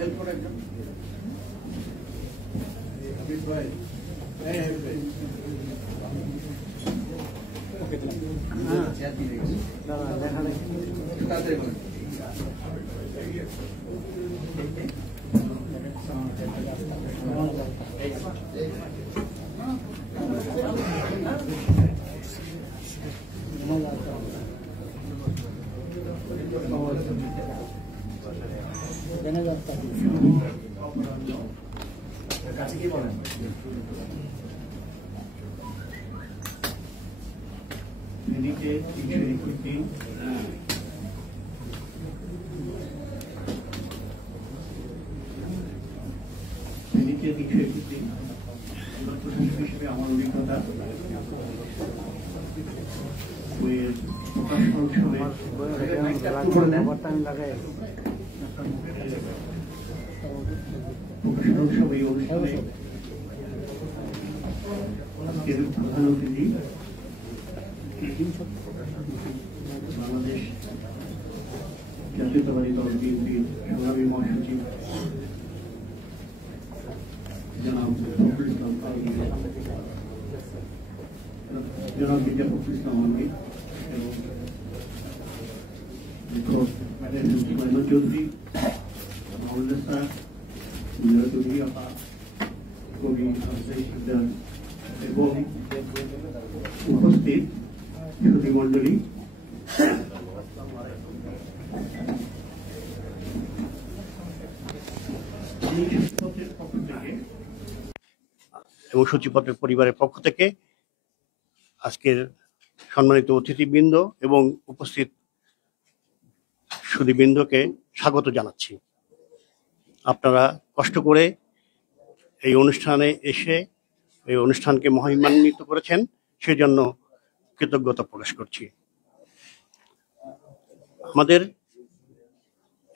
Help করে একজন ভাই কাছে কি বলেন মিনিটে 321 মিনিটে 321 প্রশাসক হিসেবে আমার অভিজ্ঞতা বইয়ের প্রকাশনা উৎসবে প্রকাশনা উৎসবে এই অনুষ্ঠানে আজকের প্রধান অতিথি বাংলাদেশ জাতীয়তাবাদী দল বিএনপির সংগ্রামী মহাসচিব জনাব ফখরুল ইসলাম আলমগীর, জনাব মির্জা ফখরুল ইসলাম আলমগীর এবং সুলাইমান চৌধুরী, মাহমুদুল স্যার, মিরা চৌধুরী আপা, কবি আফজাই সিকদার এবং উপস্থিত সুধীমণ্ডলী, এবং সূচিপত্রের পরিবারের পক্ষ থেকে আজকের সম্মানিত অতিথিবৃন্দ এবং উপস্থিত সুধীবৃন্দকে স্বাগত জানাচ্ছি। আপনারা কষ্ট করে এই অনুষ্ঠানে এসে এই অনুষ্ঠানকে মহিমান্বিত করেছেন, সেজন্য কৃতজ্ঞতা প্রকাশ করছি। আমাদের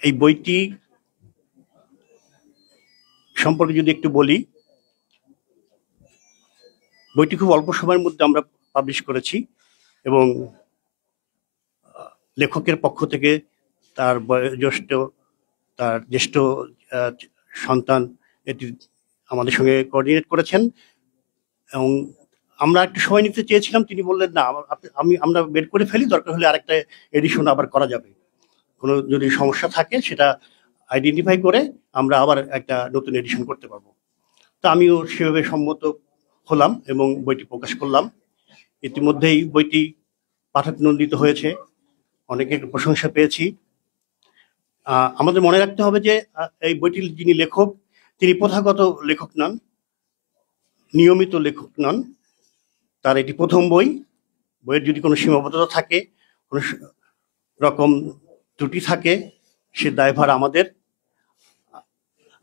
এই বইটি সম্পর্কে যদি একটু বলি, বইটি খুব অল্প সময়ের মধ্যে আমরা পাবলিশ করেছি এবং লেখকের পক্ষ থেকে তার তার জ্যেষ্ঠ সন্তান এটি আমাদের সঙ্গে কোঅর্ডিনেট করেছেন এবং আমরা একটু সময় নিতে চেয়েছিলাম, তিনি বললেন না আমরা বের করে ফেলি, দরকার হলে আরেকটা এডিশন আবার করা যাবে, কোনো যদি সমস্যা থাকে সেটা আইডেন্টিফাই করে আমরা আবার একটা নতুন এডিশন করতে পারবো। তা আমিও সেভাবে সম্মত হলাম এবং বইটি প্রকাশ করলাম। ইতিমধ্যেই বইটি পাঠক নন্দিত হয়েছে, অনেকের প্রশংসা পেয়েছি। আমাদের মনে রাখতে হবে যে এই বইটির যিনি লেখক তিনি প্রথাগত লেখক নন, নিয়মিত লেখক নন, তার এটি প্রথম বই। বইয়ের যদি কোনো সীমাবদ্ধতা থাকে, কোনো রকম ত্রুটি থাকে, সে দায়ভার আমাদের।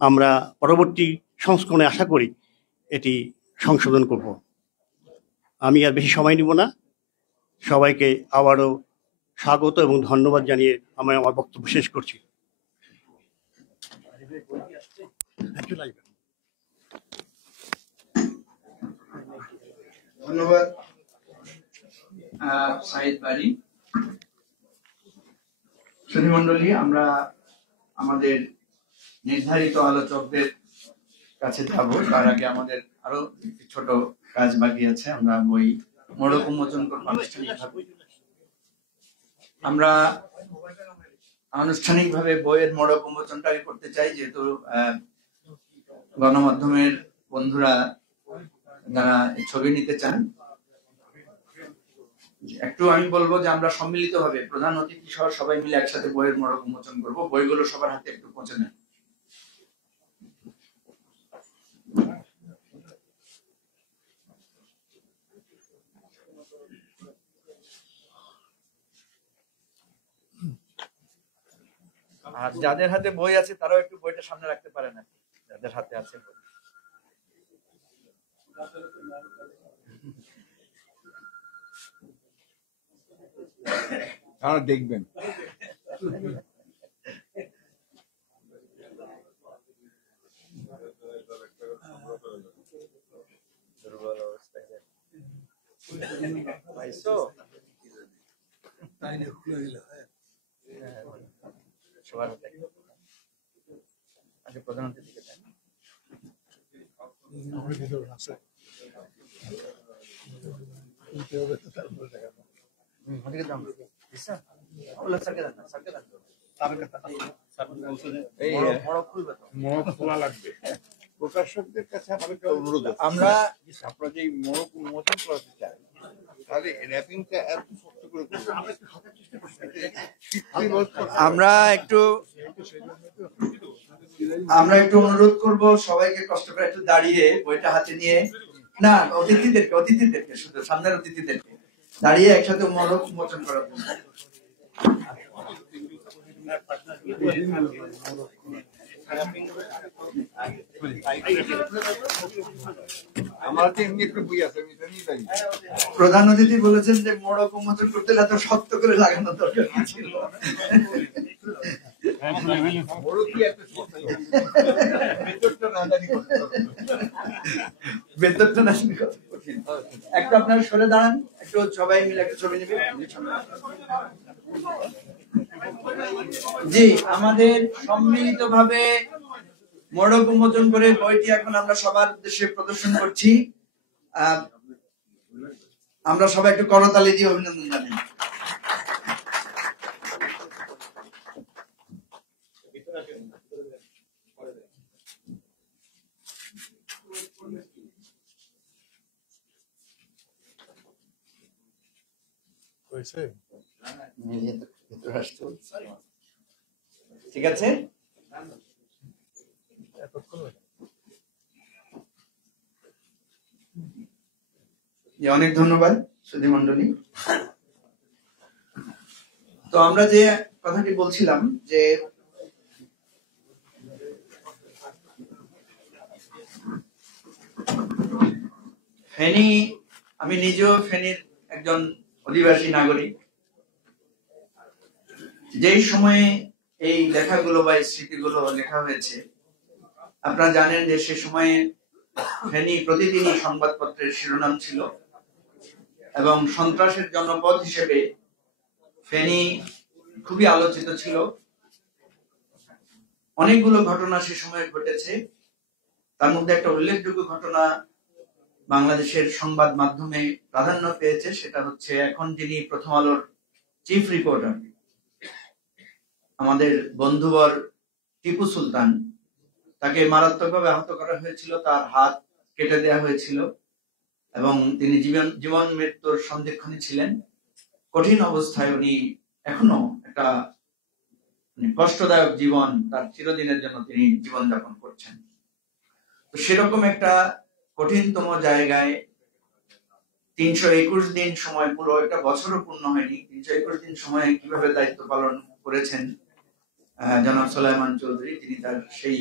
আমরা পরবর্তী সংস্করণে আশা করি এটি সংশোধন করব। আমি আর বেশি সময় নিব না, সবাইকে আবারও স্বাগত এবং ধন্যবাদ জানিয়ে আমি আমার বক্তব্য শেষ করছি। ধন্যবাদ সাইদ বারী। সুধীমণ্ডলী, আমরা আমাদের নির্ধারিত আলোচকদের কাছে যাব, তার আগে আমাদের আরো ছোট কাজ বাকি আছে। আমরা বই মোড়ক উন্মোচন করব আনুষ্ঠানিকভাবে। আমরা আনুষ্ঠানিকভাবে বইয়ের মোড়ক উন্মোচনটাই করতে চাই, যেহেতু গণমাধ্যমের বন্ধুরা যারা ছবি নিতে চান। একটু আমি বলবো যে আমরা সম্মিলিতভাবে প্রধান অতিথি সহ সবাই মিলে একসাথে বইয়ের মোড়ক উন্মোচন করব। বইগুলো সবার হাতে একটু পৌঁছে নেন। আর যাদের হাতে বই আছে তারাও একটু বইটা সামনে রাখতে পারেন, যাদের হাতে আছে। দেখবেন আগে প্রধান অতিথিকে দেন। ওদিকে দাম স্যার ওলা স্যারকে দেন না, স্যারকে দেন তো। এই মড়ক খুলবে তো, মড়ক খোলা লাগবে। প্রকাশকদের কাছে আমার একটা অনুরোধ আছে। আমরা আপনারা যে মড়ক উন্মোচন করতে চান, তাহলে র্যাপিংটা এত শক্ত করে করবেন। আমরা একটু অনুরোধ করব সবাইকে কষ্ট করে একটু দাঁড়িয়ে বইটা হাতে নিয়ে, না অতিথিদেরকে শুধু সামনের অতিথিদেরকে দাঁড়িয়ে একসাথে মড়ক উন্মোচন করার জন্য। আমার এমনি একটা বই আছে, আমি এটা নিয়ে যাই। প্রধান অতিথি বলেছেন যে মোড়ক উন্মোচন করতে হলে এত শক্ত করে লাগানো দরকার কি ছিল? মড়ক কি এত শক্ত? ভিতরটা না জানি করতে হবে। বেতনটা না শুনে কথা কঠিন। একটু আপনারা সরে দাঁড়ান, একটু সবাই মিলে একটা ছবি নেবে। জি, আমাদের সম্মিলিতভাবে মোড়ক উন্মোচন করে বইটি এখন আমরা সবার উদ্দেশ্যে প্রদর্শন করছি। আমরা সবাই একটু করতালি দিয়ে অভিনন্দন জানাই। ঠিক আছে, অনেক ধন্যবাদ সুধী মন্ডলী। তো আমরা যে কথাটি বলছিলাম যে ফেনী, আমি নিজেও ফেনীর একজন অধিবাসী নাগরিক। যেই সময়ে এই লেখাগুলো বা এই স্মৃতিগুলো লেখা হয়েছে, আপনারা জানেন যে সে সময়ে ফেনী প্রতিদিনই সংবাদপত্রের শিরোনাম ছিল এবং সন্ত্রাসের জনপদ হিসেবে ফেনী খুবই আলোচিত ছিল। অনেকগুলো ঘটনা সে সময় ঘটেছে, তার মধ্যে একটা উল্লেখযোগ্য ঘটনা বাংলাদেশের সংবাদ মাধ্যমে প্রাধান্য পেয়েছে, সেটা হচ্ছে এখন যিনি প্রথম আলোর চিফ রিপোর্টার আমাদের বন্ধুবর টিপু সুলতান, তাকে মারাত্মকভাবে আহত করা হয়েছিল, তার হাত কেটে দেওয়া হয়েছিল এবং তিনি জীবন মৃত্যুর সন্ধিক্ষণে ছিলেন। কঠিন অবস্থায় উনি এখনো একটা কষ্টদায়ক জীবন, তার চিরদিনের জন্য তিনি জীবনযাপন করছেন। তো সেরকম একটা কঠিনতম জায়গায় 321 দিন সময়, পুরো একটা বছরও পূর্ণ হয়নি, 321 দিন সময় কিভাবে দায়িত্ব পালন করেছেন জনাব সুলাইমান চৌধুরী, তিনি তার সেই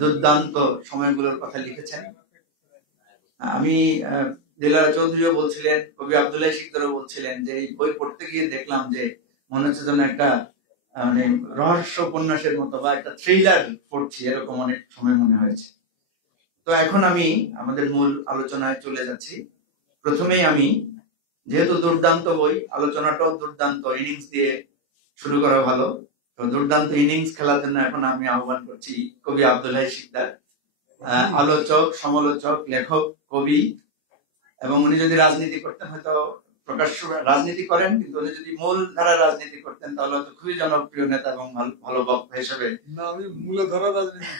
দুর্দান্ত সময়গুলোর কথা লিখেছেন। আমি দিলারা চৌধুরীও বলছিলেন, কবি আব্দুল্লাহ শিকদারও বলছিলেন যে এই বই পড়তে গিয়ে দেখলাম যে মনে হচ্ছে যেন একটা মানে রহস্য উপন্যাসের মতো বা একটা থ্রিলার পড়ছি, এরকম অনেক সময় মনে হয়েছে। তো এখন আমি আমাদের মূল আলোচনায় চলে যাচ্ছি। প্রথমেই আমি, যেহেতু দুর্দান্ত বই, আলোচনাটাও দুর্দান্ত ইনিংস দিয়ে শুরু করা ভালো, তো দুর্দান্ত ইনিংস খেলার জন্য এখন আমি আহ্বান করছি কবি আব্দুল্লাহ শিকদার, আলোচক, সমালোচক, লেখক, কবি, এবং উনি যদি রাজনীতি করতেন, হয়তো প্রকাশ্য রাজনীতি করেন, কিন্তু উনি যদি মূল ধারা রাজনীতি করতেন তাহলে হয়তো খুবই জনপ্রিয় নেতা এবং ভালো বক্তা হিসেবে আমি মূলধারা রাজনীতি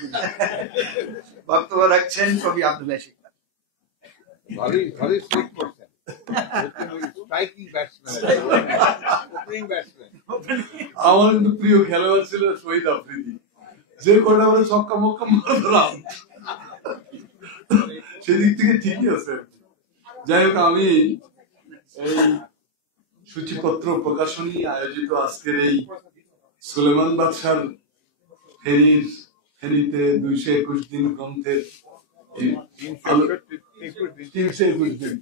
বক্তব্য রাখছেন কবি আব্দুল্লাহ শিকদার। ভালোই স্ট্রাইক করছেন, স্ট্রাইকিং ব্যাটসম্যান, ওপেনিং ব্যাটসম্যান। আমার কিন্তু প্রিয় খেলোয়াড় ছিল শহীদ আফ্রিদি, যে কটা আমরা ছক্কা মক্কা মারলাম, সেদিক থেকে ঠিকই আছে। যাই হোক, আমি এই সূচিপত্র প্রকাশনী আয়োজিত আজকের এই সুলেমান বাদশার ফেনীতে 221 দিন গ্রন্থের 321 দিন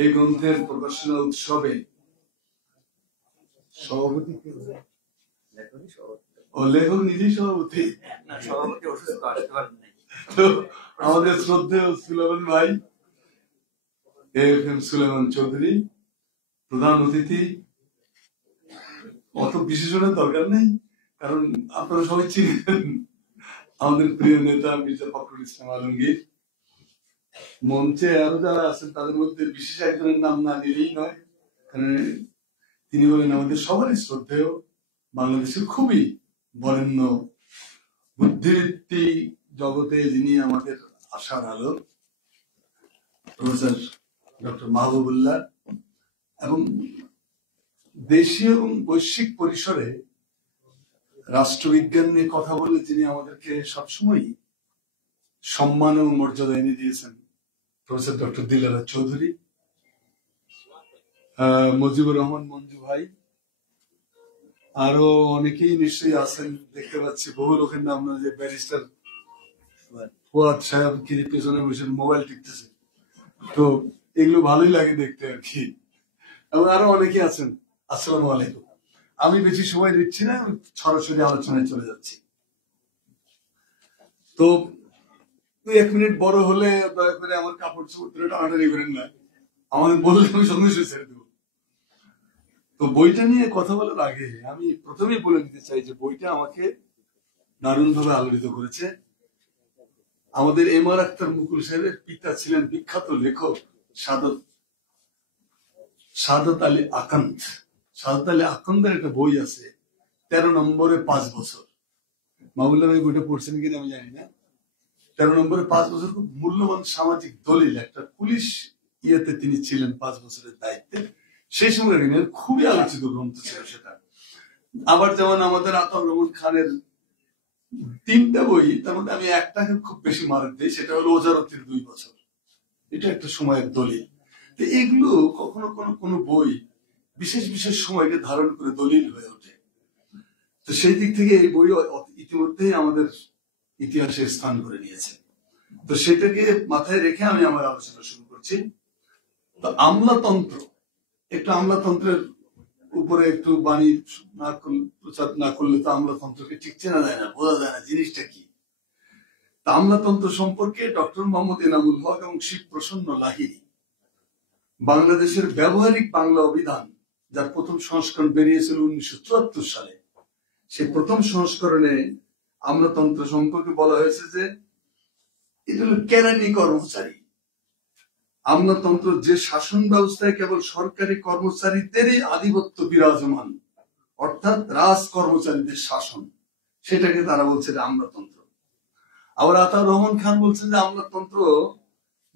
এই গ্রন্থের প্রকাশনা উৎসবে সভাপতি ও লেখক নিজেই সভাপতি, তো আমাদের শ্রদ্ধেয় সুলেমান ভাই এম সুলেমান চৌধুরী প্রধান অতিথি। অত বিশেষণের দরকার নেই, কারণ আপনারা সবাই চিনেন আমাদের প্রিয় নেতা মির্জা ফখরুল ইসলাম আলমগীর, মঞ্চে আরো যারা আছেন তাদের মধ্যে বিশেষ একজনের নাম না নিলেই নয়, কারণ তিনি হলেন আমাদের সবারই শ্রদ্ধেয়, বাংলাদেশের খুবই বরেণ্য বুদ্ধিবৃত্তি জগতে যিনি আমাদের আশার আলো, প্রফেসর ডক্টর মাহবুবুল্লাহ, এবং দেশীয় এবং বৈশ্বিক পরিসরে রাষ্ট্রবিজ্ঞান নিয়ে কথা বলে যিনি আমাদেরকে সবসময় সম্মান এবং মর্যাদা এনে দিয়েছেন, প্রফেসর ডক্টর দিলারা চৌধুরী, মুজিবুর রহমান মঞ্জু ভাই, আরো অনেকেই নিশ্চয়ই আছেন, দেখতে পাচ্ছি বহু লোকের নাম না, যে ব্যারিস্টার ফুয়াদ সাহেব কি পেছনে বসে মোবাইল টিপতেছে, তো এগুলো ভালোই লাগে দেখতে আর কি, এবং আরো অনেকে আছেন। আসসালামু আলাইকুম। আমি বেশি সময় দিচ্ছি না, সরাসরি আলোচনায় চলে যাচ্ছি। তো 1 মিনিট বড় হলে দয়া করে আমার কাপড় চোপড় টানাটানি করেন না, আমাদের বললে আমি সঙ্গে ছেড়ে দেবো। তো বইটা নিয়ে কথা বলার আগে আমি প্রথমেই বলে দিতে চাই যে বইটা আমাকে দারুণভাবে আলোড়িত করেছে। আমাদের এম.আর. আখতার মুকুল সাহেবের পিতা ছিলেন বিখ্যাত লেখক সাদত আলী আকন্দ। সাদত আলী আকন্দের একটা বই আছে 13 নম্বরে 5 বছর। মাহবুল্লাহ ভাই বইটা পড়ছেন কিনা আমি জানি না। 13 নম্বরে 5 বছর খুব মূল্যবান সামাজিক দলিল, একটা পুলিশ ইয়েতে তিনি ছিলেন 5 বছরের দায়িত্বে, সেই সময় খুবই আলোচিত গ্রন্থ ছিল সেটা। আবার যেমন আমাদের আতাউর রহমান খানের 3টা বই, তার মধ্যে আমি একটাকে খুব বেশি মার্ক দিই, সেটা হলো ওজারতির 2 বছর। এটা একটা সময়ের দলিল। তো এগুলো কখনো কোনো বই বিশেষ বিশেষ সময়কে ধারণ করে দলিল হয়ে ওঠে। তো সেই দিক থেকে এই বই ইতিমধ্যেই আমাদের ইতিহাসে স্থান করে নিয়েছে। তো সেটাকে মাথায় রেখে আমি আমার আলোচনা শুরু করছি। তো আমলাতন্ত্র, একটু আমলাতন্ত্রের উপরে একটু বাণী প্রচার না করলে তো আমলাতন্ত্রকে ঠিক চেনা যায় না, বোঝা যায় না জিনিসটা কি। তা আমলাতন্ত্র সম্পর্কে ডক্টর মোহাম্মদ এনামুল হক এবং শিব প্রসন্ন লাহিড়ী বাংলাদেশের ব্যবহারিক বাংলা অভিধান, যার প্রথম সংস্করণ বেরিয়েছিল 1974 সালে, সেই প্রথম সংস্করণে আমলাতন্ত্র সম্পর্কে বলা হয়েছে যে এটা হল কেরানি কর্মচারী। আমলাতন্ত্র যে শাসন ব্যবস্থায় কেবল সরকারি কর্মচারীদেরই আধিপত্য বিরাজমান, অর্থাৎ রাজ কর্মচারীদের শাসন, সেটাকে তারা বলছে যে আমলাতন্ত্র। আবার আতাউর রহমান খান বলছেন যে আমলাতন্ত্র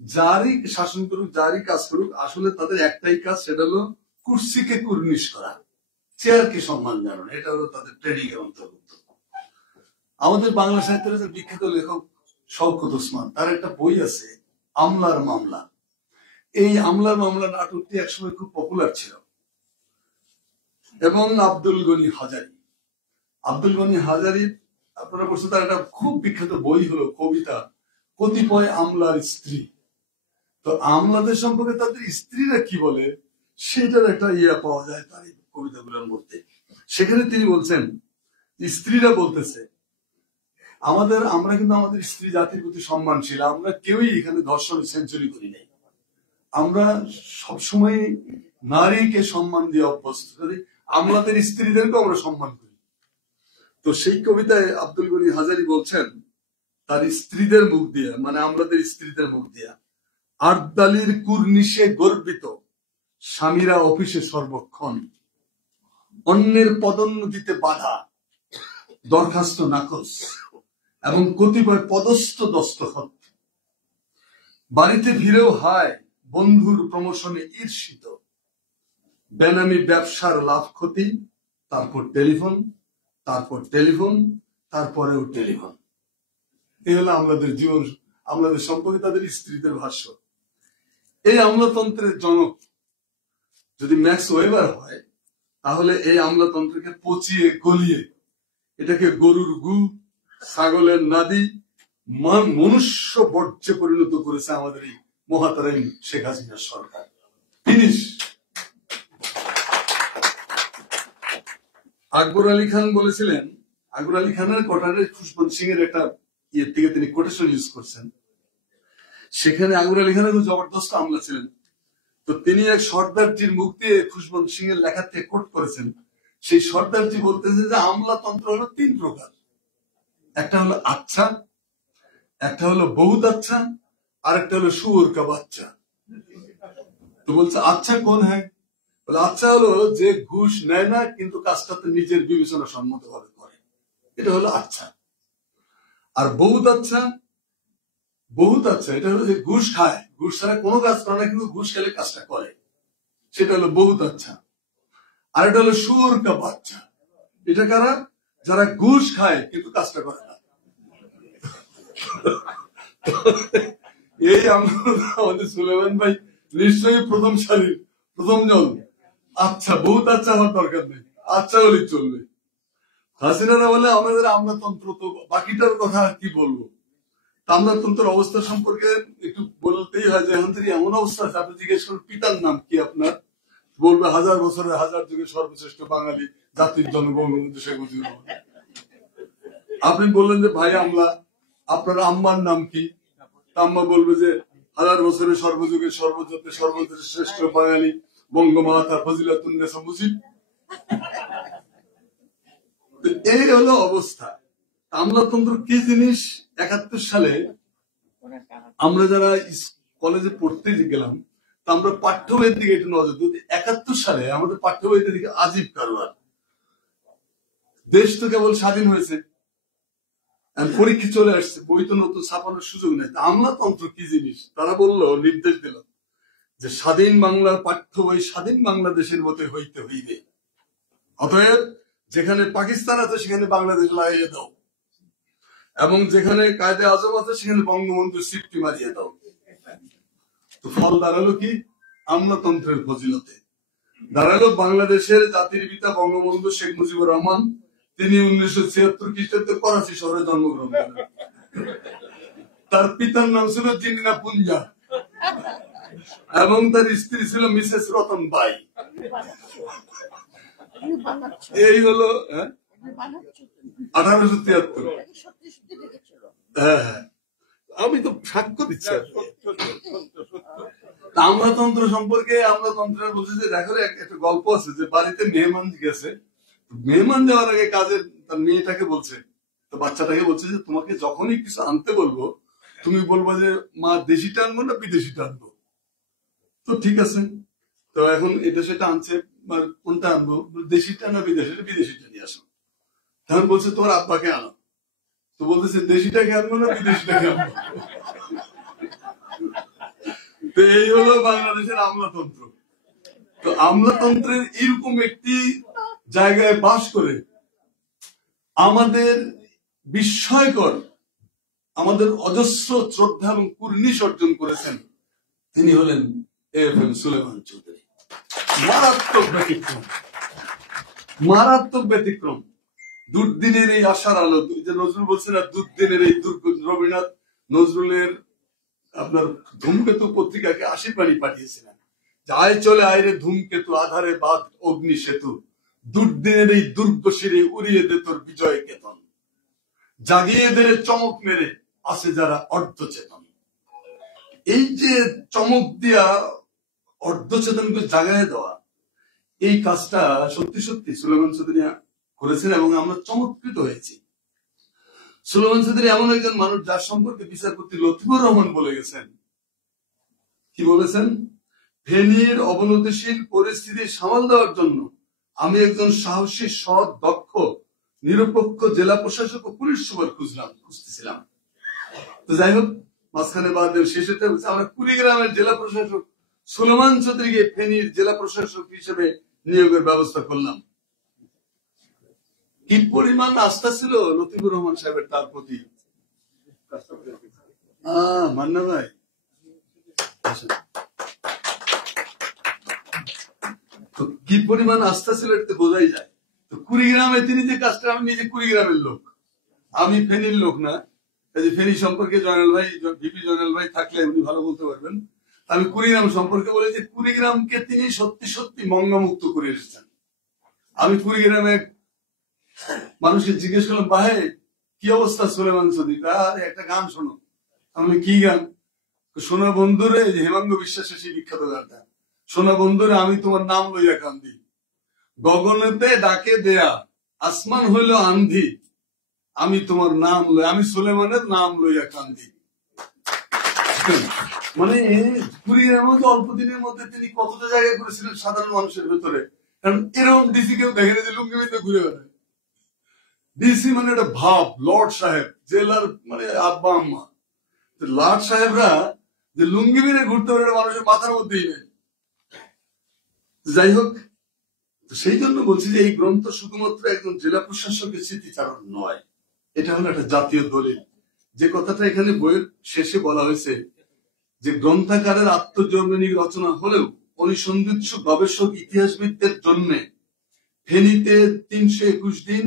যারই শাসন করুক, যারই কাজ করুক, আসলে তাদের একটাই কাজ, সেটা হলো কুর্সিকে কুর্নিশ করা, চেয়ারকে সম্মান জানানো, এটা হলো তাদের ট্রেনিং এর অন্তর্ভুক্ত। আমাদের বাংলা সাহিত্যের বিখ্যাত লেখক শওকত ওসমান, তার একটা বই আছে আমলার মামলা। এই আমলার মামলা নাটকটি একসময় খুব পপুলার ছিল, এবং আব্দুল গনি হাজারীর আপনারা বলছেন তার একটা খুব বিখ্যাত বই হলো কবিতা কতিপয় আমলার স্ত্রী। তো আমলাদের সম্পর্কে তাদের স্ত্রীরা কি বলে সেটার একটা পাওয়া যায় তার এই কবিতাগুলোর মধ্যে। সেখানে তিনি বলছেন, স্ত্রীরা বলতেছে আমরা কিন্তু আমাদের স্ত্রী জাতির প্রতি সম্মানশীল, আমরা কেউই এখানে ধর্ষণ সেঞ্চুরি করি নাই, আমরা সবসময় নারীকে সম্মান দিয়ে অভ্যস্ত, আমলাদের স্ত্রীদেরকেও আমরা সম্মান করি। তো সেই কবিতায় আব্দুল গনি হাজারী বলছেন তার স্ত্রীদের মুখ দিয়ে, মানে আমলাদের স্ত্রীদের মুখ দিয়া, আর্দালির কুর্নিশে গর্বিত স্বামীরা অফিসে সর্বক্ষণ, অন্যের পদোন্নতিতে বাধা, দরখাস্ত নাকচ এবং কতিপয় পদস্থ দস্তখত, বাড়িতে ভিড়েও হায় বন্ধুর প্রমোশনে ঈর্ষিত, বেনামি ব্যবসার লাভ ক্ষতি, তারপর টেলিফোন, তারপরেও টেলিফোন। এই হলো আমলাদের জীবন, আমলাদের সম্পর্কে তাদের স্ত্রীদের ভাষ্য। এই আমলাতন্ত্রের জনক যদি ম্যাক্স ওয়েবার হয়, তাহলে এই আমলাতন্ত্রকে পচিয়ে গলিয়ে এটাকে গরুর গু, ছাগলের নাদি, মনুষ্য বর্জ্যে পরিণত করেছে আমাদের এই মহাতারাই শেখ হাসিনার সরকার। ফিনিশ। আকবর আলী খান বলেছিলেন, আকবর আলী খানের কোটারের খুশবন্ত সিং এর একটা ইয়ের থেকে তিনি কোটেশন ইউজ করছেন, সেখানে আকবর আলী খানের জবরদস্ত আমলা ছিলেন। তো তিনি এক সর্দারজির মুখ দিয়ে খুশবন্ত সিং এর লেখা থেকে কোট করেছেন। সেই সর্দারজি বলতেছে যে আমলাতন্ত্র হলো 3 প্রকার। একটা হলো আচ্ছা, একটা হলো বহুত আচ্ছা, আর একটা হলো শুয়োর কা বাচ্চা। তো বলছে আচ্ছা কোন হ্যাঁ? বলে আচ্ছা হলো যে ঘুষ নেয় না কিন্তু কাজটাতে নিজের বিবেচনা সম্মত ভাবে করে, এটা হলো আচ্ছা। আর বহুত আচ্ছা, বহুত আচ্ছা এটা হলো যে ঘুষ খায়, ঘুষ ছাড়া কোনো কাজ করে না কিন্তু ঘুষ খেলে কাজটা করে, সেটা হলো বহুত আচ্ছা। আর এটা হলো শুয়োর কা বাচ্চা, এটা কারা? যারা ঘুষ খায় কিন্তু কাজটা করে না। এই আমাদের সুলেমান ভাই নিশ্চয়ই প্রথম সারির প্রথম জন। আচ্ছা, বহুত আচ্ছা হওয়ার দরকার নেই, আচ্ছা হলেই চলবে। হাসিনারা বলে আমাদের আমলাতন্ত্র, তো বাকিটার কথা কি বলবো। আমলাতন্ত্রের অবস্থা সম্পর্কে একটু বলতেই হয় যে এখন থেকে এমন অবস্থা আছে, আপনি জিজ্ঞেস করেন পিতার নাম কি আপনার, বলবে 1000 বছরের 1000 যুগের সর্বশ্রেষ্ঠ বাঙালি জাতির জনক বঙ্গবন্ধু শেখ মুজিবুর রহমান। আপনি বললেন যে ভাই আমলা, আপনার আম্মার নাম কি? আম্মা বলবে যে 1000 বছরের সর্বযুগের সর্বশ্রেষ্ঠ বাঙালি বঙ্গমাতা ফজিলাতুন্নেসা মুজিব। এই হলো অবস্থা। আমলাতন্ত্র কি জিনিস? 71 সালে আমরা যারা কলেজে পড়তে গেলাম, তা আমরা পাঠ্য বইয়ের দিকে একটু নজর দিই। 71 সালে আমাদের পাঠ্য বইয়ের দিকে আজীব কারবার। দেশ তো কেবল স্বাধীন হয়েছে, পরীক্ষা চলে আসছে, বই তো নতুন ছাপানোর সুযোগ নেই। আমলাতন্ত্র কি জিনিস? তারা বললো, নির্দেশ দিল যে স্বাধীন বাংলার পাঠ্য বই স্বাধীন বাংলাদেশের মতো হইতে হইবে, অতএব যেখানে পাকিস্তান আছে সেখানে বাংলাদেশ লাগিয়ে দাও, এবং যেখানে কায়দে আজম আছে সেখানে বঙ্গবন্ধুর সিটটি মারিয়ে দাও। তো ফল দাঁড়ালো কি? আমলাতন্ত্রের ফজিলতে দাঁড়ালো বাংলাদেশের জাতির পিতা বঙ্গবন্ধু শেখ মুজিবুর রহমান। তিনি 1976 খ্রিস্টাব্দে করাচি শহরে জন্মগ্রহণ করেন। তার পিতার নাম ছিল জিন্না পুঞ্জা এবং তার স্ত্রী ছিল মিসেস রতন বাই। এই হলো 1873। হ্যাঁ, আমি তো সাক্ষ্য দিচ্ছি। আমলাতন্ত্র সম্পর্কে আমলাতন্ত্রের বলছে যে দেখো একটা গল্প আছে যে বাড়িতে মেহমান গেছে, মেহমান যাওয়ার আগে কাজের তার মেয়েটাকে বলছে, তো বাচ্চাটাকে বলছে যে তোমাকে যখনই কিছু আনতে বলবো তুমি বলবো যে মা দেশিটা আনবো না বিদেশিটা আনবো। তো ঠিক আছে, তো এখন এটা সেটা আনছে, কোনটা আনবো, দেশিটা না বিদেশিটা? বিদেশিটা নিয়ে আসো। তখন বলছে তোমার আব্বাকে আনো। তো বলতেছে দেশিটাকে আনবো না বিদেশিটাকে আনবো। তো এই হলো বাংলাদেশের আমলাতন্ত্র। তো আমলাতন্ত্রের এরকম একটি জায়গায় বাস করে আমাদের বিস্ময়কর, আমাদের অজস্র শ্রদ্ধা এবং কুর্নিশ অর্জন করেছেন, তিনি হলেন AFM সুলেমান চৌধুরী। মারাত্মক ব্যতিক্রম, মারাত্মক ব্যতিক্রম। দুর্দিনের এই আশার আলো, যে নজরুল বলছে না, দুর্দিনের এই রবীন্দ্রনাথ নজরুলের আপনার ধূমকেতু পত্রিকাকে আশীর্বাণী পাঠিয়েছিলেন, যে আয় চলে আয়রে ধূমকেতু, আধারে বাদ অগ্নি সেতু, দুর্দিনের এই দুর্গ শিরে উড়িয়ে দে তোর বিজয় কেতন, জাগিয়ে দে চমক মেরে আসে যারা অর্ধচেতন। এই যে চমক দিয়া অর্ধচেতনকে জাগায় দেওয়া, এই কাজটা সত্যি সত্যি সুলেমান চৌধুরী করেছেন এবং আমরা চমৎকৃত হয়েছি। সুলেমান চৌধুরী এমন একজন মানুষ যার সম্পর্কে বিচারপতি লতিফুর রহমান বলে গেছেন, কি বলেছেন? ফেনীর অবনতিশীল পরিস্থিতি সামাল দেওয়ার জন্য আমি একজন সাহসী, সৎ, দক্ষ, নিরপেক্ষ জেলা প্রশাসক ও পুলিশ সুপার খুঁজতেছিলাম। তো যাই হোক, মাঝখানে বাদের শেষে আমরা কুড়িগ্রামের জেলা প্রশাসক সুলেমান চৌধুরীকে ফেনীর জেলা প্রশাসক হিসেবে নিয়োগের ব্যবস্থা করলাম। কি পরিমাণ আস্থা ছিল লতিফুর রহমান সাহেবের তার প্রতি। মান্না ভাই, তো কি পরিমাণ আস্থা ছিল এটা বোঝাই যায়। তো কুড়িগ্রামে তিনি যে কাজটা, আমি নিজে কুড়িগ্রামের লোক, আমি ফেনীর লোক না, ফেনী সম্পর্কে জয়নাল ভাই, ভিপি জয়নাল ভাই থাকলে উনি ভালো বলতে পারবেন। আমি কুড়িগ্রাম সম্পর্কে বলি যে কুড়িগ্রামকে তিনি সত্যি সত্যি মঙ্গমুক্ত করে এসেছেন। আমি কুড়িগ্রামে মানুষকে জিজ্ঞেস করলাম, ভাই কি অবস্থা সুলেমান চৌধুরী? আরে একটা গান শোনো। আমি কি গান? সোনা বন্ধুরে, হেমাঙ্গ বিশ্বাসের সেই বিখ্যাত গানটা, সোনা বন্ধুরে আমি তোমার নাম লইয়া কান্দি, গগনেতে ডাকে দেয়া আসমান হইল আন্ধি, আমি তোমার নাম লই, আমি সুলেমানের নাম লইয়া কান্দি। মানে কুড়ির মধ্যে অল্প দিনের মধ্যে তিনি কতটা জায়গায় করেছিলেন সাধারণ মানুষের ভেতরে। কারণ এরকম ডিসি কেউ দেখেনি যে লুঙ্গি বিন্দু ঘুরে বেড়ায়। ডিসি মানে একটা ভাব, লর্ড সাহেব, জেলার মানে আব্বা আম্মা। লর্ড সাহেবরা যে লুঙ্গি বিনে ঘুরতে পারে মানুষের মাথার মধ্যেই নেই। যাই হোক, সেই জন্য বলছি যে এই গ্রন্থ শুধুমাত্র একজন জেলা প্রশাসকের স্মৃতিচারণ নয়, এটা হলো একটা জাতীয় দলিল। যে কথাটা এখানে বইয়ের শেষে বলা হয়েছে যে গ্রন্থাকারের আত্মজৈবনিক রচনা হলেও অনুসন্ধিৎসু গবেষক ইতিহাসবিদদের জন্য ফেনীতে 321 দিন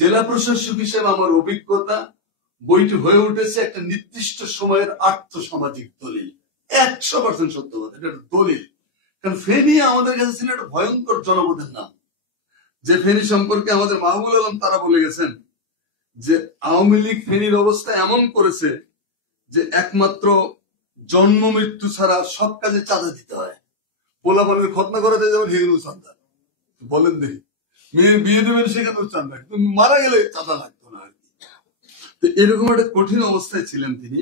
জেলা প্রশাসক হিসেবে আমার অভিজ্ঞতা, বইটি হয়ে উঠেছে একটা নির্দিষ্ট সময়ের আর্থসামাজিক দলিল। 100% সত্য কথা, এটা একটা দলিল। কারণ ফেনী আমাদের কাছে ছিল একটা ভয়ঙ্কর জনপদের নাম। যে ফেনী সম্পর্কে আমাদের মাহবুল আলম তারা বলে গেছেন যে আওয়ামী লীগ ফেনীর অবস্থা এমন করেছে যে একমাত্র জন্ম মৃত্যু ছাড়া সব কাজে চাঁদা দিতে হয়। পোলাপানের খতনা করাতে যেমন হেগুলো চাঁদা, বলেন দেখি, মেয়ের বিয়ে দেবেন সেখানেও চাঁদা, কিন্তু মারা গেলে চাঁদা লাগতো না আর কি। তো এরকম একটা কঠিন অবস্থায় ছিলেন তিনি।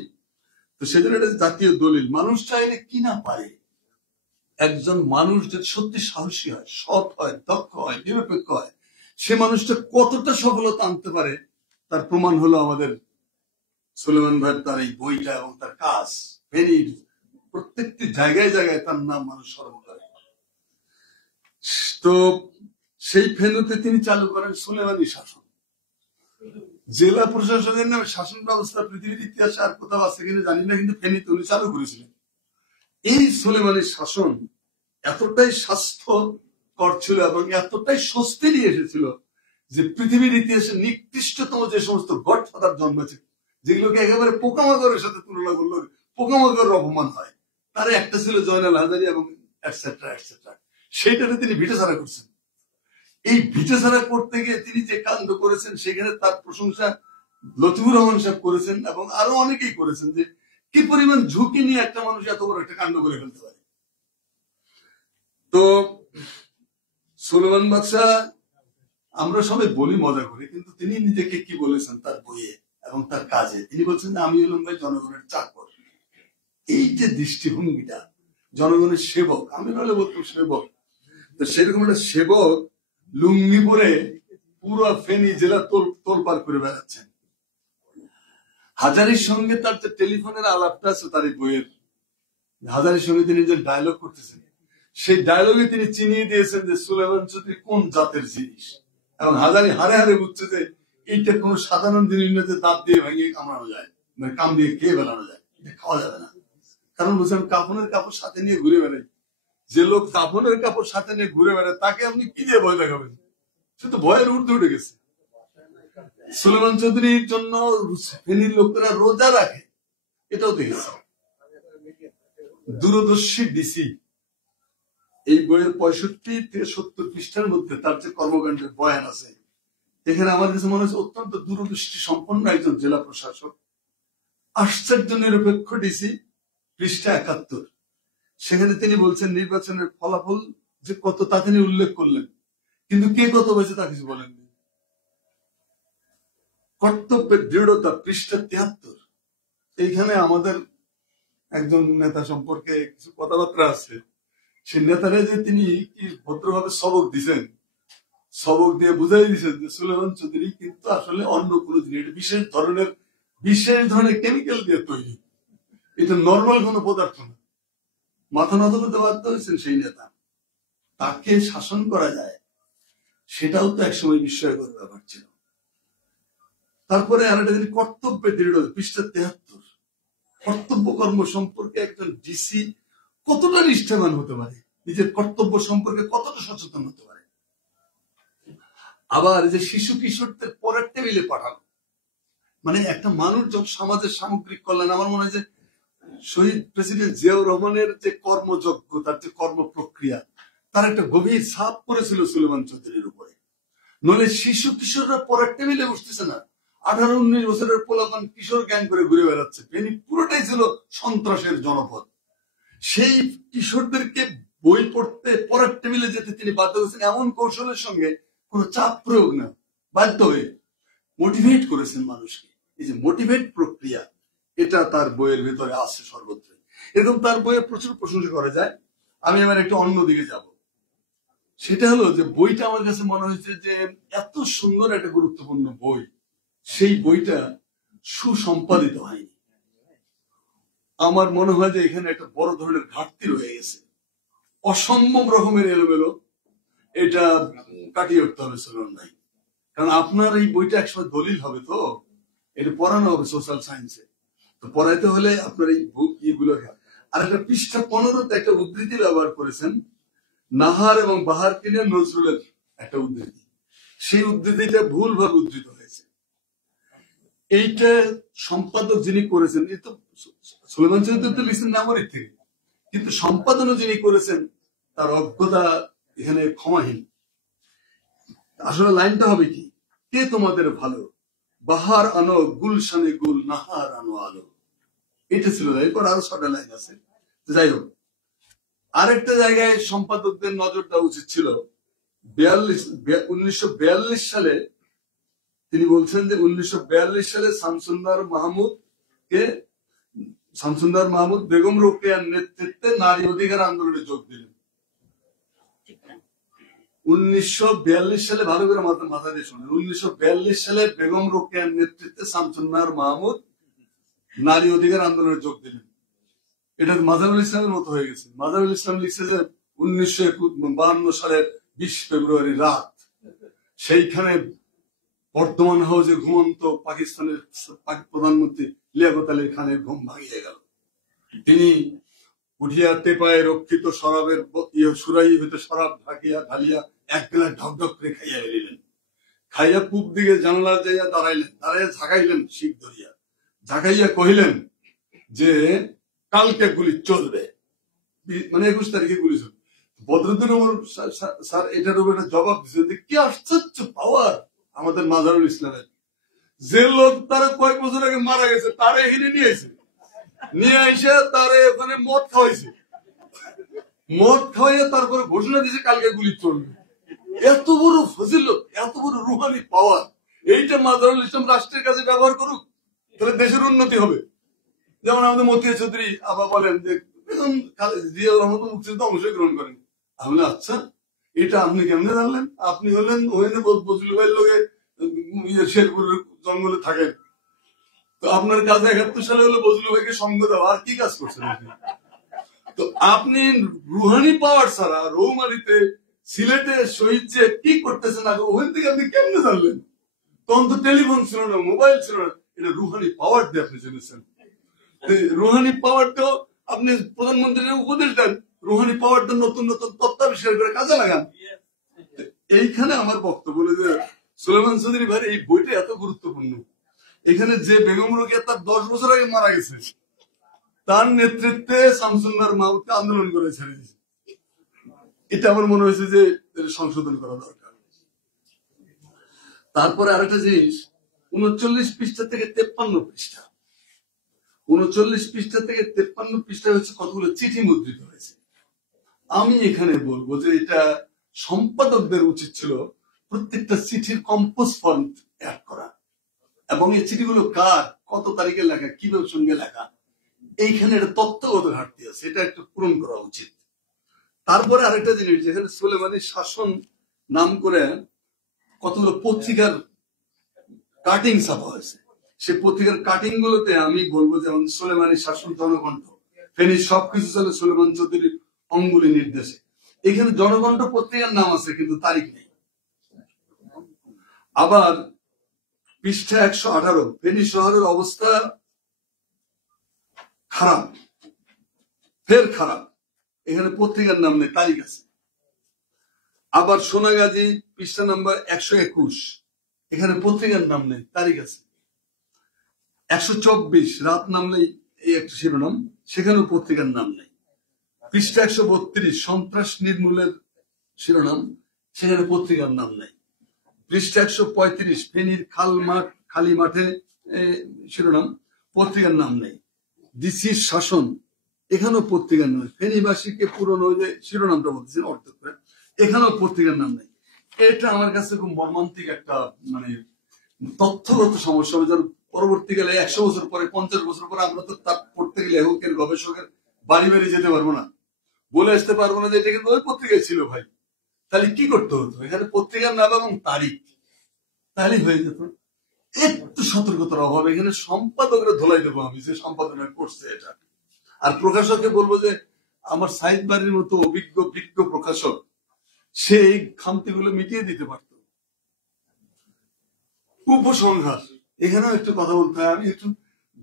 তো সেজন্য একটা জাতীয় দলিল। মানুষ চাইলে কি না পারে, একজন মানুষ যদি সত্যি সাহসী হয়, সৎ হয়, দক্ষ হয়, নিরপেক্ষ হয়, সে মানুষটা কতটা সফলতা আনতে পারে তার প্রমাণ হলো আমাদের সুলেমান ভাইয়ের তার এই বইটা এবং তার কাজ। ফেনীর প্রত্যেকটি জায়গায় জায়গায় তার নাম মানুষ স্মরণ করে। তো সেই ফেনীতে তিনি চালু করেন সুলেমানি শাসন। জেলা প্রশাসকের নামে শাসন ব্যবস্থা পৃথিবীর ইতিহাসে আর কোথাও আছে কিনা জানি না, কিন্তু ফেনীতে উনি চালু করেছিলেন। এই সুলেমানি শাসন এতটাই স্বাস্থ্যকর ছিল এবং এতটাই স্বস্তি নিয়ে এসেছিল যে পৃথিবীর ইতিহাসে নিকৃষ্টতম যে সমস্ত গডফাদার জন্মেছে, যেগুলোকে একেবারে পোকামাকড়ের সাথে তুলনা করলো পোকামাকড়ের অপমান হয়, তার একটা ছিল জয়নাল হাজারী এবং এটসেট্রা এটসেট্রা। সেইটাতে তিনি ভিটেছাড়া করছেন। এই ভিটেছাড়া করতে গিয়ে তিনি যে কাণ্ড করেছেন সেখানে তার প্রশংসা লতিফুর রহমান সাহেব করেছেন এবং আরো অনেকেই করেছেন যে কি পরিমাণ ঝুঁকি নিয়ে একটা মানুষ এত বড় একটা কাণ্ড করে ফেলতে পারে। তো সুলেমান বাদশাহ আমরা সবাই বলি মজা করি, কিন্তু তিনি নিজেকে কি বলেছেন তার বইয়ে এবং তার কাজে, তিনি বলছেন যে আমি হলাম ভাই জনগণের চাকর। এই যে দৃষ্টিভঙ্গিটা, জনগণের সেবক, আমি নাহলে বলতাম সেবক। তো সেরকম একটা সেবক লুঙ্গি পরে পুরো ফেনী জেলা তোলপাড় করে বেড়াচ্ছেন। হাজারীর সঙ্গে তার যে টেলিফোনের আলাপটা আছে তার এই বইয়ের, হাজারীর সঙ্গে তিনি যে ডায়লগ করতেছেন, সেই ডায়লগে তিনি চিনিয়ে দিয়েছেন যে সুলেমান চৌধুরী কোন জাতের জিনিস। এবং হাজারী হারে হারে বুঝছে যে এইটা কোন সাধারণ জিনিস না যে দাঁত দিয়ে ভেঙে কামড়ানো যায়, মানে কাম দিয়ে খেয়ে বেড়ানো যায়, এটা খাওয়া যাবে না। কারণ বুঝছেন কাফনের কাপড় সাথে নিয়ে ঘুরে বেড়াই, যে লোক কাফনের কাপড় সাথে নিয়ে ঘুরে বেড়ায় তাকে আপনি কি দিয়ে ভয় দেখাবেন? সে তো ভয়ের ঊর্ধ্বে উঠে গেছে। সুলেমান চৌধুরীর জন্য ফেনীর লোকেরা রোজা রাখে, এটাও দেখেছে। দূরদর্শী ডিসি এই বইয়ের 65 থেকে 70 পৃষ্ঠার মধ্যে তার যে কর্মকাণ্ডের বয়ান আছে, এখানে আমার কাছে মনে হচ্ছে অত্যন্ত দূরদৃষ্টি সম্পন্ন একজন জেলা প্রশাসক। আশ্চর্য নিরপেক্ষ ডিসি, পৃষ্ঠা 71, সেখানে তিনি বলছেন নির্বাচনের ফলাফল যে কত তা তিনি উল্লেখ করলেন, কিন্তু কে কত হয়েছে তা কিছু বলেননি। কর্তব্যের দৃঢ়তা, পৃষ্ঠা 73। এইখানে আমাদের একজন নেতা সম্পর্কে কিছু কথাবার্তা আছে। সেই নেতারা যে তিনি কি ভদ্রভাবে সবক দিচ্ছেন, সবক দিয়ে বুঝাই দিচ্ছেন যে সুলেমান চৌধুরী কিন্তু আসলে অন্য কোনো জিনিস, বিশেষ ধরনের কেমিক্যাল দিয়ে তৈরি, এটা নর্মাল কোনো পদার্থ না। মাথা নত করতে বাধ্য হয়েছেন সেই নেতা। তাকে শাসন করা যায় সেটাও তো একসময় বিস্ময়কর ব্যাপার ছিল। তারপরে আর একটা জিনিস, কর্তব্যের দৃঢ়তা, পৃষ্ঠা 73। কর্তব্য কর্ম সম্পর্কে একজন ডিসি কতটা নিষ্ঠাবান হতে পারে, নিজের কর্তব্য সম্পর্কে কতটা সচেতন হতে পারে। আবার যে শিশু কিশোরদের পরের টেবিলে পাঠানো, মানে একটা মানুষ যখন সমাজের সামগ্রিক কল্যাণ, আমার মনে হয় যে শহীদ প্রেসিডেন্ট জিয়াউর রহমানের যে কর্মযজ্ঞ, তার যে কর্ম প্রক্রিয়া, তার একটা গভীর ছাপ পড়েছিল সুলেমান চৌধুরীর উপরে। নইলে শিশু কিশোররা পরের টেবিলে বসতেছে না, 18-19 বছরের পোলাপান কিশোর গ্যাং করে ঘুরে বেড়াচ্ছে। ফেনী পুরোটাই ছিল সন্ত্রাসের জনপদ। সেই কিশোরদেরকে বই পড়তে পরের টেবিলে যেতে তিনি বাধ্য হয়েছেন এমন কৌশলের সঙ্গে, কোন চাপ প্রয়োগ না, বাধ্য হয়ে। মোটিভেট করেছেন মানুষকে। এই যে মোটিভেট প্রক্রিয়া, এটা তার বইয়ের ভেতরে আছে সর্বত্র। এরকম তার বইয়ে প্রচুর প্রশংসা করা যায়। আমি আমার একটু অন্য দিকে যাব, সেটা হলো যে বইটা আমার কাছে মনে হয়েছে যে এত সুন্দর একটা গুরুত্বপূর্ণ বই, সেই বইটা সুসম্পাদিত হয়নি। আমার মনে হয় যে এখানে একটা বড় ধরনের ঘাটতি রয়ে গেছে, অসম্ভব রকমের এলোমেলো। এটা কাটিয়ে উঠতে হবে সুলেমান ভাই, কারণ আপনার এই বইটা একসময় দলিল হবে, তো এটা পড়ানো হবে সোশ্যাল সায়েন্সে, তো পড়াইতে হলে আপনার এই বুক ইগুলো। আর একটা পৃষ্ঠা 15 একটা উদ্ধৃতি ব্যবহার করেছেন, নাহার এবং বাহার কিনে নজরুলের একটা উদ্ধৃতি। সেই উদ্ধৃতিটা ভুলভাবে উদ্ধৃত হয়েছে। এইটা সম্পাদক যিনি করেছেন, এই তো সুলেমান চৌধুরী লিখছেন নাগরিক থেকে, কিন্তু সম্পাদনও যিনি করেছেন তার অজ্ঞতা এখানে ক্ষমাহীন। আসলে লাইনটা হবে কি, কে তোমাদের ভালো, বাহার আনো গুলশানে গুল, নাহার আনো আলো। এটা ছিল, এরপর আরো 6টা লাইন আছে। যাই হোক, আরেকটা জায়গায় সম্পাদকদের নজর দেওয়া উচিত ছিল। 1942 সালে তিনি বলছেন যে 1942 সালে শামসুন্নার মাহমুদ বেগম রোকেয়ার নেতৃত্বে নারী অধিকার আন্দোলনে যোগ দিলেন। 1942 সালে, ভালো করে মাথা দিয়ে শোনেন, 1942 সালে বেগম রোকেয়ার নেতৃত্বে শামসুন্নার মাহমুদ নারী অধিকার আন্দোলনে যোগ দিলেন। এটা মাজারুল ইসলামের মতো হয়ে গেছে। মাজারুল ইসলাম লিখছে যে 1952 সালের 20 ফেব্রুয়ারি রাত, সেইখানে বর্তমান হাউসে ঘুমন্ত পাকিস্তানের প্রধানমন্ত্রী লিয়াকত আলী খানের ঘুম ভাঙিয়ে গেল। তিনি উঠিয়া টেপায় রক্ষিত শরাবের সুরাই হইতে শরাব ঢালিয়া এক গ্লাস ঢকঢক করে খাইয়া এলিলেন। খাইয়া পূব দিকে জানলা যাইয়া দাঁড়াইলেন, দাঁড়াইয়া ঝাঁকাইলেন শিখ ধরিয়া, ঝাঁকাইয়া কহিলেন যে কালকে গুলি চলবে, মানে 21 তারিখে গুলি চলবে। বদরুদ্দিন ওমর স্যার এটার উপর একটা জবাব দিচ্ছেন যে কি আশ্চর্য পাওয়ার আমাদের মাজারুল ইসলামের, যে লোক তারা কয়েক বছর আগে মারা গেছে তারা এখানে নিয়ে এসে তারে ওখানে মদ খাওয়াইছে, মদ খাওয়াইয়া তারপরে ঘোষণা দিয়েছে কালকে গুলি চলবে। এত বড় ফজিলত, এত বড় রুহানি পাওয়ার, এইটা মাজারুল ইসলাম রাষ্ট্রের কাছে ব্যবহার করুক, তাহলে দেশের উন্নতি হবে। যেমন আমাদের মতিয়া চৌধুরী আবার বলেন যে জিয়াউর রহমান মুক্তিযুদ্ধে অংশগ্রহণ করেন। তাহলে আচ্ছা, এটা আপনি কেমনে জানলেন? আপনি হলেন ওখানে বজলু ভাইয়ের লোকে শেরপুরের জঙ্গলে থাকেন, তো আপনার কাজ 71 সালে হলো বজলু ভাইকে সঙ্গ দেওয়া, আর কি কাজ করছেন আপনি? তো আপনি রুহানি পাওয়ার ছাড়া রৌমারিতে সিলেটে শহীদ যে কি করতেছেন আগে, ওখান থেকে আপনি কেমনে জানলেন? তখন তো টেলিফোন ছিল না, মোবাইল ছিল না, এটা রুহানি পাওয়ার দিয়ে আপনি জেনেছেন। রুহানি পাওয়ারটাও আপনি প্রধানমন্ত্রীর উপদেশ দেন, রুহানি পাওয়ারটা নতুন নতুন তত্ত্বাবিষ্কার করে কাজে লাগান। এইখানে আমার বক্তব্য যে সুলেমান চৌধুরী ভাই এই বইটা এত গুরুত্বপূর্ণ। এখানে যে বেগম রোকেয়া তার 10 বছর আগে মারা গেছে, তার নেতৃত্বে শামসুন্নার মাহমুদকে আন্দোলন করে ছেড়ে দিয়েছে। এটা আমার মনে হয়েছে যে সংশোধন করা দরকার। তারপরে আরেকটা জিনিস, 39 পৃষ্ঠা থেকে 53 পৃষ্ঠা, 39 পৃষ্ঠা থেকে 53 পৃষ্ঠা হচ্ছে কতগুলো চিঠি মুদ্রিত হয়েছে। আমি এখানে বলবো যে এটা সম্পাদকদের উচিত ছিল প্রত্যেকটা চিঠির কম্পোজ ফর্ম অ্যাড করা, এবং এই চিঠিগুলো কার, কত তারিখে লেখা, কিভাবে সঙ্গে লেখা, এইখানে একটা তত্ত্বগত ঘাটতি আছে, এটা একটু পূরণ করা উচিত। তারপরে আরেকটা জিনিস, যেখানে সুলেমানি শাসন নাম করে কতগুলো পত্রিকার কাটিং ছাপা হয়েছে, সে পত্রিকার কাটিং গুলোতে আমি বলবো যেমন সুলেমানি শাসন, জনকণ্ঠ, ফেনীর সবকিছু চলে সুলেমান চৌধুরীর অঙ্গুলি নির্দেশে। এখানে জনকণ্ঠ পত্রিকার নাম আছে কিন্তু তারিখ নেই। আবার পৃষ্ঠা 118, ফেনী শহরের অবস্থা খারাপ, ফের খারাপ, এখানে পত্রিকার নাম নেই, তারিখ আছে। আবার সোনাগাজী পৃষ্ঠা নাম্বার 121, এখানে পত্রিকার নাম নেই, তারিখ আছে। 124 রাত নামলেই এই একটা শিরোনাম, সেখানেও পত্রিকার নাম নেই। পৃষ্ঠা 132 সন্ত্রাস নির্মূলের শিরোনাম, সেখানে পত্রিকার নাম নেই। পৃষ্ঠা 135 ফেনীর খালি মাঠে শিরোনাম, পত্রিকার নাম নেই। ডিসির শাসন, এখানেও পত্রিকার নাম নেই। ফেনীবাসীকে পুরনো যে শিরোনামটা বলতেছেন অর্থ করে, এখানেও পত্রিকার নাম নেই। এটা আমার কাছে খুব মর্মান্তিক একটা মানে তথ্যগত সমস্যা হবে, যেন পরবর্তীকালে 100 বছর পরে 50 বছর পরে আমরা তো তার পড়তে গেলে লেখকের গবেষকের বাড়ি বাড়ি যেতে পারবো না, বলে আসতে পারবো না যে এটা কিন্তু ওই পত্রিকায় ছিল ভাই। তাহলে কি করতে হতো? এখানে পত্রিকার নাম এবং তারিখ, তাহলেই হয়ে যেত। একটু সতর্কতার অভাব। এখানে সম্পাদকরা ধোলাই দেবো আমি যে সম্পাদনা করছে এটা, আর প্রকাশককে বলবো যে আমার সাইদ বাড়ির মতো অভিজ্ঞ বিজ্ঞ প্রকাশক সেই খামতিগুলো মিটিয়ে দিতে পারত। উপসংহার, এখানেও একটু কথা বলতে হয়। আমি একটু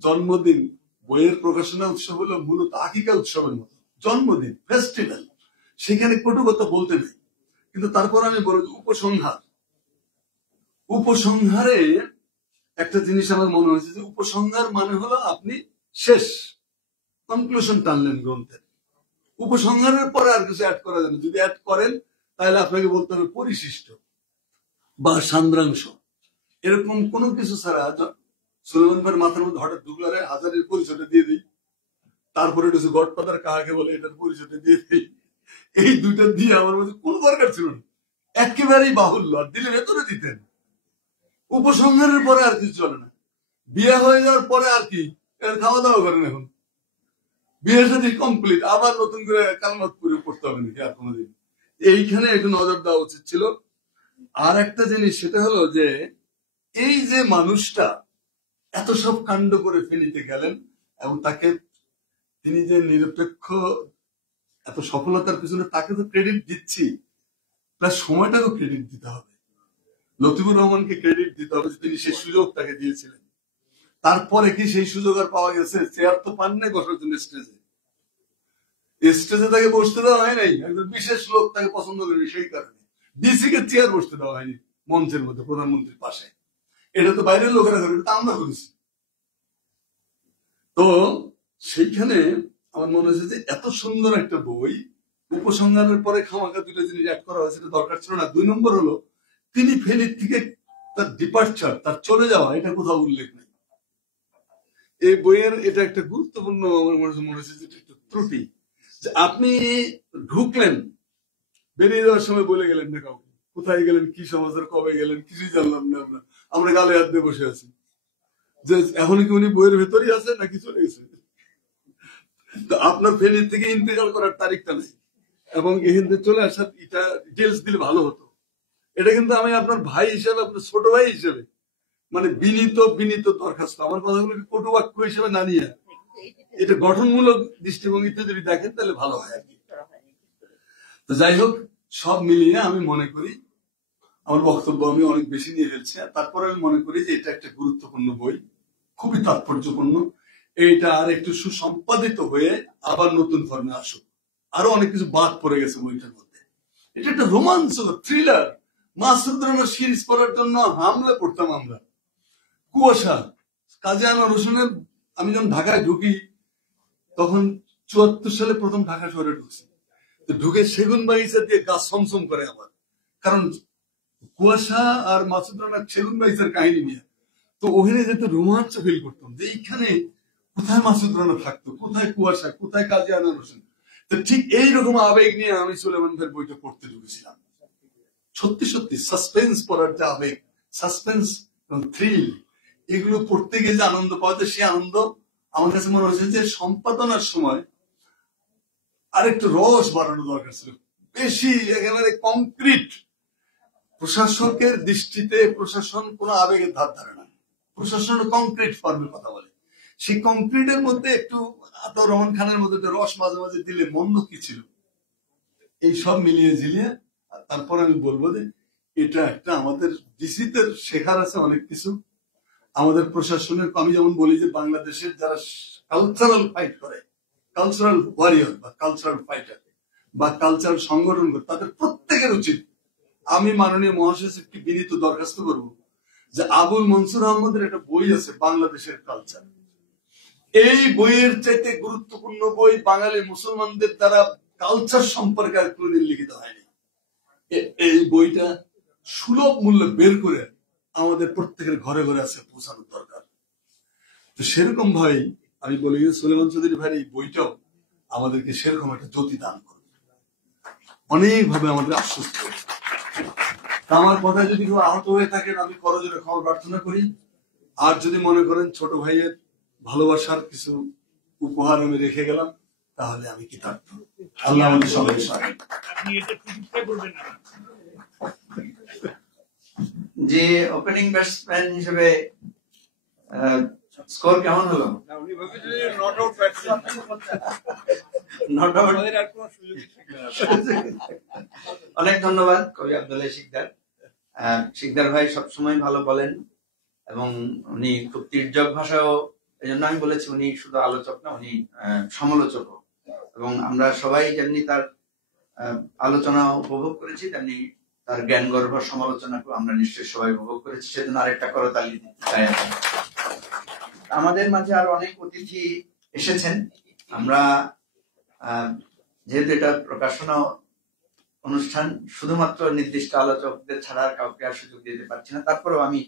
জন্মদিন, বইয়ের প্রকাশনা উৎসব হলো মূলত আকিকা উৎসবের মতো, জন্মদিন ফেস্টিভ্যাল, সেখানে কটু কথা বলতে নেই, কিন্তু তারপর আমি বলি উপসংহার। উপসংহারে একটা জিনিস আমার মনে হয়েছে যে উপসংহার মানে হলো আপনি শেষ কনক্লুশন টানলেন গ্রন্থের। উপসংহারের পরে আর কিছু অ্যাড করা যাবে, যদি অ্যাড করেন তাহলে আপনাকে বলতে হবে পরিশিষ্ট বা সান্দ্রাংশ, এরকম কোনো কিছু ছাড়া। সুলেমান ভাইয়ের মাথার মধ্যে হঠাৎ ঢুকলারে হাজারের পরিচয়টা দিয়ে দিই, তারপরে কিছু গডফাদার কাহাকে বলে এটার পরিচয়টা দিয়ে দিই, এই দুইটা দিয়ে আমার মধ্যে কোনো দরকার ছিল না, একেবারেই বাহুল্য। আর দিলে ভেতরে দিতেন। উপসংহারের পরে আর কিছু চলে না। বিয়ে হয়ে যাওয়ার পরে আর কি খাওয়া দাওয়া করেন, এখন বিয়ের সাথে কমপ্লিট, আবার নতুন করে কালমাত পুরো করতে হবে নাকি আর কোনোদিন? এইখানে একটু নজর দেওয়া উচিত ছিল। আর একটা জিনিস, সেটা হলো যে এই যে মানুষটা এত সব কাণ্ড করে ফেলিতে গেলেন এবং তাকে, তিনি যে নিরপেক্ষ এত সফলতার পিছনে তাকে তো ক্রেডিট দিচ্ছি, প্লাস সময়টাকেও ক্রেডিট দিতে হবে। লতিফুর রহমানকে ক্রেডিট দিতে হবে যে তিনি সেই সুযোগ তাকে দিয়েছিলেন। তারপরে কি সেই সুযোগ আর পাওয়া গেছে? চেয়ার তো পান নাই বসার জন্য স্টেজে, স্টেজে তাকে বসতে দেওয়া হয় নাই, একজন বিশেষ লোক তাকে পছন্দ করেনি সেই কারণে ডিসি কে চেয়ার বসতে দেওয়া হয়নি মঞ্চের মধ্যে প্রধানমন্ত্রীর পাশে। এটা তো বাইরের লোকেরা করে, এটা আমরা করেছি। তো সেইখানে আমার মনে হয়েছে যে এত সুন্দর একটা বই, উপসংহারের পরে খামাখা দুটো জিনিস অ্যাড করা হয়েছে, এটা দরকার ছিল না। 2 নম্বর হলো তিনি ফেনীর থেকে তার ডিপার্চার, তার চলে যাওয়া, এটা কোথাও উল্লেখ নেই এই বইয়ের। এটা একটা গুরুত্বপূর্ণ আমার মনে হয়েছে যেটা একটা ত্রুটি, যে আপনি ঢুকলেন, বেরিয়ে যাওয়ার সময় বলে গেলেন না কাউকে, কোথায় গেলেন, কি সমাচার, কবে গেলেন, কিছুই জানলাম না। আমরা গালে হাত দিয়ে বসে আছি যে এখন কি উনি বইয়ের ভেতরেই আছে নাকি চলে গেছে। তো আপনার ফেনীর থেকে ইন্তেকাল করার তারিখটা নেই, এবং এখানে চলে আসার এটা ডিটেলস দিলে ভালো হতো। এটা কিন্তু আমি আপনার ভাই হিসেবে, আপনার ছোট ভাই হিসেবে, মানে বিনীত দরখাস্ত। আমার কথাগুলোকে কটু বাক্য হিসেবে না নিয়ে এটা গঠনমূলক দৃষ্টিভঙ্গিতে যদি দেখেন তাহলে ভালো হয় আর কি। তো যাই হোক, সব মিলিয়ে আমি মনে করি, আমার বক্তব্য আমি অনেক বেশি নিয়ে ফেলছি, তারপরে আমি মনে করি যে এটা একটা গুরুত্বপূর্ণ বই, খুবই তাৎপর্যপূর্ণ। এইটা আর একটু সুসম্পাদিত হয়ে আবার নতুন ফর্মে আসুক। আরো অনেক কিছু বাদ পড়ে গেছে বইটার মধ্যে। এটা একটা রোমাঞ্চকর থ্রিলার। মাসুদ রানার সিরিজ করার জন্য হামলে পড়তাম আমরা। কুয়াশা, কাজী আনোয়ার হোসেনের, আমি যখন ঢাকায় ঢুকি তখন 74 সালে প্রথম ঢাকা শহরে ঢুকছি, তো ঢুকে সেগুন বাগিচা দিয়ে গাছ সমসম করে আমার, কারণ কুয়াশা আর মাসুদ রানার সেগুন বাগিচার কাহিনী নিয়ে। তো ওখানে যেতে রোমাঞ্চ ফিল করতাম যে এইখানে কোথায় মাসুদ রানা থাকতো, কোথায় কুয়াশা, কোথায় কাজী আনোয়ার হোসেন। তো ঠিক এইরকম আবেগ নিয়ে আমি সুলেমান ভাইয়ের বইটা পড়তে ঢুকেছিলাম। সত্যি সত্যি সাসপেন্স পড়ার যে আবেগ, সাসপেন্স এবং থ্রিল, এগুলো পড়তে গিয়ে যে আনন্দ পাওয়া যায়, সেই আনন্দ আমার কাছে মনে হয়েছে যে সম্পাদনার সময় আরেকটু রস বাড়ানো দরকার ছিল, বেশি একেবারে কংক্রিট। প্রশাসকের দৃষ্টিতে প্রশাসন কোন আবেগের ধার ধারে না, প্রশাসন কংক্রিট ফর্মের কথা বলে। সেই কংক্রিটের মধ্যে একটু আতাউর রহমান খানের মধ্যে রস মাঝে মাঝে দিলে মন্দ কি ছিল? এই সব মিলিয়ে ঝিলিয়ে তারপর আমি বলবো যে এটা একটা আমাদের ডিসিতে শেখার আছে অনেক কিছু। আমাদের প্রশাসনের, আমি যেমন বলি যে বাংলাদেশের যারা কালচারাল ফাইট করে, কালচারাল ওয়ারিয়র বা কালচারাল ফাইটার বা কালচারাল সংগঠন করে, তাদের প্রত্যেকের উচিত, আমি মাননীয় মহাসচিবকে একটি বিনীত দরখাস্ত করবো যে আবুল মনসুর আহমদের একটা বই আছে বাংলাদেশের কালচার। এই বইয়ের চাইতে গুরুত্বপূর্ণ বই বাঙালি মুসলমানদের দ্বারা কালচার সম্পর্কে আর কোনদিন লিখিত হয়নি। এই বইটা সুলভ মূল্যে বের করে আমাদের প্রত্যেকের ঘরে ঘরে আছে পৌঁছানোর দরকার। তো সেরকম ভাই আমি বলি যে সুলেমান চৌধুরী ভাইয়ের এই বইটাও আমাদেরকে সেরকম একটা জ্যোতি দান করবে, অনেকভাবে আমাদের আশ্বস্ত করবে। তা আমার কথায় যদি কেউ আহত হয়ে থাকেন আমি করজোরে ক্ষমা প্রার্থনা করি। আর যদি মনে করেন ছোট ভাইয়ের ভালোবাসার কিছু উপহার আমি রেখে গেলাম তাহলে আমি কৃতার্থ। আল্লাহ আমাদের সবাই সাহায্য। যে ওপেনিং ব্যাটসম্যান হিসেবে স্কোর কেমন হলো? Not out. অনেক ধন্যবাদ কবি আব্দুল্লাহ শিকদার। শিকদার ভাই সবসময় ভালো বলেন এবং উনি খুব তির্যক ভাষাও, এই জন্য আমি বলেছি উনি শুধু আলোচক না, উনি সমালোচক। এবং আমরা সবাই যেমনি তার আলোচনা উপভোগ করেছি তেমনি তার জ্ঞান গর্ভ সমালোচনাকে আমরা নিশ্চয়ই সবাই উপভোগ করেছি। সেজন্য আরেকটা করতালি দিতে চাই। আমাদের মাঝে আর অনেক অতিথি এসেছেন। আমরা যেহেতু এটা প্রকাশনা অনুষ্ঠান, শুধুমাত্র নির্দিষ্ট আলোচকদের ছাড়া কাউকে আর সুযোগ দিতে পারছি না। তারপরেও আমি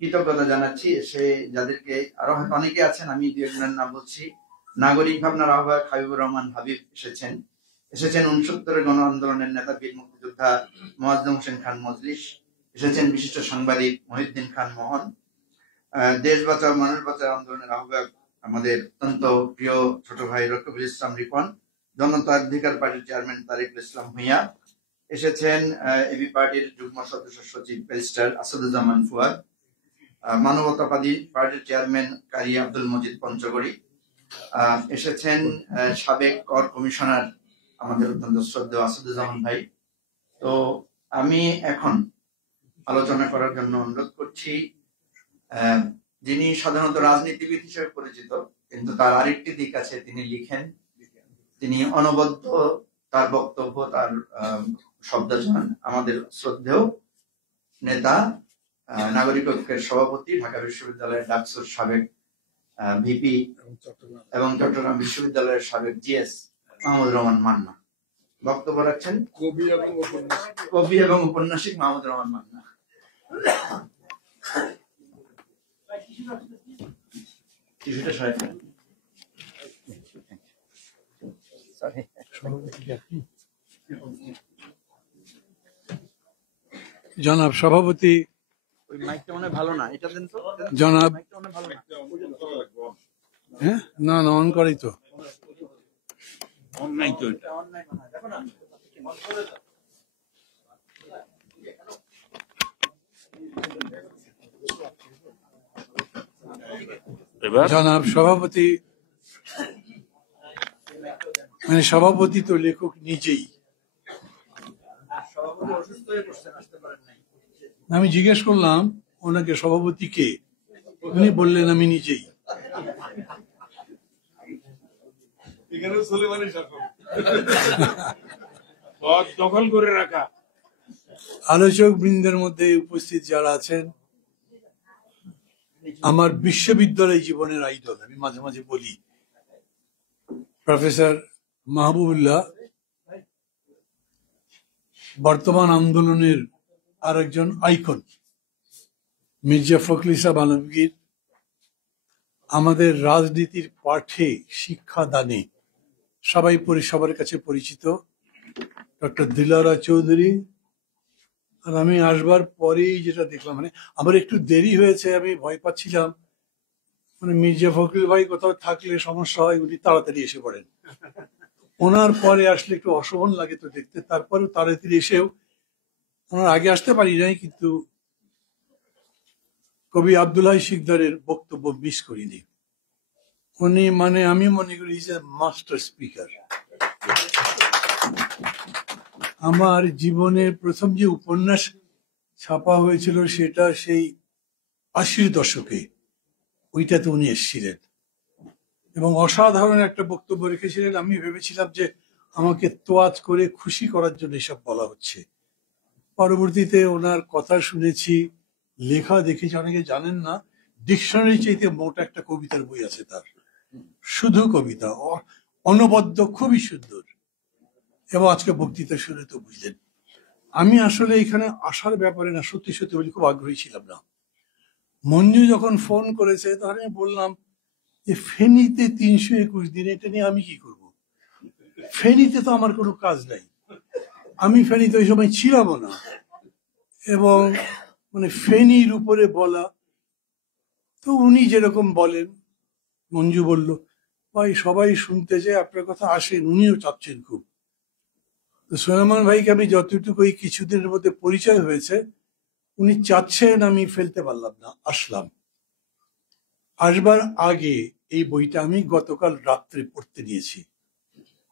কৃতজ্ঞতা জানাচ্ছি সে যাদেরকে, আরো হয়তো অনেকে আছেন, আমি দু একজনের নাম বলছি। নাগরিক ভাবনার আহ্বায়ক হাবিবুর রহমান হাবিব এসেছেন। 69 গণ আন্দোলনের নেতা বীর মুক্তিযোদ্ধা মোয়াজ্জেম হোসেন খান মজলিস এসেছেন। বিশিষ্ট সাংবাদিক মহিউদ্দিন খান মোহন। দেশ বাঁচাও মানুষ বাঁচাও আন্দোলনের আহ্বায়ক আমাদের অত্যন্ত প্রিয় ছোট ভাই রকিবুল ইসলাম রিপন। জনতা অধিকার পার্টির চেয়ারম্যান তারিকুল ইসলাম ভূঁইয়া এসেছেন। এবি পার্টির যুগ্ম সদস্য সচিব ব্যারিস্টার আসাদুজ্জামান ফুয়াদ। মানবতাবাদী পার্টির চেয়ারম্যান কারি আব্দুল মজিদ পঞ্চগড়ি এসেছেন। সাবেক কর কমিশনার আমাদের অত্যন্ত শ্রদ্ধেয় আসাদুজ্জামান ভাই। তো আমি এখন আলোচনা করার জন্য অনুরোধ করছি যিনি সাধারণত রাজনীতিবিদ হিসেবে পরিচিত, কিন্তু তার আরেকটি দিক আছে, তিনি লিখেন, তিনি অনবদ্য তার বক্তব্য, তার শব্দচয়ন। আমাদের শ্রদ্ধেয় নেতা, নাগরিক ঐক্যের সভাপতি, ঢাকা বিশ্ববিদ্যালয়ের ডাকসুর সাবেক ভিপি এবং চট্টগ্রাম বিশ্ববিদ্যালয়ের সাবেক জিএস মাহমুদুর রহমান মান্না বক্তব্য রাখছেন। কবি এবং উপন্যাসিক মাহমুদুর রহমান মান্না। জনাব সভাপতি, ওই মাইকটা মনে ভালো না, এটা দেন তো। জনাব, ভালো না, হ্যাঁ, না না, অন করি তো। জনাব সভাপতি, মানে সভাপতি তো লেখক নিজেই। আমি জিজ্ঞেস করলাম ওনাকে সভাপতি কে, উনি বললেন আমি নিজেই। দখল করে রাখা। আলোচক বৃন্দের মধ্যে উপস্থিত যারা আছেন, আমার বিশ্ববিদ্যালয় জীবনের আইডল, আমি মাঝে মাঝে বলি, প্রফেসর মাহবুবুল্লাহ বর্তমান আন্দোলনের আরেকজন আইকন, মির্জা ফখরুল ইসলাম আলমগীর আমাদের রাজনীতির পাঠে শিক্ষা দানে সবার কাছে পরিচিত, ডক্টর দিলারা চৌধুরী। আর আমি আসবার পরেই যেটা দেখলাম, মানে আমার একটু দেরি হয়েছে, আমি ভয় পাচ্ছিলাম, মানে মির্জা ফখরুল ভাই কোথাও থাকলে সমস্যা হয়, উনি তাড়াতাড়ি এসে পড়েন। ওনার পরে আসলে একটু অশোভন লাগে তো দেখতে, তারপরেও তাড়াতাড়ি এসেও ওনার আগে আসতে পারি নাই, কিন্তু কবি আব্দুল্লাহ শিকদারের বক্তব্য মিস করিনি। উনি, মানে আমি মনে করি ইজ এ মাস্টার স্পিকার। আমার জীবনের প্রথম যে উপন্যাস ছাপা হয়েছিল সেটা সেই 80-র দশকে, ওইটাতে উনি এসেছিলেন এবং অসাধারণ একটা বক্তব্য রেখেছিলেন। আমি ভেবেছিলাম যে আমাকে তোয়াজ করে খুশি করার জন্য এসব বলা হচ্ছে। পরবর্তীতে ওনার কথা শুনেছি, লেখা দেখেছি। অনেকে জানেন না, ডিকশনারি চাইতে মোটা একটা কবিতার বই আছে তার, শুধু কবিতা, অনবদ্য, খুবই সুন্দর। এবং আজকে বক্তৃতা শুনে তো বুঝলেন আমি আসলে এখানে আসার ব্যাপারে না, সত্যি সত্যি বলি, খুব আগ্রহী ছিলাম না। মঞ্জু যখন ফোন করেছে তখন আমি বললাম যে ফেনীতে 321 দিন, এটা নিয়ে আমি কি করব? ফেনীতে তো আমার কোনো কাজ নাই, আমি ফেনীতে ওই সময় ছিলামও না, এবং মানে ফেনীর উপরে বলা। তো উনি যেরকম বলেন, মঞ্জু বলল ভাই সবাই শুনতে চায়, আপনার কথা আসেন, উনিও চাচ্ছেন খুব। তো সোলেমান ভাইকে আমি যতটুকু এই কিছুদিনের মধ্যে পরিচয় হয়েছে, উনি চাচ্ছেন, আমি ফেলতে পারলাম না, আসলাম। আসবার আগে এই বইটা আমি গতকাল রাত্রে পড়তে নিয়েছি,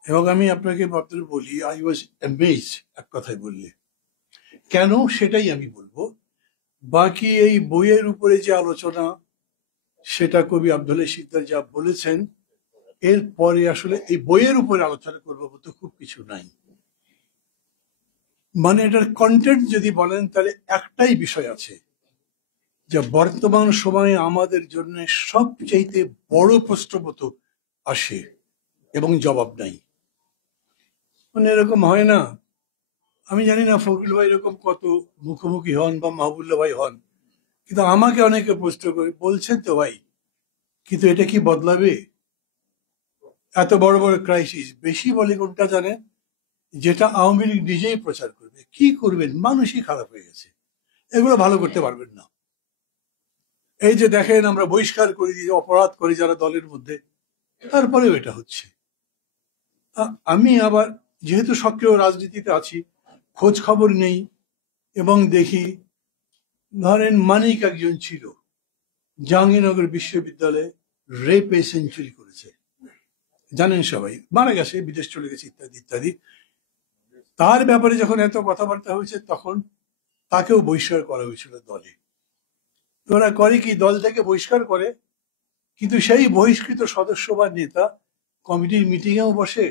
এবং আমি আপনাকে মাত্র বলি, আই ওয়াজ অ্যামেজড, এক কথায় বললে। কেন সেটাই আমি বলবো। বাকি এই বইয়ের উপরে যে আলোচনা, সেটা কবি আব্দুল্লাহ সিকদার যা বলেছেন, এরপরে আসলে এই বইয়ের উপরে আলোচনা করবো তো খুব কিছু নাই। মানে এটার কন্টেন্ট যদি বলেন, তাহলে একটাই বিষয় আছে, যে বর্তমান সময়ে আমাদের জন্য সবচাইতে বড় প্রশ্নবোধ আসে এবং জবাব নাই। মানে এরকম হয় না, আমি জানি না ফখরুল ভাই এরকম কত মুখোমুখি হন বা মাহবুল্লাহ ভাই হন, কিন্তু আমাকে অনেকে প্রশ্ন করে, বলছেন তো ভাই, কিন্তু এটা কি বদলাবে? এত বড় বড় ক্রাইসিস, বেশি বলে কোনটা জানেন? যেটা আওয়ামী লীগ নিজেই প্রচার করবে। কি করবেন, মানুষই খারাপ হয়ে গেছে, এগুলো ভালো করতে পারবেন না। এই যে দেখেন, আমরা বহিষ্কার করে দিয়ে অপরাধ করি যারা দলের মধ্যে, তারপরেও এটা হচ্ছে। আমি আবার যেহেতু সক্রিয় রাজনীতিতে আছি, খোঁজ খবর নেই এবং দেখি, ধরেন মানিক একজন ছিল, জাহাঙ্গীরনগর বিশ্ববিদ্যালয়ে রেপে সেঞ্চুরি করেছে, জানেন সবাই, মারা গেছে, বিদেশ চলে গেছে, ইত্যাদি ইত্যাদি। তার ব্যাপারে যখন এত কথাবার্তা হয়েছে, তখন তাকেও বহিষ্কার করা হয়েছিল দলে। ওরা করে কি, দল থেকে বহিষ্কার করে, কিন্তু সেই বহিষ্কৃত সদস্য বা নেতা কমিটির মিটিংয়েও বসে,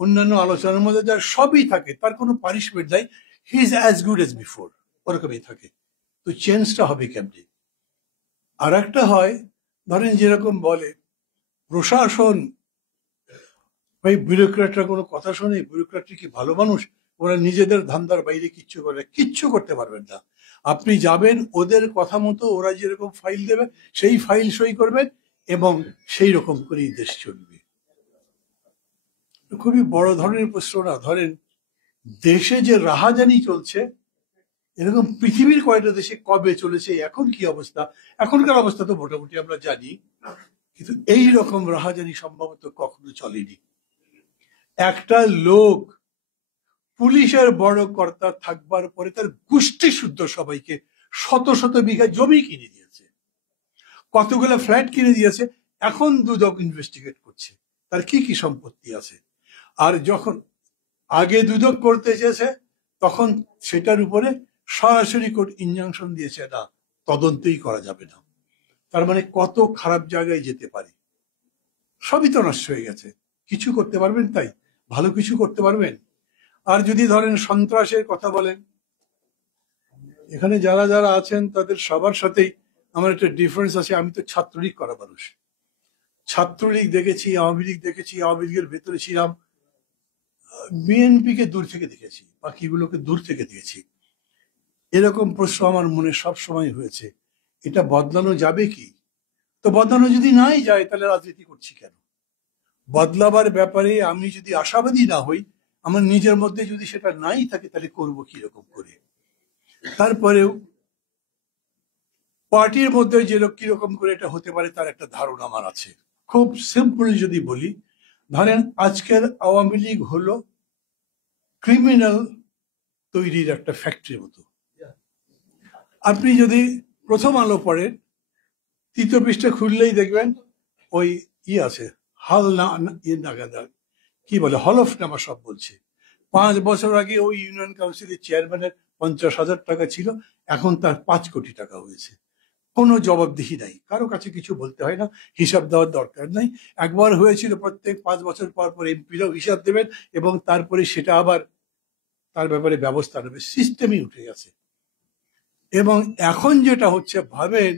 অন্যান্য আলোচনার মধ্যে যার সবই থাকে, তার কোনো পানিশমেন্ট নাই, he is as good age before, ওরকমই থাকে। তো চেঞ্জটা হবে কেমনি? আর একটা হয়, ধরেন যেরকম বলে প্রশাসন, ভাই ব্যুরোক্র্যাটরা কোনো কথা শোনে? ব্যুরোক্র্যাটরা কি ভালো মানুষ? ওরা নিজেদের ধান্দার বাইরে কিচ্ছু করতে পারবেন না। আপনি যাবেন, ওদের কথা মতো ওরা যেরকম ফাইল দেবে, সেই ফাইল সই করবেন, এবং সেই রকম করেই দেশ চলবে। খুবই বড় ধরনের প্রশ্ন না? ধরেন দেশে যে রাহাজানি চলছে, এরকম পৃথিবীর কয়টা দেশে কবে চলেছে, এখন কি অবস্থা? এখনকার অবস্থা তো মোটামুটি আমরা জানি, কিন্তু এই রকম রাহাজানি সম্ভবত কখনো চলেনি। একটা লোক পুলিশের বড় কর্তা থাকবার পরে তার গোষ্ঠী শুদ্ধ সবাইকে শত শত বিঘা জমি কিনে দিয়েছে, কতগুলো ফ্ল্যাট কিনে দিয়েছে, এখন দুদক ইনভেস্টিগেট করছে তার কি কি সম্পত্তি আছে। আর যখন আগে দুদক করতে চেয়েছে, তখন সেটার উপরে সরাসরি কোর্ট ইনজাংশন দিয়েছে, না, তদন্তই করা যাবে না। তার মানে কত খারাপ জায়গায় যেতে পারে। সবই তো নষ্ট হয়ে গেছে, কিছু করতে পারবেন? তাই ভালো কিছু করতে পারবেন? আর যদি ধরেন সন্ত্রাসের কথা বলেন, এখানে যারা যারা আছেন তাদের সবার সাথেই আমার একটা ডিফারেন্স আছে। আমি তো ছাত্রলীগ করা মানুষ, ছাত্রলীগ দেখেছি, আওয়ামী লীগ দেখেছি, আওয়ামী লীগের ভেতরে ছিলাম, বিএনপি কে দূর থেকে দেখেছি, বাকিগুলোকে দূর থেকে দেখেছি। এরকম প্রশ্ন আমার মনে সব সময় হয়েছে, এটা বদলানো যাবে কি? তো বদলানো যদি নাই যায়, তাহলে রাজনীতি করছি কেন? বদলাবার ব্যাপারে আমি যদি আশাবাদী না হই, আমার নিজের মধ্যে যদি সেটা নাই থাকে, তাহলে করবো কিরকম করে? তারপরেও পার্টির মধ্যে যে লোক কিরকম করে এটা হতে পারে, তার একটা ধারণা আমার আছে। খুব সিম্পল যদি বলি, ধরেন আজকের আওয়ামী লীগ হলো ক্রিমিনাল তৈরির একটা ফ্যাক্টরির মতো। আপনি যদি প্রথম আলো পড়েন, তৃতীয় পৃষ্ঠা খুললেই দেখবেন ওই আছে, কি বলে, হলফনামা সব বলছে। 5 বছর আগে ওই ইউনিয়ন কাউন্সিলের চেয়ারম্যানের 50,000 টাকা ছিল, এখন তার 5 কোটি টাকা হয়েছে। কোনো জবাবদিহি নাই, কারো কাছে কিছু বলতে হয় না, হিসাব দেওয়ার দরকার নাই। একবার হয়েছিল, প্রত্যেক 5 বছর পর পর এমপিরাও হিসাব দেবেন, এবং তারপরে সেটা আবার তার ব্যাপারে ব্যবস্থা নেবে, সিস্টেমই উঠে গেছে। এবং এখন যেটা হচ্ছে, ভাবেন,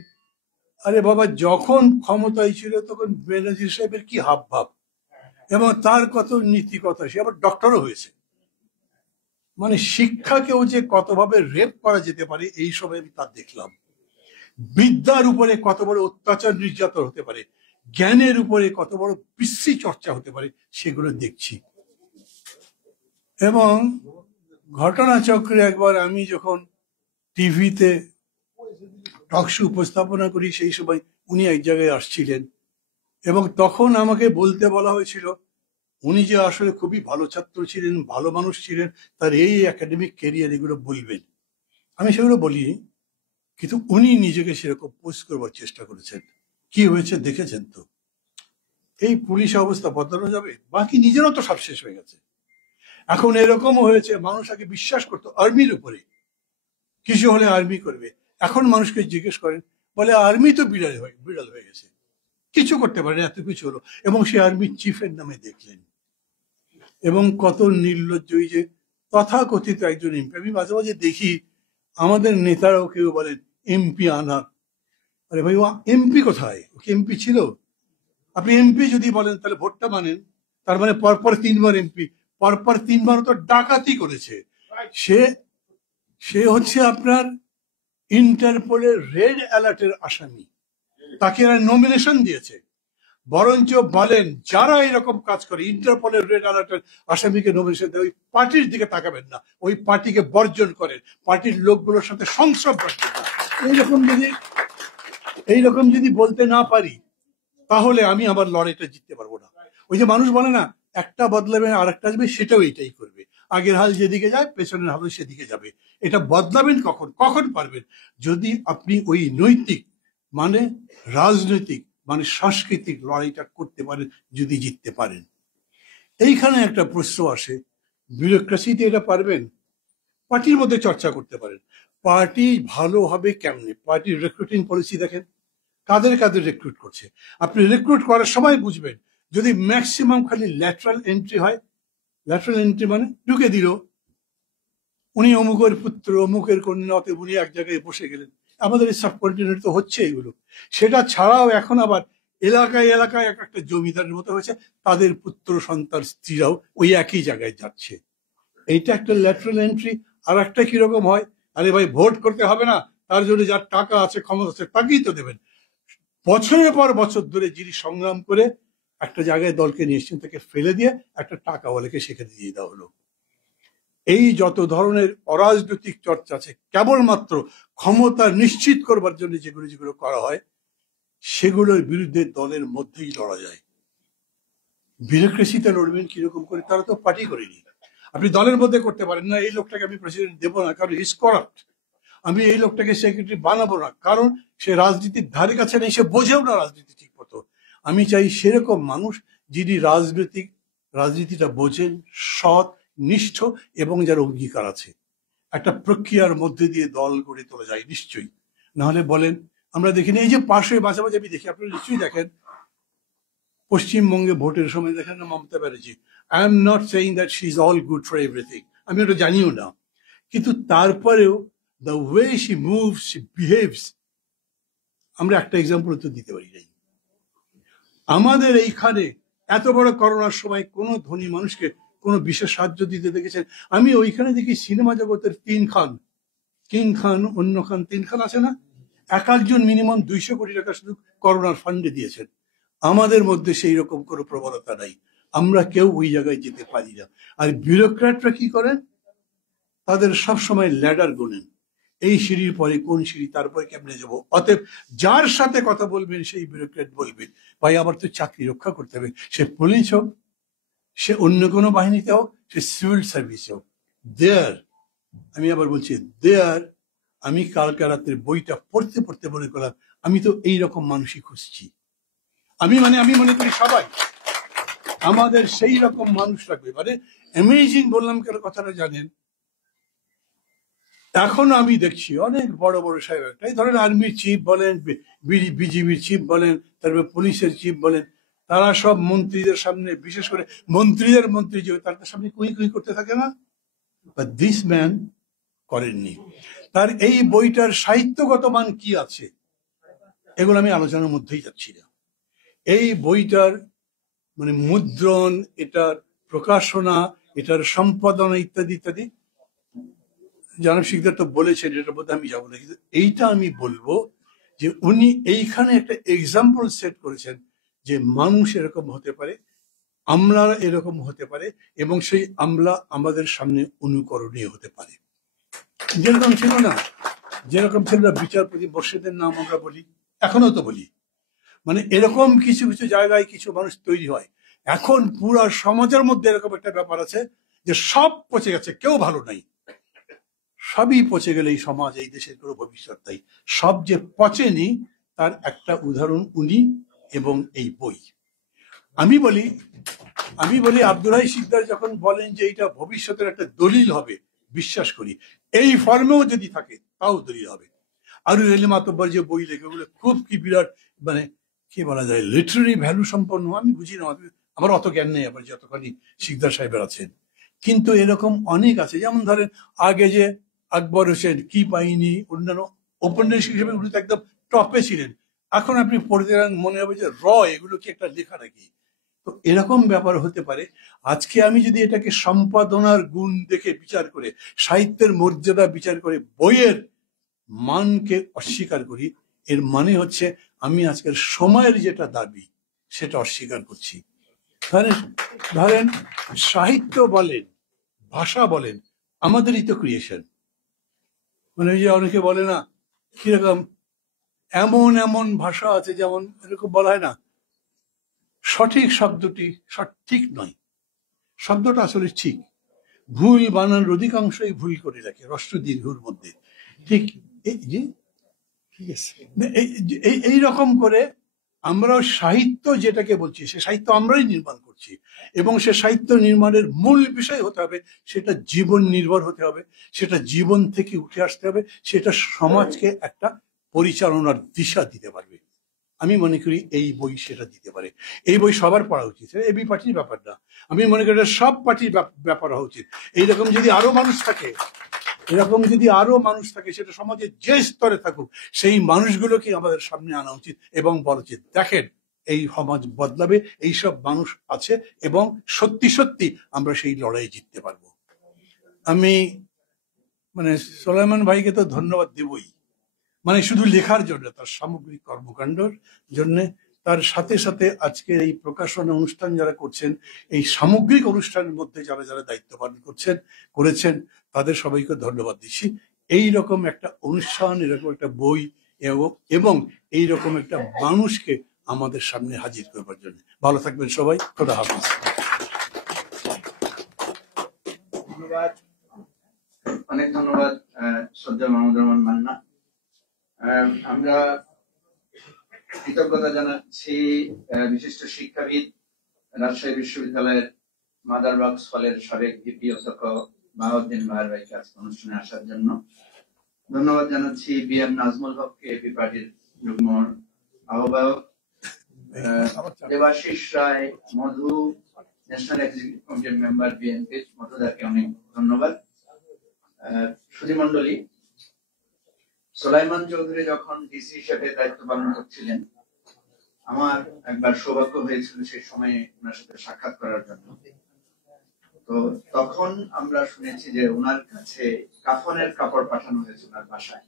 আরে বাবা, যখন ক্ষমতায় ছিল তখন বেনজির সাহেবের কি হাব ভাব, এবং তার কত নীতি কথা, সে আবার ডক্টরও হয়েছে। মানে শিক্ষাকেও যে কতভাবে রেপ করা যেতে পারে, এই সময় আমি তা দেখলাম। বিদ্যার উপরে কত বড় অত্যাচার নির্যাতন হতে পারে, জ্ঞানের উপরে কত বড় বিশ্রী চর্চা হতে পারে, সেগুলো দেখছি। এবং ঘটনাচক্রে একবার আমি যখন টিভিতে টক শো উপস্থাপনা করি, সেই সময় উনি এক জায়গায় আসছিলেন এবং তখন আমাকে বলতে বলা হয়েছিল উনি যে আসলে খুবই ভালো ছাত্র ছিলেন, ভালো মানুষ ছিলেন, তার এই একাডেমিক ক্যারিয়ার এগুলো বলবেন। আমি সেগুলো বলিনি, কিন্তু উনি নিজেকে সেরকম পোস্ট করবার চেষ্টা করেছেন। কি হয়েছে দেখেছেন তো, এই পুলিশ অবস্থা বদলানো যাবে? বাকি নিজেরও তো সব শেষ হয়ে গেছে। এখন এরকমও হয়েছে, মানুষ আগে বিশ্বাস করতো আর্মির উপরে, কিছু হলে আর্মি করবে। এখন মানুষকে জিজ্ঞেস করেন, বলে আর্মি তো বিড়াল হয়ে গেছে, কিছু করতে পারে এত কিছু হলো। এবং সে আর্মি চিফের নামে দেখলেন। এবং কত নির্লজ্জ যে তথাকথিত একজন এমপি। আমি মাঝে মাঝে দেখি আমাদের নেতারাও কেউ বলেন এমপি আনা। আরে ভাই, ও এমপি কোথায়? ওকে এমপি ছিল? আপনি এমপি যদি বলেন তাহলে ভোটটা মানেন, তার মানে পরপর 3 বার এমপি, পরপর 3 বার তো ডাকাতি করেছে। সে হচ্ছে আপনার ইন্টারপোলের রেড অ্যালার্টের আসামি, তাকে নমিনেশন দিয়েছে। বরঞ্চ বলেন যারা এরকম কাজ করে ইন্টারপোলের রেড অ্যালার্টের আসামিকে নমিনেশন দেয়, ওই পার্টির দিকে তাকাবেন না, ওই পার্টিকে বর্জন করেন, পার্টির লোকগুলোর সাথে সংস্রব রাখবেন না। এইরকম যদি বলতে না পারি তাহলে আমি আমার লড়াইটা জিততে পারবো না। ওই যে মানুষ বলে না, একটা বদলাবে আর একটা আসবে, সেটাও এইটাই করবে। আগের হাল যেদিকে যায় পেছনের হাল সেদিকে যাবে। এটা বদলাবেন কখন পারবেন? যদি আপনি ওই নৈতিক মানে রাজনৈতিক মানে সাংস্কৃতিক লড়াইটা করতে পারেন, যদি জিততে পারেন। এইখানে একটা প্রশ্ন আসে, বিউরোক্রেসিতে এটা পারবেন? পার্টির মধ্যে চর্চা করতে পারেন। পার্টি ভালো হবে কেমনে? পার্টির রিক্রুটিং পলিসি দেখেন, কাদের রিক্রুট করছে। আপনি রিক্রুট করার সময় বুঝবেন, যদি ম্যাক্সিমাম খালি ল্যাটারাল এন্ট্রি হয়, ল্যাটারাল এন্ট্রি মানে ঢুকে দিল, উনি অমুকের পুত্র অমুকের কন্যা, অতএব উনি এক জায়গায় বসে গেলেন। আমাদের এই সাবকন্টিনেন্ট তো হচ্ছে এগুলো। সেটা ছাড়াও এখন আবার এলাকায় এলাকায় একটা জমিদারের মতো হয়েছে, তাদের পুত্র সন্তান স্ত্রীরাও ওই একই জায়গায় যাচ্ছে। এইটা একটা ল্যাটারাল এন্ট্রি। আর একটা কিরকম হয়, আরে ভাই ভোট করতে হবে না, তার জন্য যার টাকা আছে ক্ষমতা আছে তাকেই তো দেবেন। বছরের পর বছর ধরে যিনি সংগ্রাম করে একটা জায়গায় দলকে নিয়ে এসছেন, তাকে ফেলে দিয়ে একটা টাকাওয়ালাকে সেখানে দিয়ে দেওয়া হলো। এই যত ধরনের অরাজনৈতিক চর্চা আছে, কেবলমাত্র ক্ষমতা নিশ্চিত করবার জন্য যেগুলো করা হয়, সেগুলোর বিরুদ্ধে দলের মধ্যেই লড়া যায়। বিউরোক্রেসিতে লড়বেন কিরকম করে? তারা তো পার্টি করেনি। আপনি দলের মধ্যে করতে পারেন না, এই লোকটাকে আমি প্রেসিডেন্ট দেবো না কারণ ইজ করাপ্ট, আমি এই লোকটাকে সেক্রেটারি বানাবো না কারণ সে রাজনীতির ধারে কাছে নেই, সে বোঝেও না রাজনীতি ঠিক মতো। আমি চাই সেরকম মানুষ যিনি রাজনীতিটা বোঝেন, সৎ, নিষ্ঠ এবং যার অঙ্গীকার আছে। একটা প্রক্রিয়ার মধ্যে দিয়ে দল গড়ে তোলা যায় নিশ্চয়ই। নাহলে বলেন, আমরা দেখিনি এই যে পাশে মাঝে মাঝে আমি দেখি, আপনারা নিশ্চয়ই দেখেন, পশ্চিমবঙ্গে ভোটের সময় দেখেন না Mamata Banerjee. I am not saying that she is all good for everything, আমি ওটা জানিও না, কিন্তু তারপরেও the way she moves, she behaves, আমরা একটা এক্সাম্পল তো দিতে পারি নাই। আমাদের এইখানে এত বড় করোনার সময় কোন ধনী মানুষকে কোনো বিশেষ সাহায্য দিতে দেখেছেন? আমি ওইখানে দেখি সিনেমা জগতের 3 খান, কিং খান, অন্য খান, 3 খান আছে না, এক একজন মিনিমাম 200 কোটি টাকা শুধু করোনার ফান্ডে দিয়েছেন। আমাদের মধ্যে সেই রকম কোনো প্রবণতা নাই, আমরা কেউ ওই জায়গায় যেতে পারি না। আর বিউরোক্র্যাটরা কি করেন? তাদের সবসময় ল্যাডার গোনেন, এই সিঁড়ির পরে কোন সিঁড়ি, তারপরে কেমনে যাবো। অতএব যার সাথে কথা বলবেন সেই বিউরোক্র্যাট বলবেন, ভাই আমার তো চাকরি রক্ষা করতে হবে, সে পুলিশ হোক, সে অন্য কোনো বাহিনীতে হোক, সে সিভিল সার্ভিসে হোক। দেয়ার, আমি আবার বলছি দেয়ার, আমি কালকে রাত্রে বইটা পড়তে পড়তে মনে করলাম আমি তো এইরকম মানুষই খুঁজছি। আমি মনে করি সবাই আমাদের সেই রকম মানুষ লাগবে। মানে অ্যামেজিং বললাম কেন কথাটা জানেন, এখন আমি দেখছি অনেক বড় বড় সাহেব, এই ধরেন আর্মির চিফ বলেন, বিজিবির চিফ বলেন, তারপরে পুলিশের চিফ বলেন, তারা সব মন্ত্রীদের সামনে, বিশেষ করে মন্ত্রী যে তার সামনে কুই করতে থাকে না, বাট দিস ম্যান করেননি। তার এই বইটার সাহিত্যগত মান কি আছে এগুলো আমি আলোচনার মধ্যেই যাচ্ছি না। এই বইটার মানে মুদ্রণ, এটার প্রকাশনা, এটার সম্পাদনা ইত্যাদি ইত্যাদি জনাব শিকদার তো বলেছেন, এটার মধ্যে আমি যাবো না, কিন্তু এইটা আমি বলবো যে উনি এইখানে একটা এক্সাম্পল সেট করেছেন যে মানুষ এরকম হতে পারে, আমরা এরকম হতে পারে, এবং সেই আমরা আমাদের সামনে অনুকরণীয় হতে পারে। যেরকম ছিল না যেরকম ছিল বিচারপতি মোর্শেদের নাম আমরা বলি, এখনো তো বলি। মানে এরকম কিছু কিছু জায়গায় কিছু মানুষ তৈরি হয়। এখন পুরা সমাজের মধ্যে এরকম একটা ব্যাপার আছে যে সব পচে গেছে, কেউ ভালো নাই, সবই পচে গেলে এই সমাজ, এই দেশের কোনো ভবিষ্যৎ নাই। সব যে পচেনি তার একটা উদাহরণ উনি এবং এই বই। আমি বলি আব্দুল হাই শিকদার যখন বলেন যে এটা ভবিষ্যতের একটা দলিল হবে, বিশ্বাস করি। এই ফর্মেও যদি থাকে তাও দলিল হবে। আর এলিম মাতব্বর যে বই লেখে ওগুলো খুব কি বিরাট, মানে কি বলা যায়, লিটারারি ভ্যালু সম্পন্ন। আমি বুঝি না, আমার অত জ্ঞান নেই আবার যতখানি শিকদার সাহেবের আছেন। কিন্তু এরকম অনেক আছে, যেমন ধরেন আগে যে আকবর হোসেন কি পাইনি, অন্যান্য ঔপন্যাসিক হিসেবে উনি তো একদম টপে ছিলেন। এখন আপনি পড়তে মনে হবে যে এগুলো কি একটা লেখা নাকি। তো এরকম ব্যাপার হতে পারে। আজকে আমি যদি এটাকে সম্পাদনার গুণ দেখে বিচার করে, সাহিত্যের মর্যাদা বিচার করে বইয়ের মানকে অস্বীকার করি, এর মানে হচ্ছে আমি আজকের সময়ের যেটা দাবি সেটা অস্বীকার করছি। ধরেন সাহিত্য বলেন, ভাষা বলেন, আমাদেরই তো ক্রিয়েশন। মানে যে অনেকে বলে না কিরকম এমন এমন ভাষা আছে, যেমন এরকম বলা হয় না সঠিক শব্দটি সঠিক নয়, শব্দটা আসলে ঠিক, ভুল বানানোর অধিকাংশই ভুল করে রাখে হ্রস্ব দীর্ঘর মধ্যে। ঠিক ঠিক আছে, এইরকম করে আমরা সাহিত্য যেটাকে বলছি সে সাহিত্য আমরাই নির্মাণ করছি, এবং সে সাহিত্য নির্মাণের মূল বিষয় হতে হবে সেটা জীবন নির্ভর হতে হবে, সেটা জীবন থেকে উঠে আসতে হবে, সেটা সমাজকে একটা পরিচালনার দিশা দিতে পারবে। আমি মনে করি এই বই সেটা দিতে পারে। এই বই সবার পড়া উচিত, এবি পার্টির ব্যাপার না। আমি মনে করি সব পার্টির ব্যাপার হওয়া উচিত। এইরকম যদি আরো মানুষ থাকে, সেটা সমাজের যে স্তরে থাকুক, সেই মানুষগুলোকে আমাদের সামনে আনা উচিত এবং বলা উচিত দেখেন এই সমাজ বদলাবে, এইসব মানুষ আছে এবং সত্যি সত্যি আমরা সেই লড়াই জিততে পারবো। আমি মানে সোলাইমান ভাইকে তো ধন্যবাদ দেবই, মানে শুধু লেখার জন্য, তার সামগ্রিক কর্মকাণ্ডের জন্য, তার সাথে সাথে আজকে এই প্রকাশনা অনুষ্ঠান যারা করছেন, এই সামগ্রিক অনুষ্ঠানের মধ্যে যারা যারা দায়িত্ব পালন করেছেন তাদের সবাইকে ধন্যবাদ দিচ্ছি। এইরকম একটা অনুষ্ঠান, এরকম একটা বই এবং এইরকম একটা মানুষকে আমাদের সামনে হাজির করবার জন্য। ভালো থাকবেন সবাই, খোদা হাফেজ। ধন্যবাদ, অনেক ধন্যবাদ শ্রদ্ধেয় মাহমুদুর রহমান মান্না। আমরা কৃতজ্ঞতা জানাচ্ছি বিশিষ্ট শিক্ষাবিদ, রাজশাহী বিশ্ববিদ্যালয়ের মাদার বক্স হলের সাবেক ভিপি অধ্যক্ষ বাহাউদ্দিন বাহার ভাইকে আজকে অনুষ্ঠানে আসার জন্য। ধন্যবাদ জানাচ্ছি বিএম নাজমুল হককে, এবি পার্টির যুগ্ম আহ্বায়ক, দেবাশিস রায়, মধু, ন্যাশনাল এক্সিকিউটিভ কমিটির মেম্বার বিএনপি, মধুদাকে অনেক ধন্যবাদ। সুধীমণ্ডলী, সোলাইমান চৌধুরী যখন ডিসি হিসেবে দায়িত্ব পালন করছিলেন, আমার একবার সৌভাগ্য হয়েছিল সেই সময়ে ওনার সাথে সাক্ষাৎ করার জন্য। তো তখন আমরা শুনেছি যে ওনার কাছে কাফনের কাপড় পাঠানো হয়েছে ওনার বাসায়।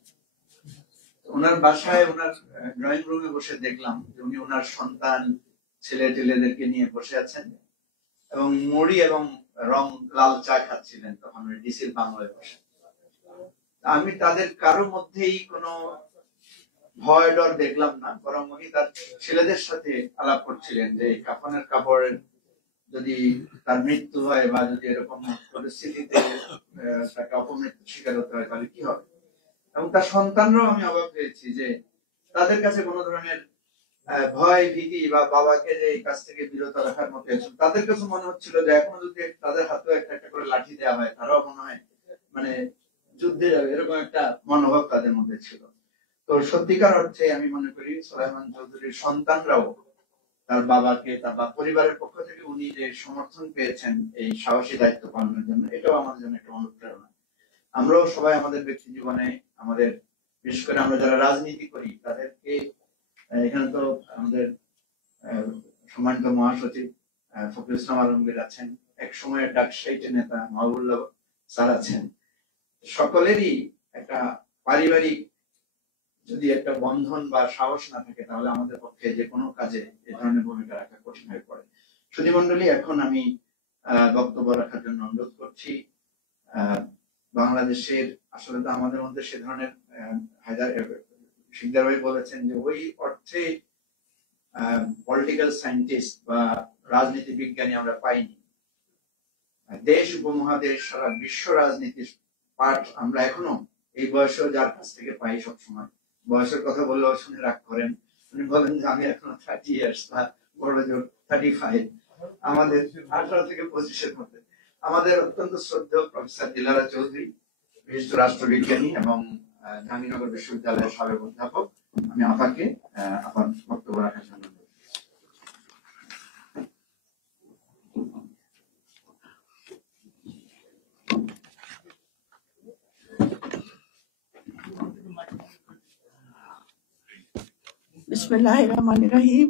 ওনার বাসায় ওনার ড্রয়িং রুমে বসে দেখলাম যে উনি ওনার সন্তান ছেলে টেলেদেরকে নিয়ে বসে আছেন এবং মুড়ি এবং লাল চা খাচ্ছিলেন তখন ওই ডিসির বাংলায় বসে। আমি তাদের কারো মধ্যেই কোনো ভয় ডর দেখলাম না, বরং উনি তার ছেলেদের সাথে আলাপ করছিলেন যে কাফনের কাপড়ের যদি তার মৃত্যু হয় বা যদি এরকম পরিস্থিতিতে তাকে অপমৃত্যুর শিকার হতে হয় তাহলে কি হবে। এবং তার সন্তানরাও, আমি অবাক হয়েছি যে তাদের কাছে কোনো ধরনের ভয় ভীতি বা বাবাকে যে এই কাজ থেকে বিরত রাখার মতো ছিল। তাদের কাছে মনে হচ্ছিল যে এখনো যদি তাদের হাতেও একটা একটা করে লাঠি দেওয়া হয় তারাও মনে হয় মানে যুদ্ধে যাবে, এরকম একটা মনোভাব তাদের মধ্যে ছিল। তো সত্যিকার অর্থে আমি মনে করি সোলাইমান চৌধুরীর সন্তানরাও তার বাবাকে, তার পরিবারের পক্ষ থেকে উনি যে সমর্থন পেয়েছেন এই সাহসী দায়িত্ব পালনের জন্য, এটাও আমাদের জন্য একটা অনুপ্রেরণা। আমরাও সবাই আমাদের ব্যক্তি জীবনে, আমাদের বিশেষ করে আমরা যারা রাজনীতি করি তাদেরকে, এখানে তো আমাদের সম্মানিত মহাসচিব ফখরুল ইসলাম আলমগীর আছেন, এক সময়ের ডাকসাইটের নেতা মাহবুবুল্লাহ স্যার আছেন, সকলেরই একটা পারিবারিক যদি একটা বন্ধন বা সাহস না থাকে তাহলে আমাদের পক্ষে যে কোনো কাজে এ ধরনের ভূমিকা রাখা কঠিন হয়ে পড়ে। সুধীমণ্ডলী, এখন আমি বক্তব্য রাখার জন্য অনুরোধ করছি বাংলাদেশের আসলে তো আমাদের মধ্যে সে ধরনের শিকদার ভাই বলেছেন যে ওই অর্থে পলিটিক্যাল সায়েন্টিস্ট বা রাজনীতি বিজ্ঞানী আমরা পাইনি। দেশ উপমহাদেশ সারা বিশ্ব রাজনীতির পাঠ আমরা এখনো এই বয়সেও যার কাছ থেকে পাই। সবসময় বয়সের কথা বললেও শুনে রাগ করেন, উনি বলেন যে আমি এখনো 30 ইয়ার্স বা বড় জোর 35, আমাদের 18 থেকে 25-এর মধ্যে। আমাদের অত্যন্ত শ্রদ্ধেয় প্রফেসর দিলারা চৌধুরী, বিশিষ্ট রাষ্ট্রবিজ্ঞানী এবং জাহাঙ্গীরনগর বিশ্ববিদ্যালয়ের সাবেক অধ্যাপক, আমি আপাকে আপার বক্তব্য রাখার জন্য। বিসমিল্লাহির রহমানির রহিম।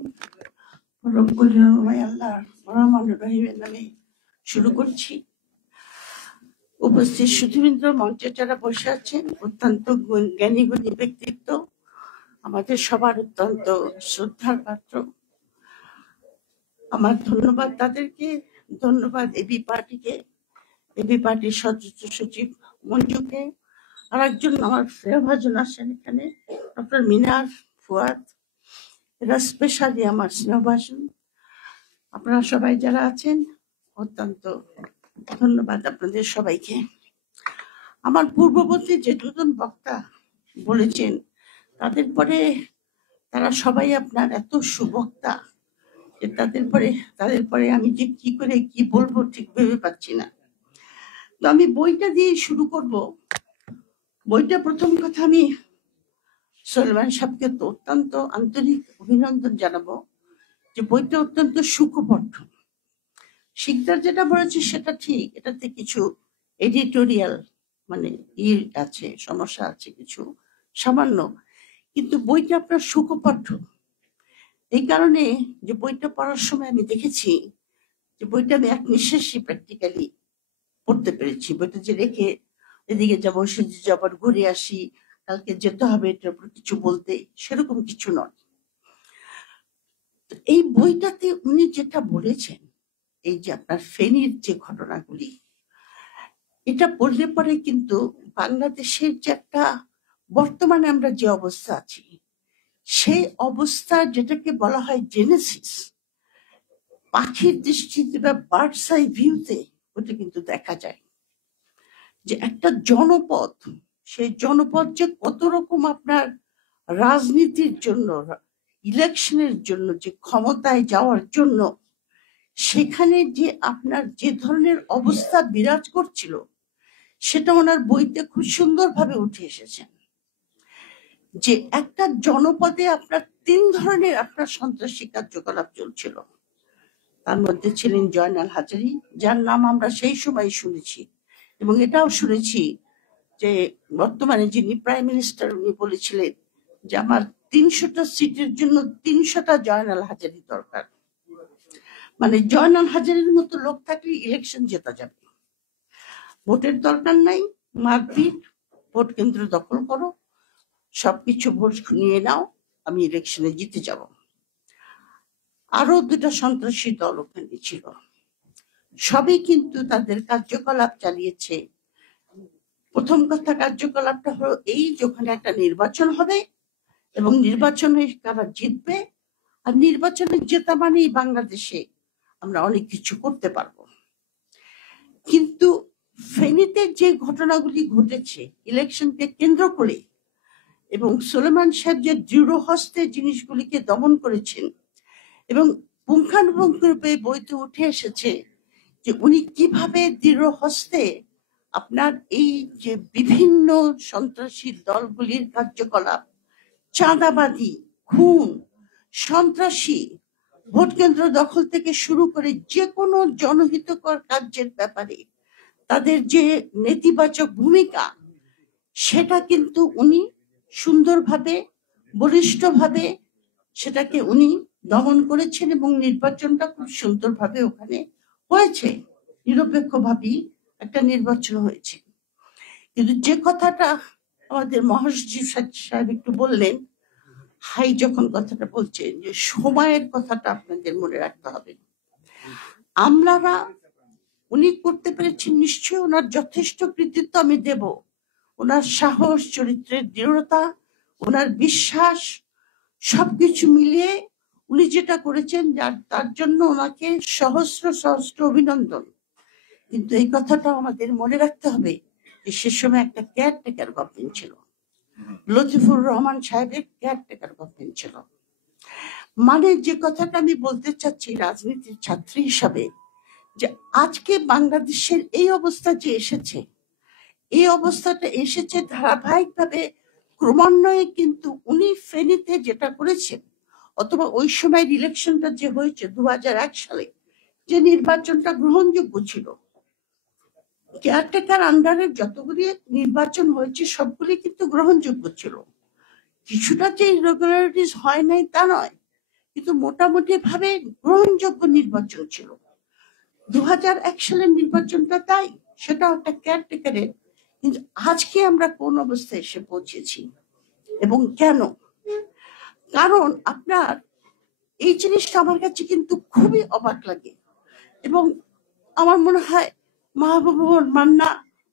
রব্বুল রহমান আল্লাহ রহমানুর রহিমের নামে শুরু করছি। উপস্থিত সুধীবৃন্দ, মঞ্চে যারা বসে আছেন, অত্যন্ত জ্ঞানী গুণী ব্যক্তিত্ব, আমাদের সবার অত্যন্ত শ্রদ্ধার পাত্র। আমার ধন্যবাদ তাদেরকে, ধন্যবাদ এবি পার্টিকে, এবি পার্টির সদস্য সচিব মঞ্জুকে, আর একজন আমার স্নেহভাজন আসেন এখানে, ডক্টর মিনার ফুয়াদ, এরা স্পেশালি আমার স্নেহভাজন। আপনারা সবাই যারা আছেন, অত্যন্ত ধন্যবাদ আপনাদের সবাইকে। আমার পূর্ববর্তী যে দুজন বক্তা বলেছেন, তাদের তারা সবাই আপনার এত সুবক্তা যে তাদের পরে আমি যে কি করে কি বলবো ঠিক ভেবে পাচ্ছি না। তো আমি বইটা দিয়ে শুরু করব। বইটা প্রথম কথা আমি সলমান সাহেবকে তো অত্যন্ত আন্তরিক অভিনন্দন জানাবো যে বইটা অত্যন্ত সুখপঠ। শিকদার যেটা বলেছে সেটা ঠিক, এটাতে কিছু এডিটোরিয়াল মানে আছে, সমস্যা আছে কিছু সামান্য, কিন্তু বইটা আপনার সুখপঠ। এই কারণে যে বইটা পড়ার সময় আমি দেখেছি যে বইটা আমি এক নিঃশ্বাসে প্র্যাকটিক্যালি পড়তে পেরেছি। বইটা যে রেখে এদিকে যাবো সেদিকে যাবো, ঘুরে আসি, কালকে যেতে হবে, এটার উপর কিছু বলতে, সেরকম কিছু নয়। এই বইটাতে উনি যেটা বলেছেন, এই যে আপনার ফেনীর যে ঘটনাগুলি, এটা পড়লে পরে কিন্তু বাংলাদেশের যে একটা বর্তমানে আমরা যে অবস্থা আছি, সেই অবস্থা যেটাকে বলা হয় জেনেসিস, পাখির দৃষ্টিতে বা বার্ডস আই ভিউতে ওটা কিন্তু দেখা যায় যে একটা জনপদ, সেই জনপদ যে কত রকম আপনার রাজনীতির জন্য, ইলেকশনের জন্য, যে ক্ষমতায় যাওয়ার জন্য সেখানে যে আপনার যে ধরনের অবস্থা বিরাজ করছিল, সেটা ওনার বইতে খুব সুন্দরভাবে উঠে এসেছেন। যে একটা জনপদে আপনার 3 ধরনের আপনার সন্ত্রাসী কার্যকলাপ চলছিল। তার মধ্যে ছিলেন জয়নাল হাজারী, যার নাম আমরা সেই সময় শুনেছি, এবং এটাও শুনেছি যে বর্তমানে যিনি প্রাইম মিনিস্টার, উনি বলেছিলেন যে আমার 300টা সিটের জন্য 300টা জয়নাল হাজারী দরকার। মানে জয়নাল হাজারীর মতো লোক থাকলে ইলেকশন জেতা যাবে। ভোটের দরকার নাই, মারপিট, ভোট কেন্দ্র দখল করো, সবকিছু ভোট নিয়ে নাও, আমি ইলেকশনে জিতে যাব। আরো 2টা সন্ত্রাসী দল ওখানে ছিল, সবই কিন্তু তাদের কার্যকলাপ চালিয়েছে। প্রথম কথা, কার্যকলাপটা হলো এই যে ওখানে একটা নির্বাচন হবে এবং নির্বাচনে কারা জিতবে, আর নির্বাচনে জেতা মানেই বাংলাদেশে আমরা অনেক কিছু করতে পারবো। কিন্তু ফেনীতে যে ঘটনাগুলি ঘটেছে ইলেকশনকে কেন্দ্র করে, এবং সুলেমান সাহেব যে দৃঢ় হস্তে জিনিসগুলিকে দমন করেছেন, এবং পুঙ্খানুপুঙ্খরূপে বইতে উঠে এসেছে যে উনি কিভাবে দৃঢ় হস্তে আপনার এই যে বিভিন্ন সন্ত্রাসী দলগুলির কার্যকলাপ, চাঁদাবাজি, খুন, সন্ত্রাসী, ভোট কেন্দ্র দখল থেকে শুরু করে যে কোনো জনহিতকর কার্যের ব্যাপারে তাদের যে নেতিবাচক ভূমিকা, সেটা কিন্তু উনি সুন্দরভাবে, বলিষ্ঠভাবে সেটাকে উনি দমন করেছেন, এবং নির্বাচনটা খুব সুন্দরভাবে ওখানে হয়েছে, নিরপেক্ষভাবেই একটা নির্বাচন হয়েছে। কিন্তু যে কথাটা আমাদের মহাসচিব সাহেব একটু বললেন, হাই যখন কথাটা বলছেন, যে সময়ের কথাটা আপনাদের মনে রাখতে হবে। আমরা উনি করতে পেরেছেন, নিশ্চয়ই ওনার যথেষ্ট কৃতিত্ব আমি দেব। ওনার সাহস, চরিত্রের দৃঢ়তা, ওনার বিশ্বাস সবকিছু মিলিয়ে উনি যেটা করেছেন, তার জন্য ওনাকে সহস্র সহস্র অভিনন্দন। কিন্তু এই কথাটা আমাদের মনে রাখতে হবে যে সে সময় একটা কেয়ারটেকার গভর্নমেন্ট ছিল, লতিফুর রহমান সাহেবের কেয়ারটেকার গভর্নমেন্ট ছিল। মানে যে কথাটা আমি বলতে চাচ্ছি রাজনীতির ছাত্রী হিসাবে, যে আজকে বাংলাদেশের এই অবস্থা যে এসেছে, এই অবস্থাটা এসেছে ধারাবাহিকভাবে ক্রমান্বয়ে। কিন্তু উনি ফেনীতে যেটা করেছেন, অথবা ওই সময় ইলেকশনটা যে হয়েছে 2001 সালে, যে নির্বাচনটা গ্রহণযোগ্য ছিল, কেয়ারটেকার আন্ডারের যতগুলি নির্বাচন হয়েছে সবগুলি কিন্তু গ্রহণযোগ্য ছিল। কিছুটা যে ইরেগুলারিটিস হয় নাই তা নয়, কিন্তু মোটামুটি ভাবে গ্রহণযোগ্য নির্বাচন ছিল। 2001 সালের নির্বাচনটা তাই, সেটা একটা কেয়ারটেকারের। কিন্তু আজকে আমরা কোন অবস্থায় এসে পৌঁছেছি এবং কেন? কারণ আপনার এই জিনিসটা আমার কাছে কিন্তু খুবই অবাক লাগে, এবং আমার মনে হয় মাহবুবুর মান্না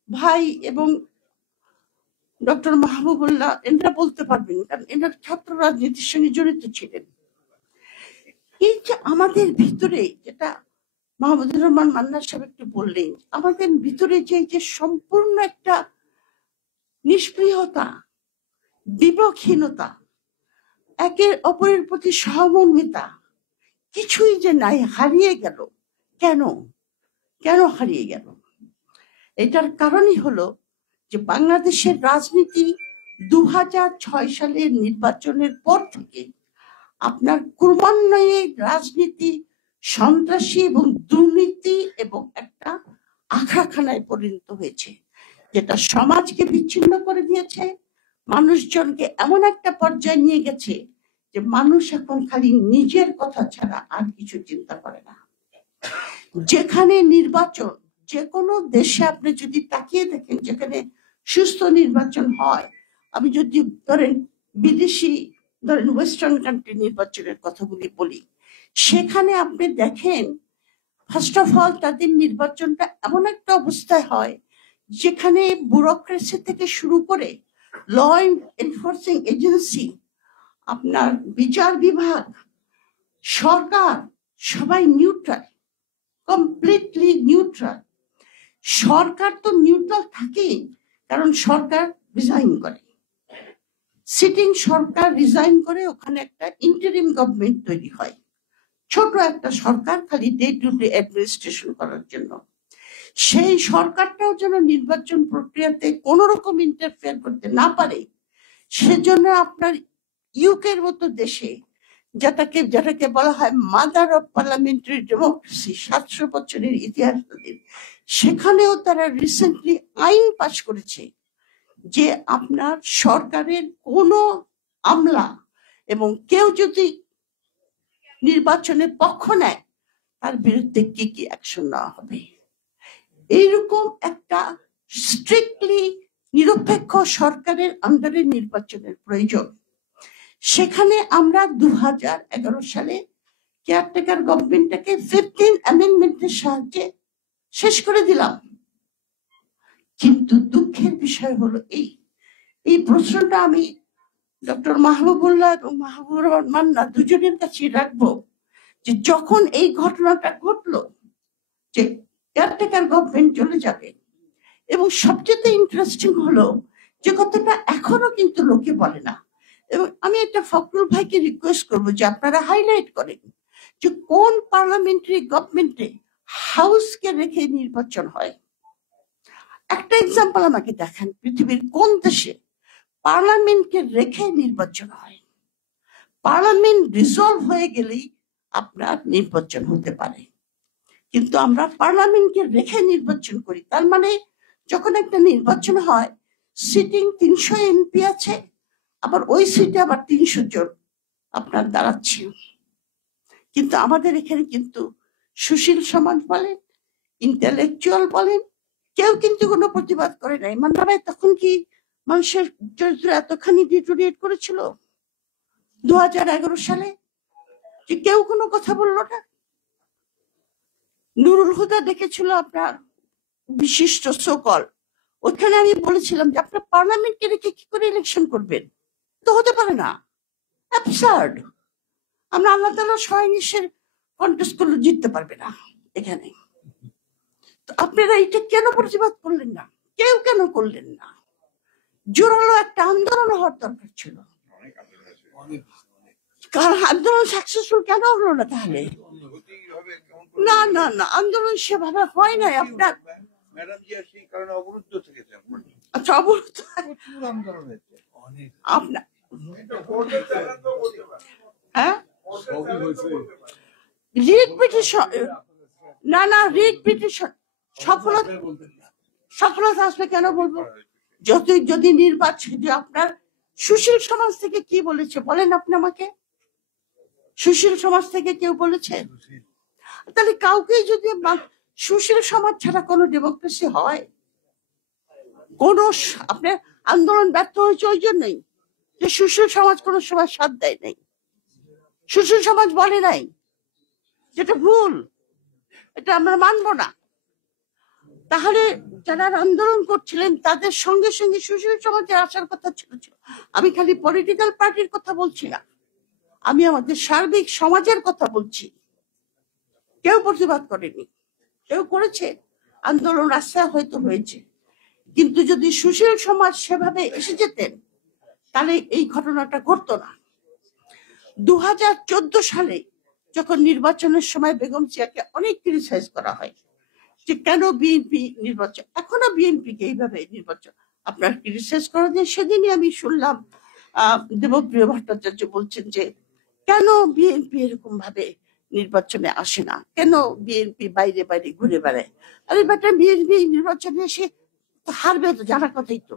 ভাই এবং ডক্টর মাহবুবুল্লাহ এনারা বলতে পারবেন, কারণ এনার ছাত্র রাজনীতির সঙ্গে জড়িত ছিলেন। এই যে আমাদের ভিতরে, যেটা মাহমুদুর রহমান মান্না সাহেব একটু বললেন, আমাদের ভিতরে যে সম্পূর্ণ একটা নিষ্ক্রিয়তা, বিবেকহীনতা, একের অপরের প্রতি সহমর্মিতা, কিছুই যে নাই, হারিয়ে গেল। কেন কেন হারিয়ে গেল? এটার কারণই হলো যে বাংলাদেশের রাজনীতি 2006 সালের নির্বাচনের পর থেকে আপনার ক্রমান্বয়ে রাজনীতি সন্ত্রাসী এবং দুর্নীতি এবং একটা আখাখানায় পরিণত হয়েছে, যেটা সমাজকে বিচ্ছিন্ন করে দিয়েছে, মানুষজনকে এমন একটা পর্যায়ে নিয়ে গেছে যে মানুষ এখন খালি নিজের কথা ছাড়া আর কিছু চিন্তা করে না। যেখানে নির্বাচন, যে কোনো দেশে আপনি যদি তাকিয়ে দেখেন যেখানে সুস্থ নির্বাচন হয়, আমি যদি ধরেন বিদেশি, ধরেন ওয়েস্টার্ন কান্ট্রি নির্বাচনের কথাগুলি বলি, সেখানে আপনি দেখেন ফার্স্ট অফ অল তাদের নির্বাচনটা এমন একটা অবস্থায় হয় যেখানে ব্যুরোক্রেসি থেকে শুরু করে ল এনফোর্সিং এজেন্সি, আপনার বিচার বিভাগ, সরকার, সবাই নিউট্রাল, কমপ্লিটলি নিউট্রাল। সরকার তো নিউট্রাল থাকেই, কারণ সরকার রিজাইন করে, সিটিং সরকার রিজাইন করে, ওখানে একটা ইন্টারিম গভর্নমেন্ট তৈরি হয়, ছোট একটা সরকার, খালি ডে টু ডে অ্যাডমিনিস্ট্রেশন করার জন্য। সেই সরকারটাও যেন নির্বাচন প্রক্রিয়াতে কোন রকম ইন্টারফেয়ার করতে না পারে, সেজন্য আপনার ইউকের মতো দেশে, যেটাকে বলা হয় মাদার অফ পার্লামেন্টারি ডেমোক্রেসি, 700 বছরের ইতিহাস তাদের, সেখানেও তারা রিসেন্টলি আইন পাশ করেছে যে আপনার সরকারের কোন আমলা এবং কেউ যদি নির্বাচনের পক্ষ নেয় তার বিরুদ্ধে কি কি অ্যাকশন নেওয়া হবে। এইরকম একটা স্ট্রিক্টলি নিরপেক্ষ সরকারের আন্ডারে নির্বাচনের প্রয়োজন। সেখানে আমরা 2011 সালে কেয়ারটেকার গভর্নমেন্টটাকে 15 অ্যামেন্ডমেন্টের সাহায্যে শেষ করে দিলাম। কিন্তু দুঃখের বিষয় হলো এই প্রশ্নটা আমি ডক্টর মাহবুবুল্লাহ এবং মাহবুবুর রহমান মান্না দুজনের কাছে রাখবো, যে যখন এই ঘটনাটা ঘটলো যে কেয়ারটেকার গভর্নমেন্ট চলে যাবে, এবং সবচেয়ে ইন্টারেস্টিং হলো যে কথাটা এখনো কিন্তু লোকে বলে না, এবং আমি একটা ফখরুল ভাইকে রিকোয়েস্ট করবো যে আপনারা হাইলাইট করেন যে কোন পার্লামেন্টারি গভর্নমেন্টে হাউসকে রেখে নির্বাচন হয়। একটা এক্সাম্পল আমাকে দেখান পৃথিবীর কোন দেশে পার্লামেন্টকে রেখে নির্বাচন হয়। পার্লামেন্ট রিজলভ হয়ে গেলেই আপনার নির্বাচন হতে পারে, কিন্তু আমরা পার্লামেন্টকে রেখে নির্বাচন করি। তার মানে যখন একটা নির্বাচন হয়, সিটিং 300 এমপি আছে, আবার ওই সিটে আবার 300 জন আপনার দাঁড়াচ্ছে। কিন্তু আমাদের এখানে কিন্তু সুশীল সমাজ বলেন, ইন্টেলেকচুয়াল বলেন, কেউ কিন্তু কোনো প্রতিবাদ করে নাই। মান্না ভাই, তখন কি মানুষের চরিত্র এতখানি ডিটোরিয়েট করেছিল 2011 সালে যে কেউ কোনো কথা বললো না? নুরুল হুদা ডেকেছিল আপনার বিশিষ্ট সকল, ওখানে আমি বলেছিলাম যে আপনার পার্লামেন্টকে রেখে কি করে ইলেকশন করবেন, তো হতে পারে না, অ্যাবসার্ড। আমরা আল্লাহ তাআলা সহিংসের কন্টেস্ট করলে জিততে পারবে না এখানে। তো আপনারা এটা কেন প্রতিবাদ করলেন না, কেউ কেন করলেন না? জোরালো একটা আন্দোলন হওয়ার দরকার ছিল। কারণ আন্দোলন সাকসেসফুল কেন হলো না তাহলে? না না না, আন্দোলন সেভাবে হয় নাই আপনার। ম্যাডাম জি সেই কারণে অবরুদ্ধ থেকেছেন। আচ্ছা, অবরুদ্ধ প্রচুর আন্দোলন হয়েছে আপনার, হ্যাঁ, রিট পিটিশন, না না, রিট পিটিশন সফলতা আসবে কেন বলবো? যদি নির্বাচন, যদি আপনার সুশীল সমাজ থেকে কি বলেছে বলেন আপনি আমাকে? সুশীল সমাজ থেকে কেউ বলেছে? তাহলে কাউকে যদি সুশীল সমাজ ছাড়া কোনো ডেমোক্রেসি হয়? কোন আপনার আন্দোলন ব্যর্থ হয়েছে ওই জন্যই যে সুশীল সমাজ কোনো সময় সাথ দেয় নাই, সুশীল সমাজ বলে নাই, যেটা ভুল, এটা আমরা মানবো না। তাহলে যারা আন্দোলন করছিলেন তাদের সঙ্গে সঙ্গে সুশীল সমাজে আসার কথা ছিল। আমি খালি পলিটিক্যাল পার্টির কথা বলছি না, আমি আমাদের সার্বিক সমাজের কথা বলছি। কেউ প্রতিবাদ করেনি, কেউ করেছে আন্দোলন, রাস্তায় হয়তো হয়েছে, কিন্তু যদি সুশীল সমাজ সেভাবে এসে যেতেন তাহলে এই ঘটনাটা ঘটতো না। 2014 সালে যখন নির্বাচনের সময় বেগম জিয়াকে অনেক ক্রিটিসাইজ করা হয় যে কেন বিএনপি নির্বাচন, এখনো বিএনপি কে এইভাবে নির্বাচন আপনার ক্রিটিসাইজ করা যায়। সেদিনই আমি শুনলাম দেবপ্রিয় ভট্টাচার্য বলছেন যে কেন বিএনপি এরকম ভাবে নির্বাচনে আসে না, কেন বিএনপি বাইরে বাইরে ঘুরে বেড়ায়। আরে বেটা, বিএনপি নির্বাচনে এসে হারবে তো, জানার কথাই তো।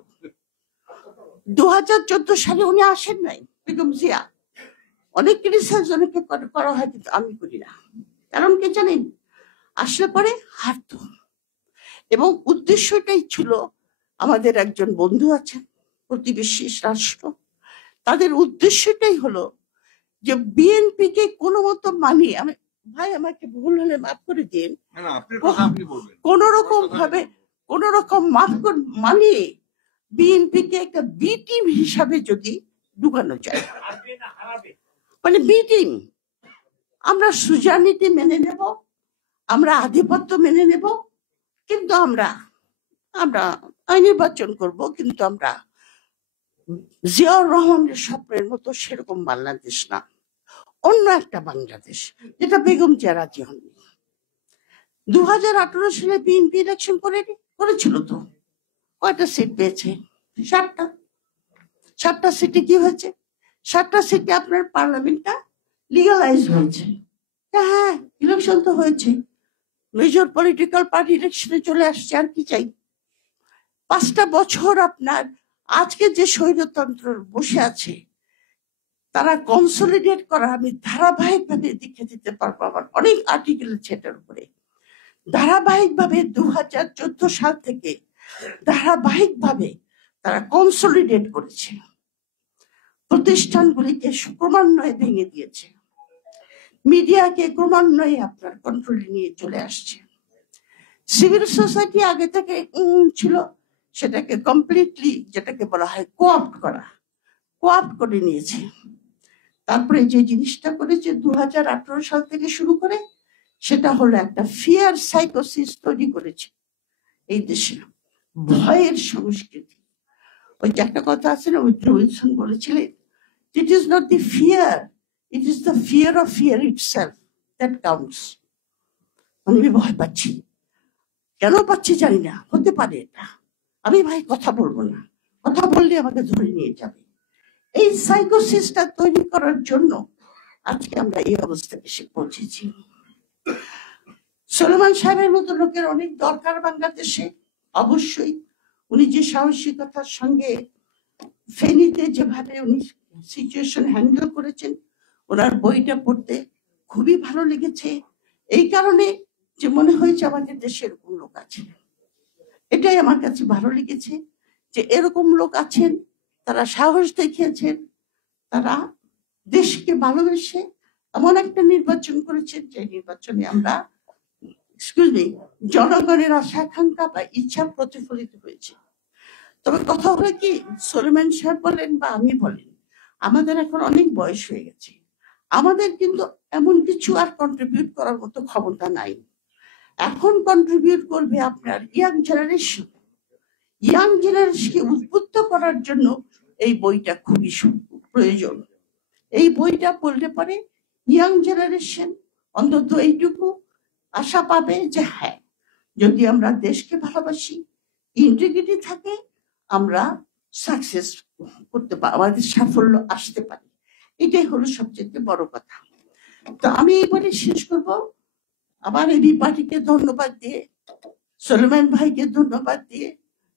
2014 সালে উনি আসেন নাই, বেগম জিয়া। অনেক ক্রিটিসাইজ অনেকে করা হয়, কিন্তু আমি করি না। কারণ কি জানেন, আসলে পরে হারত, এবং উদ্দেশ্যটাই ছিল, আমাদের একজন বন্ধু আছেন প্রতিবেশী রাষ্ট্র, তাদের উদ্দেশ্যটাই হলো যে বিএনপি কে কোনো মতো মানিয়ে, আমি ভাই আমাকে ভুল হলে মাফ করে দিন, কোন রকম মানিয়ে বিএনপি কে একটা বি টিম হিসাবে যদি ঢুকানো যায়, মানে বি টিম, আমরা সুজানীতি মেনে নেব, আমরা আধিপত্য মেনে নেব, কিন্তু আমরা নির্বাচন করব, কিন্তু আমরা জিয়াউর রহমানের স্বপ্নের মতো সেরকম বাংলাদেশ না, অন্য একটা বাংলাদেশ, যেটা বেগম জিয়া রাজি হননি। 2018 সালে বিএনপি ইলেকশন করেছিল তো, কয়টা সিট পেয়েছে? 7টা সিটে কি হয়েছে? 7টা সিটে আপনার পার্লামেন্টটা লিগালাইজ হয়েছে। হ্যাঁ, ইলেকশন তো হয়েছে, মেজর পলিটিক্যাল পার্টি ইলেকশনে চলে আসছে, আর কি চাই? 5টা বছর আপনার আজকে যে স্বৈরতন্ত্র বসে আছে তারা কনসলিডেট করা, আমি ধারাবাহিকভাবে দেখে দিতে পারবো, আমার অনেক আর্টিকেল আছে এটার উপরে। ধারাবাহিকভাবে 2014 সাল থেকে ধারাবাহিকভাবে তারা কনসলিডেট করেছে, প্রতিষ্ঠানগুলিকে ক্রমান্বয়ে ভেঙে দিয়েছে, মিডিয়াকে ক্রমান্বয়ে আপনার কন্ট্রোলে নিয়ে চলে আসছে। সিভিল সোসাইটি আগে থেকে ছিল, সেটাকে কমপ্লিটলি, যেটাকে বলা হয় কোঅপ্ট করে নিয়েছে। তারপরে যে জিনিসটা করেছে 2018 সাল থেকে শুরু করে, সেটা হলো একটা ফিয়ার সাইকোসিস তৈরি করেছে এই দেশে, ভয়ের সংস্কৃতি। ওই যে একটা কথা আছে না, উইলসন বলেছিলেন, it is not the fear, it is the fear of fear itself that counts. আমি ভয় পাচ্ছি, কেন পাচ্ছি জানি না, হতে পারে এটা, আমি ভাই কথা বলবো না, কথা বললে আমাকে ধরে নিয়ে যাবে। এই সাইকোসিসটা তৈরি করার জন্য আজকে আমরা এই অবস্থায় এসে পৌঁছেছি। সুলেমান সাহেবের মতো লোকের অনেক দরকার বাংলাদেশে, অবশ্যই। উনি যে সাহসিকতার সঙ্গে ফেনীতে যেভাবে উনি সিচুয়েশন হ্যান্ডেল করেছেন, ওনার বইটা পড়তে খুবই ভালো লেগেছে। এই কারণে যে মনে হয়েছে আমাদের দেশে এরকম লোক আছে, এটাই আমার কাছে ভালো লেগেছে, যে এরকম লোক আছেন, তারা সাহস দেখিয়েছেন, তারা দেশকে ভালোবেসে এমন একটা নির্বাচন করেছেন যে নির্বাচনে আমরা এক্সকিউজ মি, জনগণের আশা আকাঙ্ক্ষা বা ইচ্ছা প্রতিফলিত হয়েছে। তবে কথা হলো কি, সোলেমান সাহেব বলেন বা আমি বলেন, আমাদের এখন অনেক বয়স হয়ে গেছে, আমাদের কিন্তু এমন কিছু আর কন্ট্রিবিউট করার মতো ক্ষমতা নাই। এখন কন্ট্রিবিউট করবে আপনার ইয়াং জেনারেশন। ইয়াং জেনারেশনকে উদ্বুদ্ধ করার জন্য এই বইটা খুবই প্রয়োজন। এই বইটা পড়লে পরে ইয়াং জেনারেশন অন্তত এইটুকু আশা পাবে যে হ্যাঁ, যদি আমরা দেশকে ভালোবাসি, ইন্টিগ্রিটি থাকে, আমরা সাকসেস করতে পারি, আমাদের সাফল্য আসতে পারে। এটাই হলো সবচেয়ে বড় কথা। তো আমি এবারে শেষ করব আমার এবি পার্টিকে ধন্যবাদ দিয়ে, সলেমান ভাইকে ধন্যবাদ দিয়ে,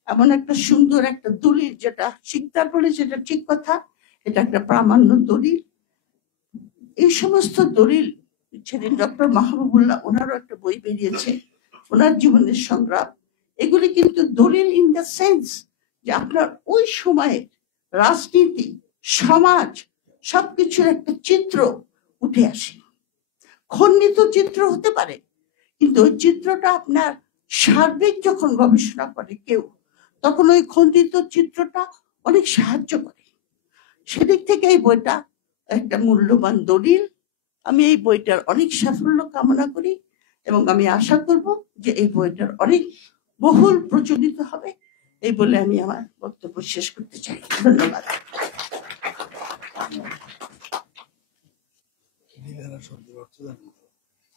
এমন একটা সুন্দর একটা দলিল, যেটা শিকদার বলে যেটা ঠিক কথা, এটা একটা প্রামাণ্য দলিল। এই সমস্ত দলিল ছিলেন ডক্টর মাহবুবুল্লাহ, ওনারও একটা বই বেরিয়েছে, ওনার জীবনের সংগ্রাম। এগুলি কিন্তু দলিল ইন দ্য সেন্স যে আপনার ওই সময়ের রাজনীতি, সমাজ, সবকিছুর একটা চিত্র উঠে আসে। খণ্ডিত চিত্র হতে পারে, কিন্তু ওই চিত্রটা আপনার সার্বিক যখন গবেষণা করে কেউ, তখন ওই খণ্ডিত চিত্রটা অনেক সাহায্য করে। সেদিক থেকে এই বইটা একটা মূল্যবান দলিল। আমি এই বইটার অনেক সাফল্য কামনা করি এবং আমি আশা করব যে এই বইটার অনেক বহুল প্রচলিত হবে। এই বলে আমি আমার বক্তব্য শেষ করতে চাই। ধন্যবাদ।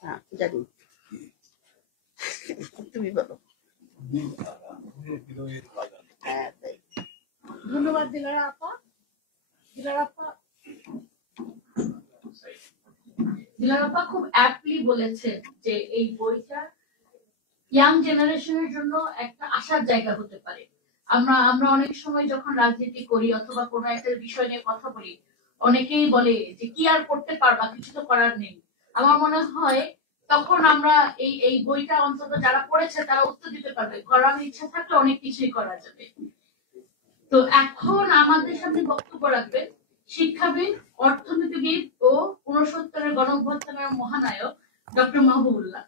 হ্যাঁ, জানি, তুমি বলো। হ্যাঁ, তাই। ধন্যবাদ দিলারা আপা। দিলারা আপা খুব অ্যাপ্টলি বলেছেন যে এই বইটা ইয়াং জেনারেশনের জন্য একটা আশার জায়গা হতে পারে। আমরা অনেক সময় যখন রাজনীতি করি অথবা কোনো একটা বিষয় নিয়ে কথা বলি, অনেকেই বলে যে কি আর করতে পারবা, কিছু তো করার নেই। আমার মনে হয় তখন আমরা এই বইটা অন্তত যারা পড়েছে তারা উত্তর দিতে পারবে, করার ইচ্ছা থাকলে অনেক কিছুই করা যাবে। তো এখন আমাদের সামনে বক্তব্য রাখবেন শিক্ষাবিদ, অর্থনীতিবিদ ও ৬৯-এর গণঅভ্যুত্থানের মহানায়ক ডক্টর মাহবুবুল্লাহ।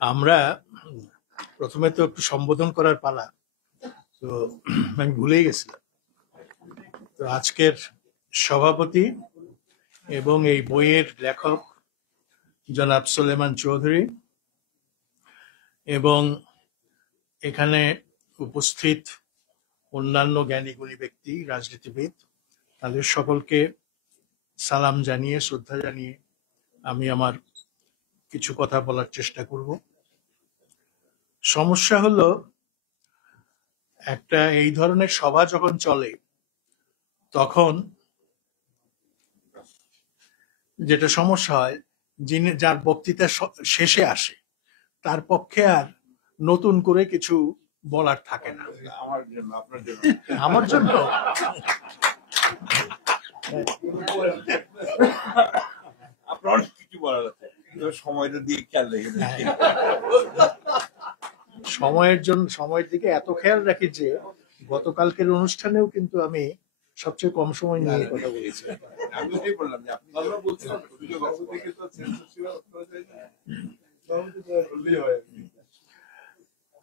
আমরা প্রথমে তো একটু সম্বোধন করার পালা, তো আমি ভুলেই গেছিলাম। তো আজকের সভাপতি এবং এই বইয়ের লেখক জনাব সোলেমান চৌধুরী এবং এখানে উপস্থিত অন্যান্য জ্ঞানীগুণী ব্যক্তি, রাজনীতিবিদ, তাদের সকলকে সালাম জানিয়ে, শ্রদ্ধা জানিয়ে আমি আমার কিছু কথা বলার চেষ্টা করব। সমস্যা হলো, একটা এই ধরনের সভা যখন চলে তখন যেটা সমস্যা হয়, যিনি যার বক্তৃতা শেষে আসে তার পক্ষে আর নতুন করে কিছু বলার থাকে না। আমার জন্য, আপনার জন্য, আমার জন্য আপনার অনেক কিছু বলার আছে, সময়টা দিয়ে খেয়াল রেখে সময়ের দিকে এত খেয়াল রাখি যে গতকালকের অনুষ্ঠানেও কিন্তু আমি সবচেয়ে কম সময় নিয়ে কথা বলেছি। আমি ওটাই বললাম যে আপনি বলছিলেন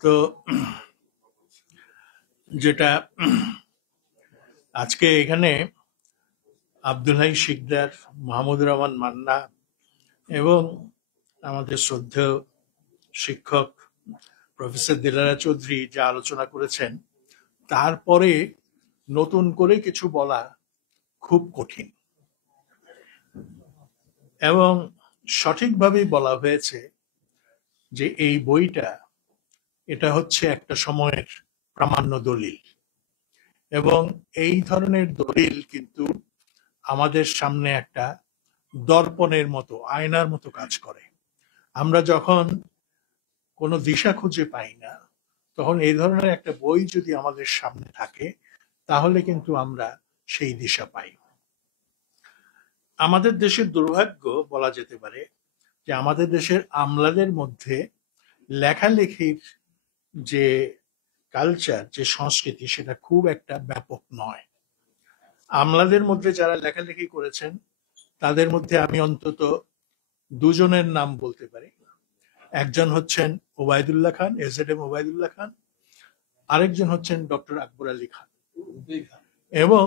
তো যেটা আজকে এখানে আব্দুল হাই শিকদার, মাহমুদুর রহমান মান্না এবং আমাদের শ্রদ্ধেয় শিক্ষক প্রফেসর দিলারা চৌধুরী যা আলোচনা করেছেন, তারপরে নতুন করে কিছু বলা খুব কঠিন এবং সঠিকভাবেই বলা হয়েছে যে এই বইটা এটা হচ্ছে একটা সময়ের প্রামাণ্য দলিল এবং এই ধরনের দলিল কিন্তু আমাদের সামনে একটা দর্পণের মতো, আয়নার মতো কাজ করে। আমরা যখন কোনো দিশা খুঁজে পাই না, তখন এই ধরনের একটা বই যদি আমাদের সামনে থাকে তাহলে কিন্তু আমরা সেই দিশা পাই। আমাদের দেশের দুর্ভাগ্য বলা যেতে পারে যে আমাদের দেশের আমলাদের মধ্যে লেখালেখির যে কালচার, যে সংস্কৃতি, সেটা খুব একটা ব্যাপক নয়। আমলাদের মধ্যে যারা লেখালেখি করেছেন তাদের মধ্যে আমি অন্তত দুজনের নাম বলতে পারি। একজন হচ্ছেন ওবায়দুল্লাহ খান, এজেডএম ওবায়দুল্লাহ খান, আরেকজন হচ্ছেন ডক্টর আকবর আলী খান। এবং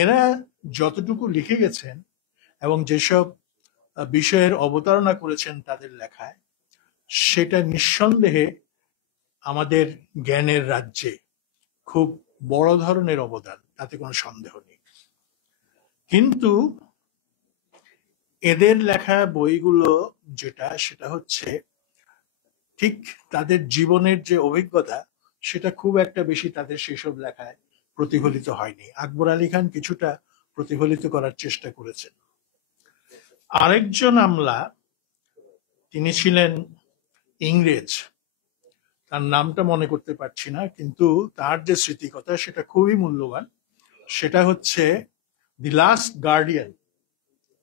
এরা যতটুকু লিখে গেছেন এবং যেসব বিষয়ের অবতারণা করেছেন তাদের লেখায়, সেটা নিঃসন্দেহে আমাদের জ্ঞানের রাজ্যে খুব বড় ধরনের অবদান, তাতে কোনো সন্দেহ নেই। কিন্তু এদের লেখা বইগুলো সেটা হচ্ছে ঠিক তাদের জীবনের যে অভিজ্ঞতা, সেটা খুব একটা বেশি তাদের সেসব লেখায় প্রতিফলিত হয়নি। আকবর আলী খান কিছুটা প্রতিফলিত করার চেষ্টা করেছেন। আরেকজন আমলা, তিনি ছিলেন ইংরেজ, তার নামটা মনে করতে পারছি না, কিন্তু তার যে স্মৃতিকথা সেটা খুবই মূল্যবান। সেটা হচ্ছে দি লাস্ট গার্ডিয়ান।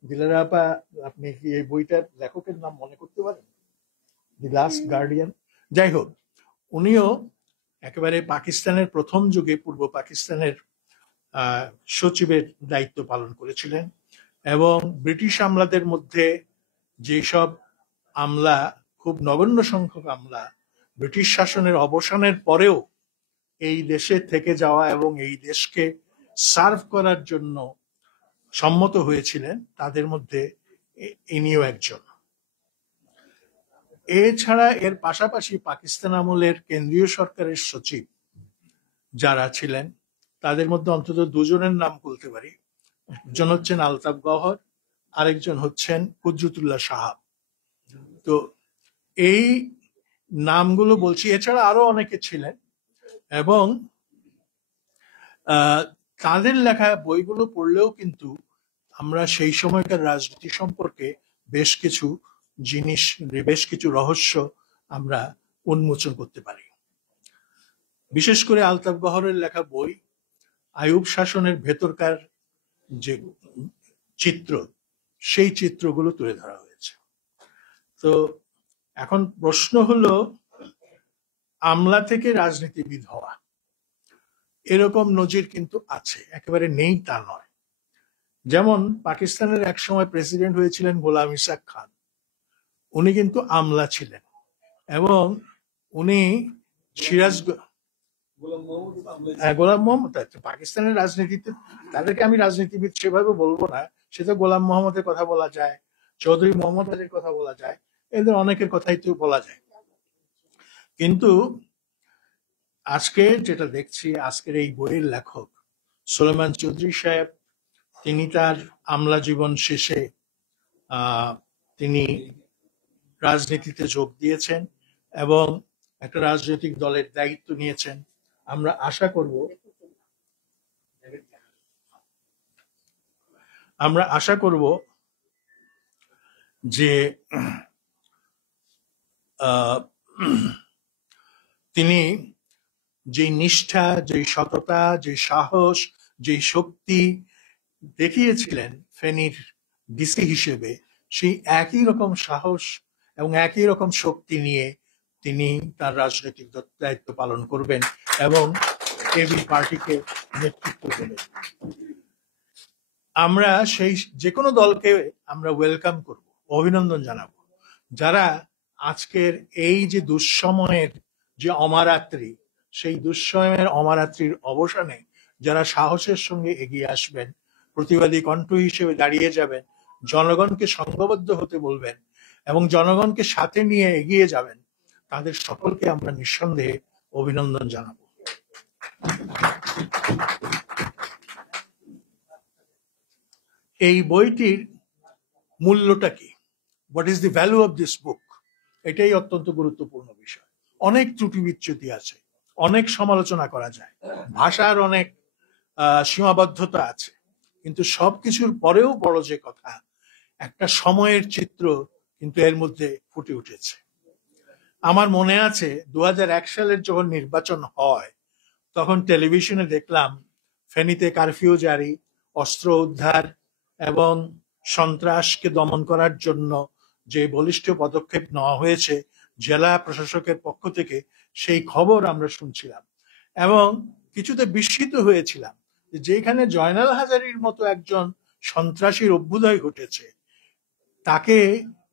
দিলারাপা, আপনি কি এই বইটার লেখকের নাম মনে করতে পারেন? The last guardian. যাই হোক, উনিও একেবারে পাকিস্তানের প্রথম যুগে পূর্ব পাকিস্তানের সচিবের দায়িত্ব পালন করেছিলেন এবং ব্রিটিশ আমলাদের মধ্যে যেসব আমলা, খুব নগণ্য সংখ্যক আমলা, ব্রিটিশ শাসনের অবসানের পরেও এই দেশে থেকে যাওয়া এবং এই দেশকে সার্ভ করার জন্য সম্মত হয়েছিলেন, তাদের মধ্যে ইনিও একজন। এছাড়া এর পাশাপাশি পাকিস্তান আমলের কেন্দ্রীয় সরকারের সচিব যারা ছিলেন, তাদের মধ্যে অন্তত দুজনের নাম বলতে পারি। একজন হচ্ছেন আলতাফ গওহর, আরেকজন হচ্ছেন কুদরতুল্লাহ সাহাব। তো এই নামগুলো বলছি, এছাড়া আরো অনেকে ছিলেন এবং তাদের লেখা বইগুলো পড়লেও কিন্তু আমরা সেই সময়কার রাজনীতি সম্পর্কে বেশ কিছু জিনিস, বেশ কিছু রহস্য আমরা উন্মোচন করতে পারি। বিশেষ করে আলতাফ গওহরের লেখা বই আইয়ুব শাসনের ভেতরকার যে চিত্র, সেই চিত্রগুলো তুলে ধরা হয়েছে। তো এখন প্রশ্ন হলো, আমলা থেকে রাজনীতিবিদ হওয়া, এরকম নজির কিন্তু আছে, একেবারে নেই তা নয়। যেমন পাকিস্তানের এক সময় প্রেসিডেন্ট হয়েছিলেন গোলাম ইসাক খান, উনি কিন্তু আমলা ছিলেন এবং উনি গোলাম মোহাম্মদ, পাকিস্তানের রাজনীতিতে তাদেরকে আমি রাজনীতিবিদ সেভাবে বলবো না, সেটা গোলাম মোহাম্মদের কথা বলা যায়, চৌধুরী মোহাম্মদ আলীর কথা বলা যায়, এদের অনেকের কথাই তো বলা যায়। কিন্তু আজকে যেটা দেখছি, আজকের এই বইয়ের লেখক সুলেমান চৌধুরী সাহেব, তিনি তার আমলা জীবন শেষে তিনি রাজনীতিতে যোগ দিয়েছেন এবং একটা রাজনৈতিক দলের দায়িত্ব নিয়েছেন। আমরা আশা করব যে তিনি যে নিষ্ঠা, যে সততা, যে সাহস, যে শক্তি দেখিয়েছিলেন ফেনীর ডিসি হিসেবে, সেই একই রকম সাহস এবং একই রকম শক্তি নিয়ে তিনি তার রাজনৈতিক দায়িত্ব পালন করবেন এবং এবি পার্টিকে নেতৃত্ব দেবেন। আমরা সেই যে কোনো দলকে আমরা ওয়েলকাম করব, অভিনন্দন জানাবো, যারা আজকের এই যে দুঃসময়ের যে অমারাত্রি, সেই দুঃসময়ের অমারাত্রির অবসানে যারা সাহসের সঙ্গে এগিয়ে আসবেন, প্রতিবাদী কণ্ঠ হিসেবে দাঁড়িয়ে যাবেন, জনগণকে সংঘবদ্ধ হতে বলবেন এবং জনগণকে সাথে নিয়ে এগিয়ে যাবেন, তাদের সকলকে আমরা নিঃসন্দেহে অভিনন্দন জানাবো। এই বইটির মূল্যটা কি? What is the value of this book? এটাই অত্যন্ত গুরুত্বপূর্ণ বিষয়। অনেক ত্রুটি বিচ্যুতি আছে, অনেক সমালোচনা করা যায়, ভাষার অনেক সীমাবদ্ধতা আছে, কিন্তু সবকিছুর পরেও বড় যে কথা, একটা সময়ের চিত্র কিন্তু এর মধ্যে ফুটে উঠেছে। আমার মনে আছে 2001 সালের যখন নির্বাচন হয়, তখন টেলিভিশনে দেখলাম ফেনীতে কারফিউ জারি, অস্ত্র উদ্ধার এবং সন্ত্রাসকে দমন করার জন্য যে বলিষ্ঠ পদক্ষেপ নেওয়া হয়েছে, জেলা প্রশাসকের পক্ষ থেকে সেই খবর আমরা শুনছিলাম এবং কিছুতে বিস্মিত হয়েছিলাম যেখানে জয়নাল হাজারীর মতো একজন সন্ত্রাসীর অভ্যুদয় ঘটেছে, তাকে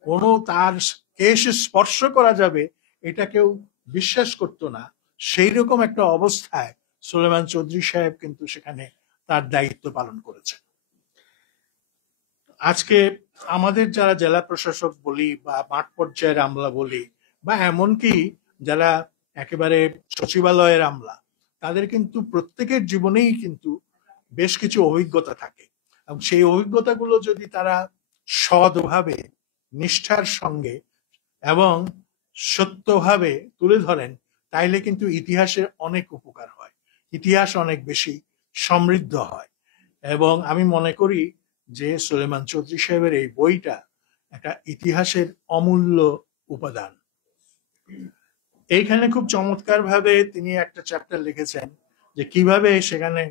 কোনো তার কেশ স্পর্শ করা যাবে এটা কেউ বিশ্বাস করতো না। সেই রকম একটা অবস্থায় সুলেমান চৌধুরী সাহেব কিন্তু সেখানে তার দায়িত্ব পালন করেছেন। আজকে আমাদের যারা জেলা প্রশাসক বলি বা মাঠ পর্যায়ের আমলা বলি বা এমনকি যারা একেবারে সচিবালয়ের আমলা, তাদের কিন্তু প্রত্যেকের জীবনেই কিন্তু বেশ কিছু অভিজ্ঞতা থাকে এবং সেই অভিজ্ঞতাগুলো যদি তারা সৎভাবে নিষ্ঠার সঙ্গে এবং সত্যভাবে তুলে ধরেন তাইলে কিন্তু ইতিহাসের অনেক উপকার হয়, ইতিহাস অনেক বেশি সমৃদ্ধ হয়। এবং আমি মনে করি যে সুলেমান চৌধুরী সাহেবের এই বইটা একটা ইতিহাসের অমূল্য উপাদান। এইখানে খুব চমৎকার ভাবে তিনি একটা চ্যাপ্টার লিখেছেন যে কিভাবে সেখানে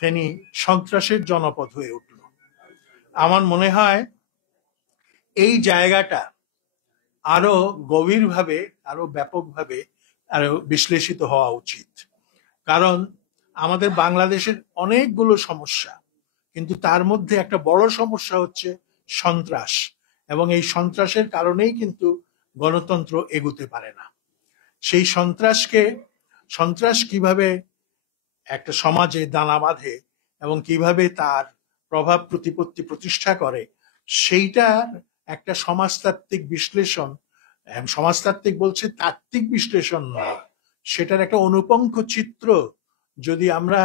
ফেনী সন্ত্রাসের জনপদ হয়ে উঠল। আমার মনে হয় এই জায়গাটা আরো গভীরভাবে, আরো ব্যাপকভাবে আরো বিশ্লেষিত হওয়া উচিত। কারণ আমাদের বাংলাদেশের অনেকগুলো সমস্যা, কিন্তু তার মধ্যে একটা বড় সমস্যা হচ্ছে সন্ত্রাস, এবং এই সন্ত্রাসের কারণেই কিন্তু গণতন্ত্র এগোতে পারে না। সেই সন্ত্রাস কিভাবে একটা সমাজে দানা বাঁধে এবং কিভাবে তার প্রভাব প্রতিপত্তি প্রতিষ্ঠা করে, সেইটার একটা সমাজতাত্ত্বিক বিশ্লেষণ, সমাজতাত্ত্বিক বলছে তাত্ত্বিক বিশ্লেষণ নয়, সেটার একটা অনুপঙ্খ চিত্র যদি আমরা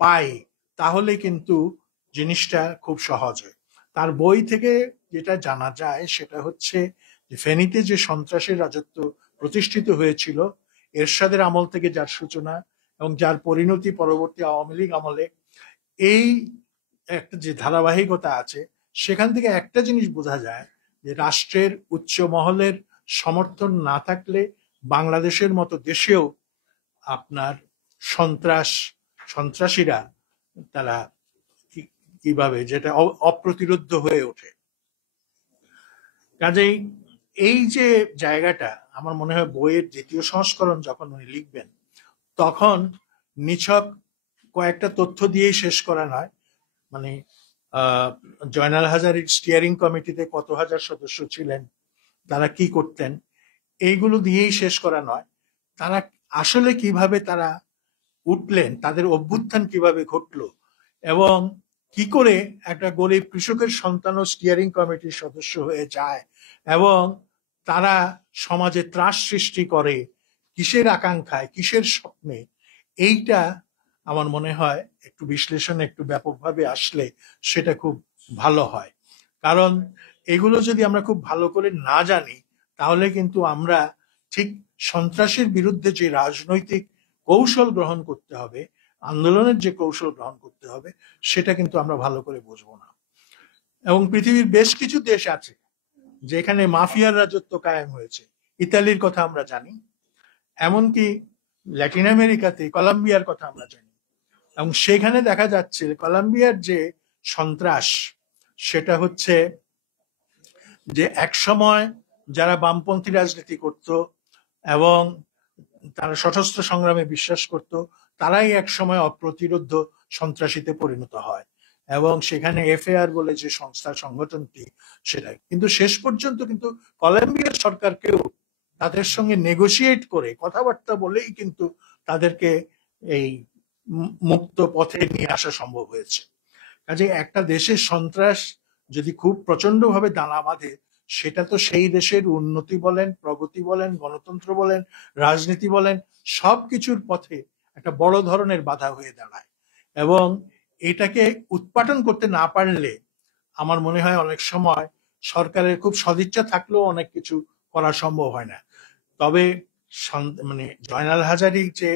পাই তাহলে কিন্তু জিনিসটা খুব সহজ হয়। তার বই থেকে যেটা জানা যায় সেটা হচ্ছে যে ফেনীতে যে সন্ত্রাসের রাজত্ব প্রতিষ্ঠিত হয়েছিল এরশাদের আমল থেকে যার সূচনা এবং যার পরিণতি পরবর্তী আওয়ামী লীগ আমলে, এই একটা যে ধারাবাহিকতা আছে সেখান থেকে একটা জিনিস বোঝা যায় যে রাষ্ট্রের উচ্চ মহলের সমর্থন না থাকলে বাংলাদেশের মতো দেশেও আপনার সন্ত্রাসীরা তারা কিভাবে যেটা অপ্রতিরোধ্য হয়ে ওঠে। কাজেই এই যে জায়গাটা আমার মনে হয় বইয়ের দ্বিতীয় সংস্করণ যখন উনি লিখবেন তখন নিছক কয়েকটা তথ্য দিয়েই শেষ করা নয়, মানে জয়নাল হাজারীর স্টিয়ারিং কমিটিতে কত হাজার সদস্য ছিলেন, তারা কি করতেন, এইগুলো দিয়েই শেষ করা নয়, তারা আসলে কিভাবে তারা উঠলেন, তাদের অভ্যুত্থান কিভাবে ঘটলো এবং কি করে একটা গরিব কৃষকের সন্তানও স্টিয়ারিং কমিটির সদস্য হয়ে যায় এবং তারা সমাজে ত্রাস সৃষ্টি করে কিসের আকাঙ্ক্ষায়, কিসের স্বপ্নে, এইটা আমার মনে হয় একটু বিশ্লেষণে একটু ব্যাপকভাবে আসলে সেটা খুব ভালো হয়। কারণ এগুলো যদি আমরা খুব ভালো করে না জানি তাহলে কিন্তু আমরা ঠিক সন্ত্রাসের বিরুদ্ধে যে রাজনৈতিক কৌশল গ্রহণ করতে হবে, আন্দোলনের যে কৌশল গ্রহণ করতে হবে, সেটা কিন্তু আমরা ভালো করে বুঝবো না। এবং পৃথিবীর বেশ কিছু দেশ আছে যেখানে মাফিয়ার রাজত্ব কায়েম হয়েছে। ইতালির কথা আমরা জানি, এমনকি ল্যাটিন আমেরিকাতে কলম্বিয়ার কথা আমরা জানি, এবং সেখানে দেখা যাচ্ছে কলম্বিয়ার যে সন্ত্রাস সেটা হচ্ছে যে একসময় যারা বামপন্থী রাজনীতি করত এবং তারা সশস্ত্র সংগ্রামে বিশ্বাস করত তারাই একসময় অপ্রতিরোধ্য সন্ত্রাসীতে পরিণত হয় এবং সেখানে এফএআর বলে যে সংগঠনটি সেটাই কিন্তু শেষ পর্যন্ত কিন্তু কলম্বিয়ার সরকারকেও তাদের সঙ্গে নেগোশিয়েট করে কথাবার্তা বলেই কিন্তু তাদেরকে এই মুক্ত পথে নিয়ে আসা সম্ভব হয়েছে। কাজে একটা দেশের সন্ত্রাস যদি খুব প্রচন্ড ভাবে দানা বাঁধে সেটা তো সেই দেশের উন্নতি বলেন, প্রগতি বলেন, গণতন্ত্র বলেন, রাজনীতি বলেন, সবকিছুর পথে একটা বড় ধরনের বাধা হয়ে দাঁড়ায়। এবং এটাকে উৎপাটন করতে না পারলে আমার মনে হয় অনেক সময় সরকারের খুব সদিচ্ছা থাকলেও অনেক কিছু করা সম্ভব হয় না। তবে মানে জয়নাল হাজারী যে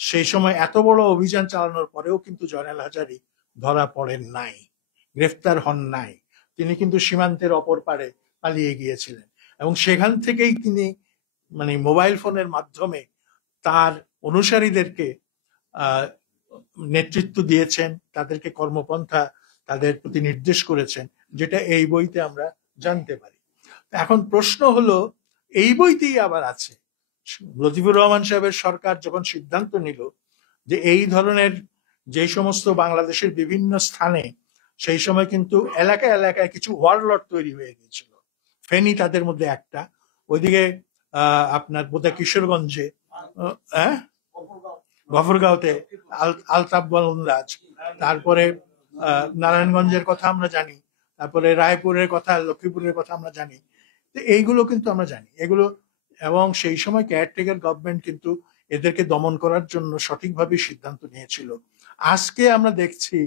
সেই সময় এত বড় অভিযান চালানোর পরেও কিন্তু জয়নাল হাজারী ধরা পড়েন নাই, গ্রেফতার হন নাই, তিনি কিন্তু সীমান্তের অপর পারে পালিয়ে গিয়েছিলেন এবং সেখান থেকেই তিনি মানে মোবাইল ফোনের মাধ্যমে তার অনুসারীদেরকে নেতৃত্ব দিয়েছেন, তাদেরকে কর্মপন্থা তাদের প্রতি নির্দেশ করেছেন, যেটা এই বইতে আমরা জানতে পারি। এখন প্রশ্ন হলো এই বইতেই আবার আছে। লতিফুর রহমান সাহেবের সরকার যখন সিদ্ধান্ত নিল যে এই ধরনের যে সমস্ত বাংলাদেশের বিভিন্ন স্থানে সেই সময় কিন্তু এলাকায় এলাকায় কিছু ওয়ারলট তৈরি হয়ে গিয়েছিল, ফেনী তাদের মধ্যে একটা, ওইদিকে আপনার বোধহয় কিশোরগঞ্জে, গফরগাঁওতে আলতাফ বলন্দাজ, তারপরে নারায়ণগঞ্জের কথা আমরা জানি, তারপরে রায়পুরের কথা, লক্ষ্মীপুরের কথা আমরা জানি। তো এইগুলো কিন্তু আমরা জানি এগুলো, এবং সেই সময় কেয়ারটেকার গভর্নমেন্ট কিন্তু এদেরকে দমন করার জন্য সঠিকভাবে সিদ্ধান্ত নিয়েছিল। আজকে আমরা দেখছি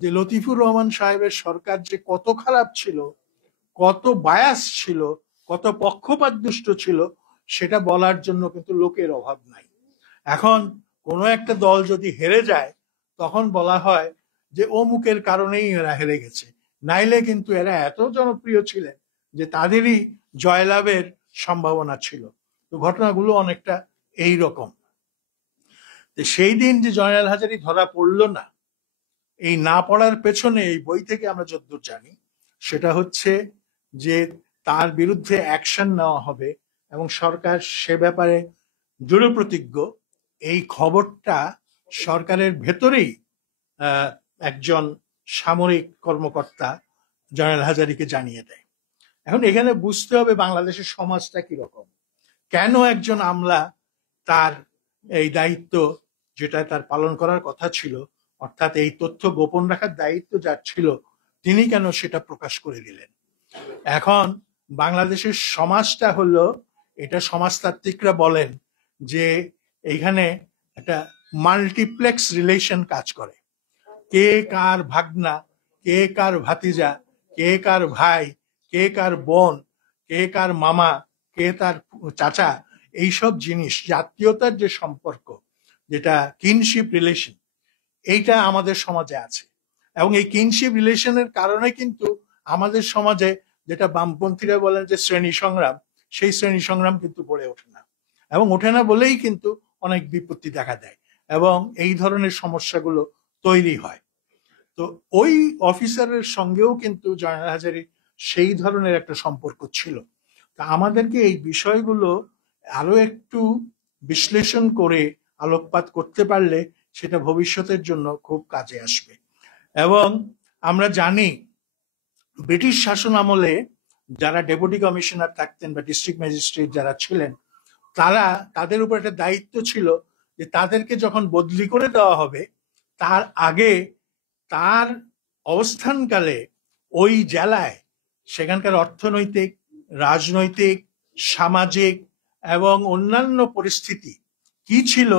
যে লতিফুর রহমান সাহেবের সরকার যে কত খারাপ ছিল, কত বায়াস ছিল, কত পক্ষপাতদুষ্ট ছিল, সেটা বলার জন্য কিন্তু লোকের অভাব নাই। এখন কোনো একটা দল যদি হেরে যায় তখন বলা হয় যে অমুকের কারণেই এরা হেরে গেছে, নাইলে কিন্তু এরা এত জনপ্রিয় ছিলেন যে তাদেরই জয়লাভের সম্ভাবনা ছিল। তো ঘটনাগুলো অনেকটা এই রকম। সেই দিন যে জয়নাল হাজারী ধরা পড়লো না, এই না পড়ার পেছনে এই বই থেকে আমরা যতদূর জানি সেটা হচ্ছে যে তার বিরুদ্ধে অ্যাকশন নেওয়া হবে এবং সরকার সে ব্যাপারে দৃঢ় প্রতিজ্ঞ। এই খবরটা সরকারের ভেতরেই একজন সামরিক কর্মকর্তা জয়নাল হাজারীকে জানিয়ে দেয়। এখন এখানে বুঝতে হবে বাংলাদেশের সমাজটা কিরকম, কেন একজন আমলা তার এই দায়িত্ব যেটা তার পালন করার কথা ছিল, অর্থাৎ এই তথ্য গোপন রাখার দায়িত্ব যার ছিল, তিনি কেন সেটা প্রকাশ করে দিলেন। এখন বাংলাদেশের সমাজটা হলো, এটা সমাজতাত্ত্বিকরা বলেন যে এইখানে একটা মাল্টিপ্লেক্স রিলেশন কাজ করে। কে কার ভাগনা, কে কার ভাতিজা, কে কার ভাই, কে কার বোন, কে কার মামা, কে তার চাচা, এইসব জিনিস, জাতীয়তার যে সম্পর্ক, যেটা কিনশিপ রিলেশন, এইটা আমাদের সমাজে আছে। এবং এই কিনশিপ রিলেশনের কারণে কিন্তু আমাদের সমাজে যেটা বামপন্থীরা বলেন যে শ্রেণী সংগ্রাম, সেই শ্রেণী সংগ্রাম কিন্তু গড়ে ওঠে না, এবং ওঠে না বলেই কিন্তু অনেক বিপত্তি দেখা দেয় এবং এই ধরনের সমস্যাগুলো তৈরি হয়। তো ওই অফিসারের সঙ্গেও কিন্তু জয়নাল হাজারীর সেই ধরনের একটা সম্পর্ক ছিল। তা আমাদেরকে এই বিষয়গুলো আরো একটু বিশ্লেষণ করে আলোকপাত করতে পারলে সেটা ভবিষ্যতের জন্য খুব কাজে আসবে। এবং আমরা জানি ব্রিটিশ শাসন আমলে যারা ডেপুটি কমিশনার থাকতেন বা ডিস্ট্রিক্ট ম্যাজিস্ট্রেট যারা ছিলেন, তাদের উপর একটা দায়িত্ব ছিল যে তাদেরকে যখন বদলি করে দেওয়া হবে তার আগে তার অবস্থানকালে ওই জেলায় সেখানকার অর্থনৈতিক, রাজনৈতিক, সামাজিক এবং অন্যান্য পরিস্থিতি কি ছিল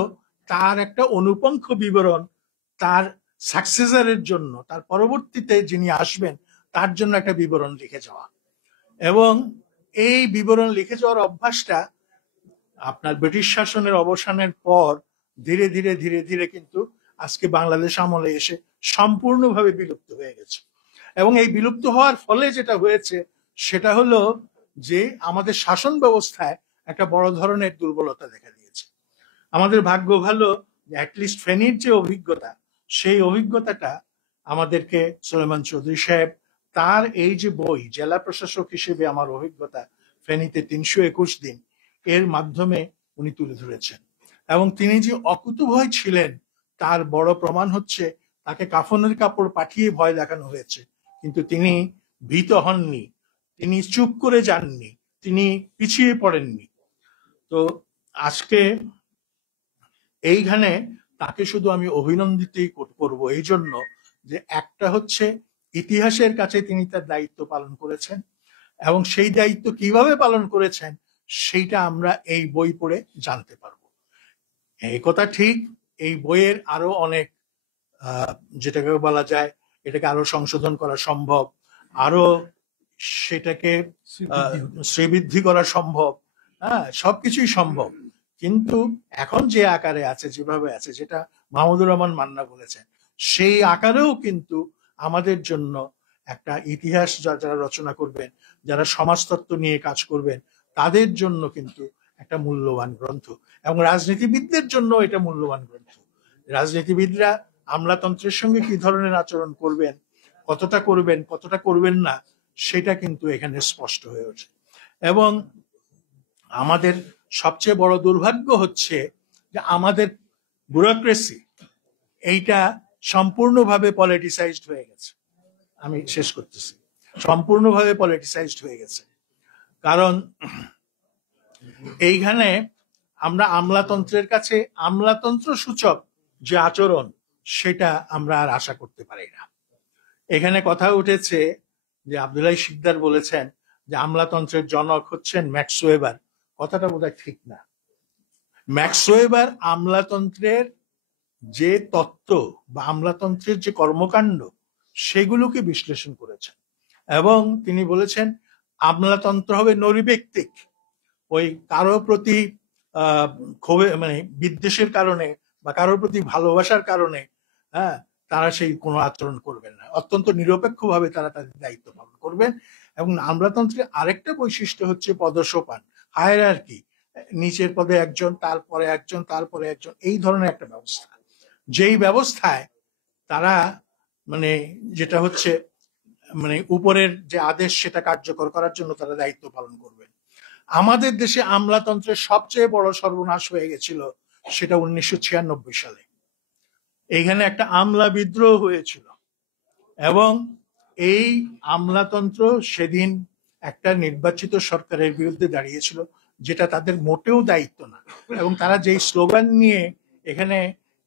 তার একটা অনুপঙ্খ বিবরণ তার সাকসেসরের জন্য, তার পরবর্তীতে যিনি আসবেন তার জন্য একটা বিবরণ লিখে যাওয়া। এবং এই বিবরণ লিখে যাওয়ার অভ্যাসটা আপনার ব্রিটিশ শাসনের অবসানের পর ধীরে ধীরে ধীরে ধীরে কিন্তু আজকে বাংলাদেশ আমলে এসে সম্পূর্ণভাবে বিলুপ্ত হয়ে গেছে। এবং এই বিলুপ্ত হওয়ার ফলে যেটা হয়েছে সেটা হলো যে আমাদের শাসন ব্যবস্থায় একটা বড় ধরনের দুর্বলতা দেখা দিয়েছে। আমাদের ভাগ্য ভালো যে অ্যাটলিস্ট ফেনীর যে অভিজ্ঞতা, সেই অভিজ্ঞতাটা আমাদেরকে সুলেমান চৌধুরী সাহেব তার এই যে বই জেলা প্রশাসক হিসেবে আমার অভিজ্ঞতা ফেনীতে ৩২১ দিন, এর মাধ্যমে উনি তুলে ধরেছেন। এবং তিনি যে অকুতভয় ছিলেন তার বড় প্রমাণ হচ্ছে তাকে কাফনের কাপড় পাঠিয়ে ভয় দেখানো হয়েছে, কিন্তু তিনি ভীত হননি, তিনি চুপ করে যাননি, তিনি পিছিয়ে পড়েননি। তো আজকে এইখানে তাকে শুধু আমি অভিনন্দিতই করব এই জন্য যে একটা হচ্ছে ইতিহাসের কাছে তিনি তার দায়িত্ব পালন করেছেন, এবং সেই দায়িত্ব কিভাবে পালন করেছেন সেইটা আমরা এই বই পড়ে জানতে পারবো। এই কথা ঠিক, এই বইয়ের আরো অনেক যেটাকে বলা যায় এটাকে আরো সংশোধন করা সম্ভব, আরো সেটাকে শ্রীবৃদ্ধি করা সম্ভব, সবকিছুই সম্ভব। কিন্তু এখন যে আকারে আছে, যেভাবে আছে, যেটা মাহমুদুর রহমান মান্না বলেছেন, সেই আকারেও কিন্তু আমাদের জন্য একটা ইতিহাস যারা রচনা করবেন, যারা সমাজতত্ত্ব নিয়ে কাজ করবেন, তাদের জন্য কিন্তু একটা মূল্যবান গ্রন্থ, এবং রাজনীতিবিদদের জন্য এটা মূল্যবান গ্রন্থ। রাজনীতিবিদরা আমলাতন্ত্রের সঙ্গে কি ধরনের আচরণ করবেন, কতটা করবেন, কতটা করবেন না, সেটা কিন্তু এখানে স্পষ্ট হয়ে ওঠে। এবং আমাদের সবচেয়ে বড় দুর্ভাগ্য হচ্ছে যে আমাদের ব্যুরোক্রেসি এইটা সম্পূর্ণভাবে পলিটিসাইজড হয়ে গেছে। আমি শেষ করতেছি, সম্পূর্ণভাবে পলিটিসাইজড হয়ে গেছে। কারণ এইখানে আমরা আমলাতন্ত্রের কাছে আমলাতন্ত্র সূচক যে আচরণ সেটা আমরা আর আশা করতে পারি না। এখানে কথা উঠেছে যে আব্দুল্লাহ শিকদার বলেছেন যে আমলাতন্ত্রের জনক হচ্ছেন ম্যাক্স ওয়েবার। কথাটা বোধহয় ঠিক না। ম্যাক্স ওয়েবার আমলাতন্ত্রের যে তত্ত্ব বা আমলাতন্ত্রের যে কর্মকাণ্ড সেগুলোকে বিশ্লেষণ করেছেন এবং তিনি বলেছেন আমলাতন্ত্র হবে নৈর্ব্যক্তিক, ওই কারো প্রতি ক্ষোভে মানে বিদ্বেষের কারণে বা কারোর প্রতি ভালোবাসার কারণে তারা সেই কোনো আচরণ করবেন না, অত্যন্ত নিরপেক্ষভাবে তারা তাদের দায়িত্ব পালন করবেন। এবং আমলাতন্ত্রের আরেকটা বৈশিষ্ট্য হচ্ছে পদসোপান, হায়ারার্কি, নিচের পদে একজন, তারপরে একজন, তারপরে একজন, এই ধরনের একটা ব্যবস্থা, যেই ব্যবস্থায় তারা মানে যেটা হচ্ছে মানে উপরের যে আদেশ সেটা কার্যকর করার জন্য তারা দায়িত্ব পালন করবেন। আমাদের দেশে আমলাতন্ত্রের সবচেয়ে বড় সর্বনাশ হয়ে গেছিল সেটা 1996 সালে। এইখানে একটা আমলা বিদ্রোহ হয়েছিল এবং এই আমলাতন্ত্র সেদিন একটা নির্বাচিত সরকারের বিরুদ্ধে দাঁড়িয়েছিল, যেটা তাদের মোটেও দায়িত্ব না। এবং তারা যেই স্লোগান নিয়ে এখানে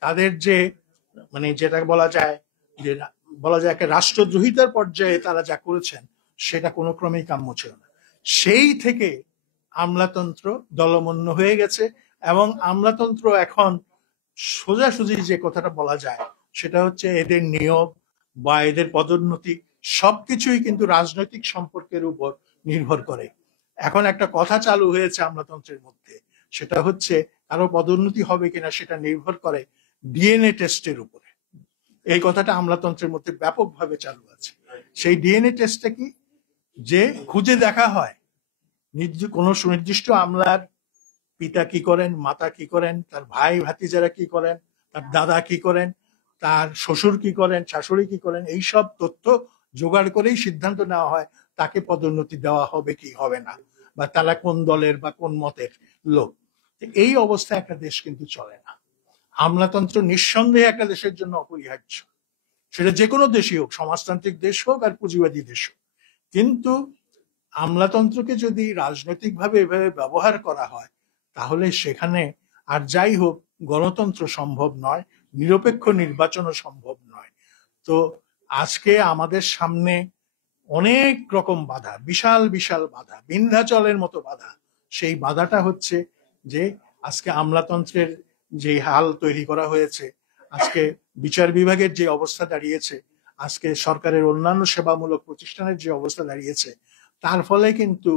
তাদের যে মানে যেটা বলা যায় একটা রাষ্ট্রদ্রোহিতার পর্যায়ে তারা যা করেছেন সেটা কোনো ক্রমেই কাম্য ছিল না। সেই থেকে আমলাতন্ত্র দলমন্য হয়ে গেছে এবং আমলাতন্ত্র এখন সোজাসুজি যে কথাটা বলা যায় সেটা হচ্ছে এদের নিয়োগ বা এদের পদোন্নতি সবকিছুই কিন্তু রাজনৈতিক সম্পর্কের উপর নির্ভর করে। এখন একটা কথা চালু হয়েছে আমলাতন্ত্রের মধ্যে, সেটা হচ্ছে কারো পদোন্নতি হবে কিনা সেটা নির্ভর করে ডিএনএ টেস্টের উপরে। এই কথাটা আমলাতন্ত্রের মধ্যে ব্যাপকভাবে চালু আছে। সেই ডিএনএ টেস্টটা কি, যে খুঁজে দেখা হয় কোনো সুনির্দিষ্ট আমলার পিতা কি করেন, মাতা কি করেন, তার ভাই ভাতিজারা কি করেন, তার দাদা কি করেন, তার শ্বশুর কি করেন, শাশুড়ি কি করেন, এই সব তথ্য জোগাড় করেই সিদ্ধান্ত নেওয়া হয় তাকে পদোন্নতি দেওয়া হবে কি হবে না, বা তারা কোন দলের বা কোন মতের লোক। এই অবস্থায় একটা দেশ কিন্তু চলে না। আমলাতন্ত্র নিঃসন্দেহে একটা দেশের জন্য অপরিহার্য, সেটা যে কোনো দেশই হোক, সমাজতান্ত্রিক দেশ হোক আর পুঁজিবাদী দেশ হোক। কিন্তু আমলাতন্ত্রকে যদি রাজনৈতিকভাবে এভাবে ব্যবহার করা হয় তাহলে সেখানে আর যাই হোক গণতন্ত্র সম্ভব নয়, নিরপেক্ষ নির্বাচনও সম্ভব নয়। তো আজকে আমাদের সামনে অনেক রকম বাধা, বিশাল বিশাল বাধা, বিন্ধ্যাচলের মতো বাধা। সেই বাধাটা হচ্ছে যে আজকে আমলাতন্ত্রের যে হাল তৈরি করা হয়েছে, আজকে বিচার বিভাগের যে অবস্থা দাঁড়িয়েছে, আজকে সরকারের অন্যান্য সেবামূলক প্রতিষ্ঠানের যে অবস্থা দাঁড়িয়েছে, তার ফলে কিন্তু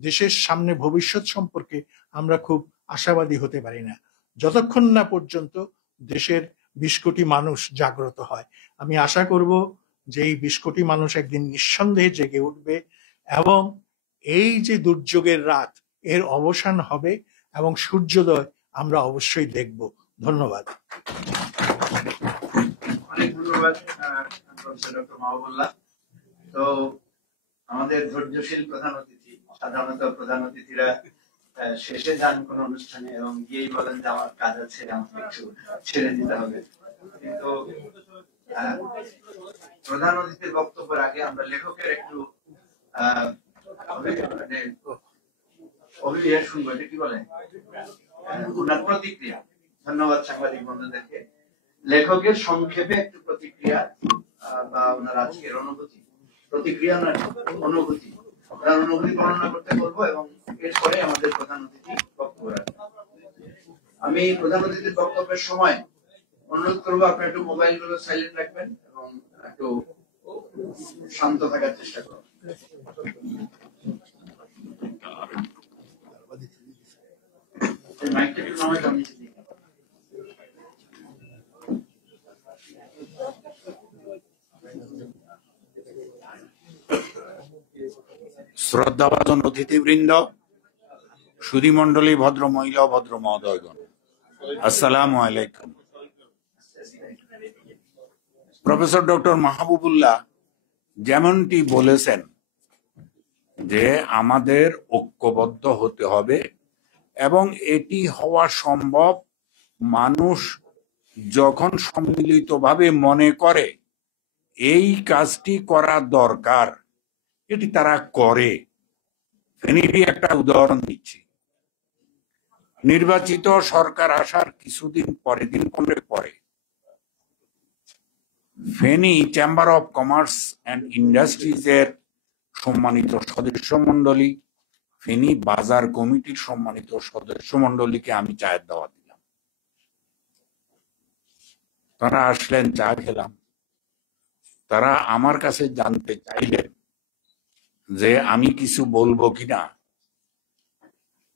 দেশের সামনে ভবিষ্যৎ সম্পর্কে আমরা খুব আশাবাদী হতে পারি না, যতক্ষণ না পর্যন্ত দেশের 20 কোটি মানুষ জাগ্রত হয়। আমি আশা করব যে এই 20 কোটি মানুষ একদিন নিঃসন্দেহে জেগে উঠবে এবং এই যে দুর্যোগের রাত এর অবসান হবে এবং সূর্যোদয় আমরা অবশ্যই দেখব। ধন্যবাদ। অনেক ধন্যবাদ ডক্টর মাহবুবুল্লাহ। তো আমাদের ধৈর্যশীল প্রধান অতিথি, সাধারণত প্রধান অতিথিরা শেষে যান কোন অনুষ্ঠানে এবং গিয়েই বলেন যে আমার কাজ আছে, আমাকে একটু ছেড়ে দিতে হবে। কিন্তু প্রধান অতিথির বক্তব্যের আগে আমরা লেখকের একটু অভিজ্ঞতা শুনবো, এটা কি বলে ওনার প্রতিক্রিয়া। ধন্যবাদ সাংবাদিক বন্ধুদেরকে। লেখকের সংক্ষেপে একটু প্রতিক্রিয়া বা ওনার আজকের অনুভূতি, প্রতিক্রিয়া না অনুভূতি, ওনার অনুভূতি বর্ণনা করতে বলবো এবং এরপরে আমাদের প্রধান অতিথি বক্তব্য রাখবেন। আমি প্রধান অতিথির বক্তব্যের সময় অনুরোধ করবো আপনি একটু মোবাইল গুলো সাইলেন্ট রাখবেন এবং একটু শান্ত থাকার চেষ্টা করুন। মাইকটা একটু নামাই দাও নিচে দিকে। শ্রদ্ধাভাজন অতিথিবৃন্দ, সুধীমণ্ডলী, ভদ্র মহিলা ও ভদ্র মহোদয়গণ, আসসালামু আলাইকুম। প্রফেসর ডক্টর মাহবুবুল্লাহ যেমনটি বলেছেন যে আমাদের ঐক্যবদ্ধ হতে হবে এবং এটি হওয়া সম্ভব মানুষ যখন সম্মিলিতভাবে মনে করে এই কাজটি করা দরকার, এটি তারা করে। ফেনীরই একটা উদাহরণ দিচ্ছি। নির্বাচিত সরকার আসার কিছুদিন পরে, দিন 15 পরে, Feni chamber of commerce and industries এর সম্মানিত সদস্য মন্ডলী, ফেনী বাজার কমিটির সম্মানিত সদস্য মন্ডলীকে আমি চায়ের দাওয়াত দিলাম। তারা আসলেন, চা খেলাম। তারা আমার কাছে জানতে চাইলেন যে আমি কিছু বলবো কিনা।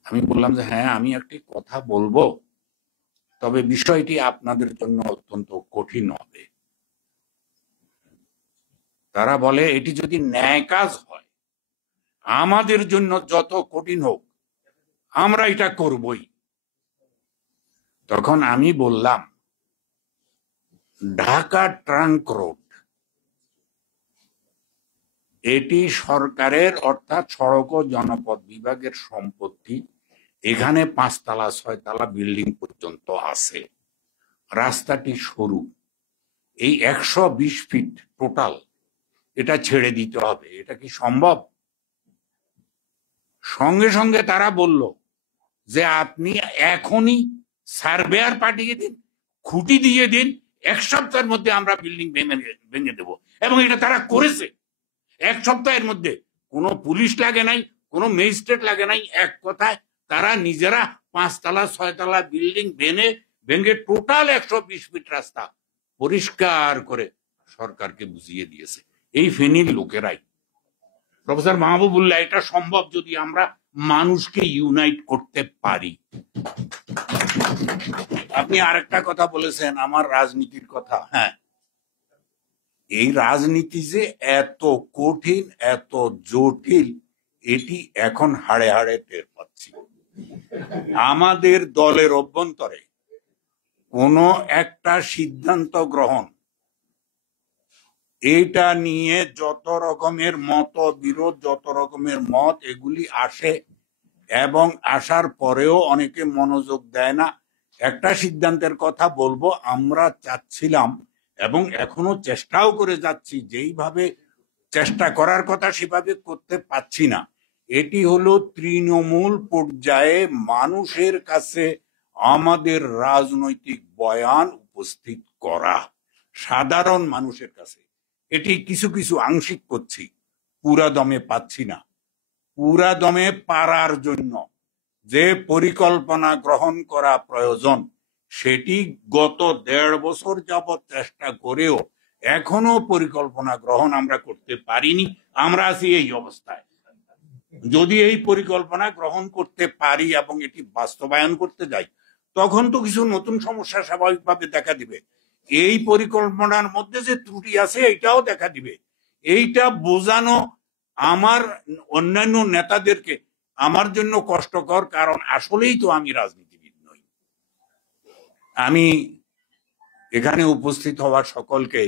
আমি বললাম যে হ্যাঁ, আমি একটি কথা বলবো, তবে বিষয়টি আপনাদের জন্য অত্যন্ত কঠিন হবে। তারা বলে এটি যদি ন্যায় কাজ হয়, আমাদের জন্য যত কঠিন হোক আমরা এটা করবই। তখন আমি বললাম, ঢাকা ট্রাঙ্ক রোড এটি সরকারের অর্থাৎ সড়ক ও জনপথ বিভাগের সম্পত্তি। এখানে 5 তলা 6 তলা বিল্ডিং পর্যন্ত আছে। রাস্তাটি সরু, এই 120 ফিট টোটাল এটা ছেড়ে দিতে হবে। এটা কি সম্ভব? সঙ্গে সঙ্গে তারা বলল যে আপনি এখনই সার্ভেয়ার পাঠিয়ে দিন, খুঁটি দিয়ে দিন, 1 সপ্তাহের মধ্যে আমরা বিল্ডিং ভেঙে দেব। এবং এটা তারা করেছে 1 সপ্তাহের মধ্যে। কোনো পুলিশ লাগে নাই, কোনো ম্যাজিস্ট্রেট লাগে নাই। এক কথায় তারা নিজেরা 5 তলা 6 তলা বিল্ডিং ভেঙে টোটাল 120 ফিট রাস্তা পরিষ্কার করে সরকারকে বুঝিয়ে দিয়েছে এই ফেনীর লোকেরাই। প্রফেসর মাহবুবুল্লাহ, এটা সম্ভব যদি আমরা মানুষকে ইউনাইট করতে পারি। আপনি আরেকটা কথা বলেছেন, আমার রাজনীতির কথা। হ্যাঁ, এই রাজনীতি যে এত কঠিন, এত জটিল, এটি এখন হাড়ে হাড়ে টের পাচ্ছি। আমাদের দলের অভ্যন্তরে কোনো একটা সিদ্ধান্ত গ্রহণ, এটা নিয়ে যত রকমের মত বিরোধ, যত রকমের মত এগুলি আসে, এবং আসার পরেও অনেকে মনোযোগ দেয় না। একটা সিদ্ধান্তের কথা বলবো, আমরা চাচ্ছিলাম এবং এখনো চেষ্টাও করে যাচ্ছি, যেইভাবে চেষ্টা করার কথা সেভাবে করতে পারছি না। এটি হলো তৃণমূল পর্যায়ে মানুষের কাছে আমাদের রাজনৈতিক বয়ান উপস্থিত করা, সাধারণ মানুষের কাছে। এটি কিছু কিছু আংশিক করছি, পুরা দমে পাচ্ছি না। পুরা দমে পারার জন্য যে পরিকল্পনা গ্রহণ করা প্রয়োজন, সেটি গত 1.5 বছর যাবৎ চেষ্টা করেও এখনো পরিকল্পনা গ্রহণ আমরা করতে পারিনি। আমরা আছি এই অবস্থায়। যদি এই পরিকল্পনা গ্রহণ করতে পারি এবং এটি বাস্তবায়ন করতে যাই, তখন তো কিছু নতুন সমস্যা স্বাভাবিকভাবে দেখা দিবে। এই পরিকল্পনার মধ্যে যে ত্রুটি আছে এটাও দেখা দিবে। এইটা বোঝানো আমার অন্যান্য নেতাদেরকে আমার জন্য কষ্টকর, কারণ আসলেই তো আমি রাজনীতিবিদ নই। আমি এখানে উপস্থিত হওয়া সকলকে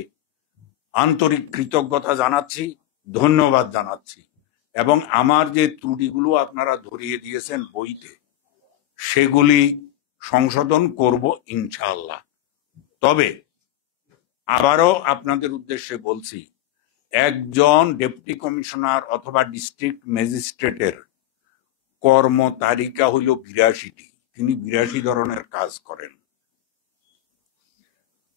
আন্তরিক কৃতজ্ঞতা জানাচ্ছি, ধন্যবাদ জানাচ্ছি, এবং আমার যে ত্রুটিগুলো আপনারা ধরিয়ে দিয়েছেন বইতে, সেগুলি সংশোধন করব ইনশাআল্লাহ। তবে আবারও আপনাদের উদ্দেশ্যে বলছি, একজন ডেপুটি কমিশনার অথবা ডিস্ট্রিক্ট ম্যাজিস্ট্রেটের কর্ম তালিকা হইল 82টি। তিনি 82 ধরনের কাজ করেন।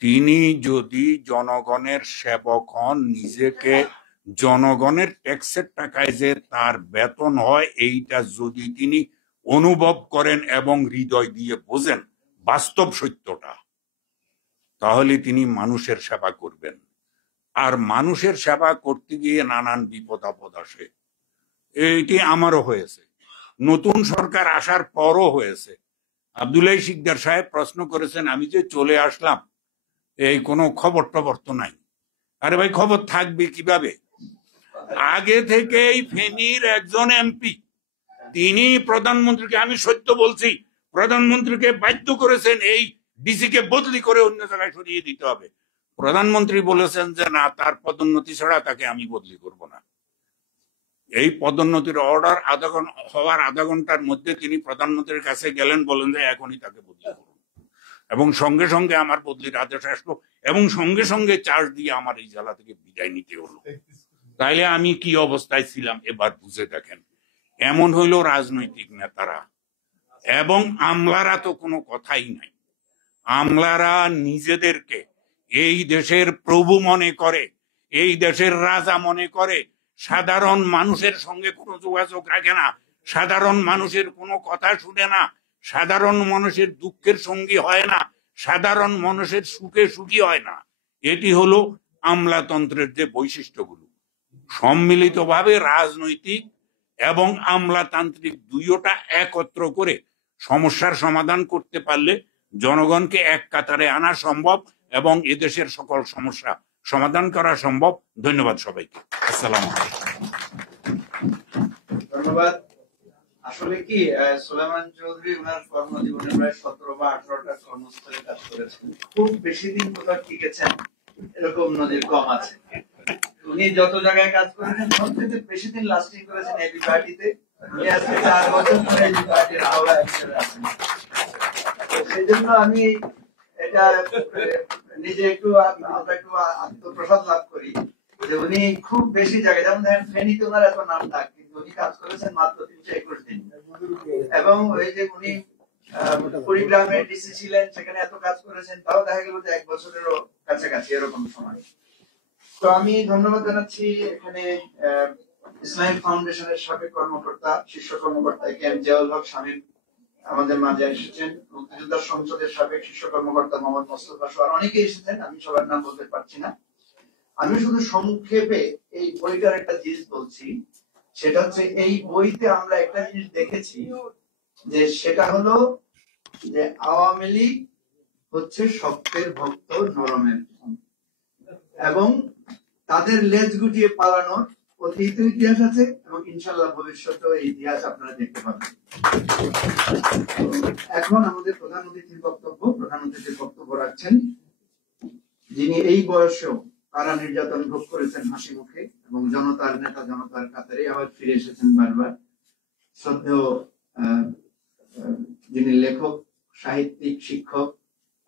তিনি যদি জনগণের সেবক হন, নিজেকে জনগণের ট্যাক্সের টাকায় যে তার বেতন হয়, এইটা যদি তিনি অনুভব করেন এবং হৃদয় দিয়ে বোঝেন বাস্তব সত্যটা, তাহলে তিনি মানুষের সেবা করবেন। আর মানুষের সেবা করতে গিয়ে নানান বিপদ আপদ আসে। এইটি আমারও হয়েছে, নতুন সরকার আসার পরও হয়েছে। আব্দুল্লাহ শিকদার সাহেব প্রশ্ন করেছেন, আমি যে চলে আসলাম, এই কোনো খবর টবর তো নাই। আরে ভাই, খবর থাকবে কিভাবে? আগে থেকেই ফেনীর একজন এমপি, তিনি প্রধানমন্ত্রীকে, আমি সত্য বলছি, প্রধানমন্ত্রীকে বাধ্য করেছেন এই ডিসি কে বদলি করে অন্য জায়গায় সরিয়ে দিতে হবে। প্রধানমন্ত্রী বলেছেন যে না, তার পদোন্নতি ছাড়া তাকে আমি বদলি করব না। এই পদোন্নতির অর্ডার হওয়ার আধা ঘন্টার মধ্যে তিনি প্রধানমন্ত্রীর কাছে গেলেন, বলেন যে এখনই তাকে বদলি করুন, এবং সঙ্গে সঙ্গে আমার বদলির আদেশ আসলো এবং সঙ্গে সঙ্গে চার্জ দিয়ে আমার এই জেলা থেকে বিদায় নিতে হলো। তাইলে আমি কি অবস্থায় ছিলাম এবার বুঝে দেখেন। এমন হইল রাজনৈতিক নেতারা এবং আমলারা তো কোনো কথাই নাই। আমলারা নিজেদেরকে এই দেশের প্রভু মনে করে, এই দেশের রাজা মনে করে, সাধারণ মানুষের সঙ্গে কোনো যোগাযোগ রাখে না, সাধারণ মানুষের কোনো কথা শুনে না, সাধারণ মানুষের দুঃখের সঙ্গী হয় না, সাধারণ মানুষের সুখে সুখী হয় না। এটি হলো আমলাতন্ত্রের যে বৈশিষ্ট্যগুলো। সম্মিলিতভাবে রাজনৈতিক এবং আমলাতান্ত্রিক দুইটা একত্র করে সমস্যার সমাধান করতে পারলে জনগণকে এক কাতারে আনা সম্ভব এবং এদেশের সকল সমস্যা সমাধান করা সম্ভব। ধন্যবাদ সবাইকে। আসসালামু আলাইকুম। ধন্যবাদ। আসলে কি সুলাইমান চৌধুরী ওনার কর্মজীবনে প্রায় 17 বা 18টা কর্মস্থলে কাজ করেছেন। খুব বেশি দিন কোথাও টিকেছেন এরকম নজির কম আছে। উনি যত জায়গায় কাজ করেছেন সবচেয়ে বেশি দিন লাস্টিং করেছেন এবি পার্টিতে। উনি আজকে 4 বছর ধরে এবি পার্টির আহ্বায়ক হিসেবে আছেন। সেই জন্য আমি এটা নিজে একটু আত্মপ্রসাদ লাভ করি যে উনি খুব বেশি জায়গায়, যেমন দেখেন ফেনীতে ওনার এত নাম ডাক, কিন্তু উনি কাজ করেছেন মাত্র 321 দিন। এবং ওই যে উনি কুড়িগ্রামে ডিসি ছিলেন, সেখানে এত কাজ করেছেন, তাও দেখা গেল যে 1 বছরেরও কাছাকাছি এরকম সময়। তো আমি ধন্যবাদ জানাচ্ছি এখানে ইসলামিক ফাউন্ডেশনের সাবেক কর্মকর্তা, শীর্ষ কর্মকর্তা কে এম জিয়াউল হক শামীম আমাদের মাঝে এসেছেন, মুক্তিযোদ্ধা সংসদের সাবেক শীর্ষ কর্মকর্তা মোহাম্মদ মোস্তফা সহ অনেকে এসেছেন, আমি সবার নাম বলতে পারছি না। আমি শুধু সংক্ষেপে এই বইটার একটা জিনিস বলছি, সেটা হচ্ছে এই বইতে আমরা একটা জিনিস দেখেছি, যে সেটা হলো যে আওয়ামী লীগ হচ্ছে শক্তের ভক্ত, নরমের, এবং তাদের লেজ গুটিয়ে পালানোর অতীত ইতিহাস আছে এবং ইনশাল্লাহ ভবিষ্যতেও এই ইতিহাস আপনারা দেখতে পাবেন। এখন আমাদের প্রধান অতিথির বক্তব্য রাখছেন যিনি এই বয়সেও কারা নির্যাতন ভোগ করেছেন হাসি মুখে এবং জনতার নেতা, জনতার কাতারে আবার ফিরে এসেছেন বারবার। শ্রদ্ধেয় যিনি লেখক, সাহিত্যিক, শিক্ষক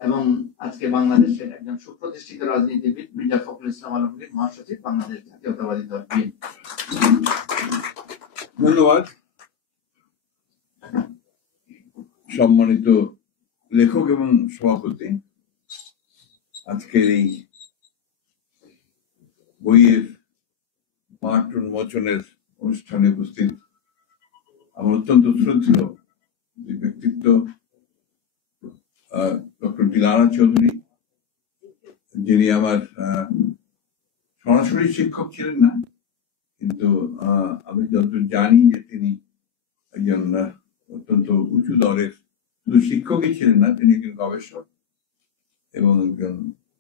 এবং আজকে বাংলাদেশের একজন সুপ্রতিষ্ঠিত রাজনীতিবিদ মির্জা ফখরুল ইসলাম আলমগীর, মহাসচিব, বাংলাদেশ জাতীয়তাবাদী দল বিএনপি। ধন্যবাদ। সম্মানিত লেখক এবং সভাপতি, আজকের এই বইয়ের পাঠ উন্মোচনের অনুষ্ঠানে উপস্থিত আমার অত্যন্ত শ্রদ্ধেয় ব্যক্তিত্ব ডক্টর দিলারা চৌধুরী, যিনি আমার সরাসরি শিক্ষক ছিলেন না, কিন্তু আমি যতদূর জানি যে তিনি একজন অত্যন্ত উঁচু দরের শুধু শিক্ষকই ছিলেন না, তিনি একজন গবেষক এবং একজন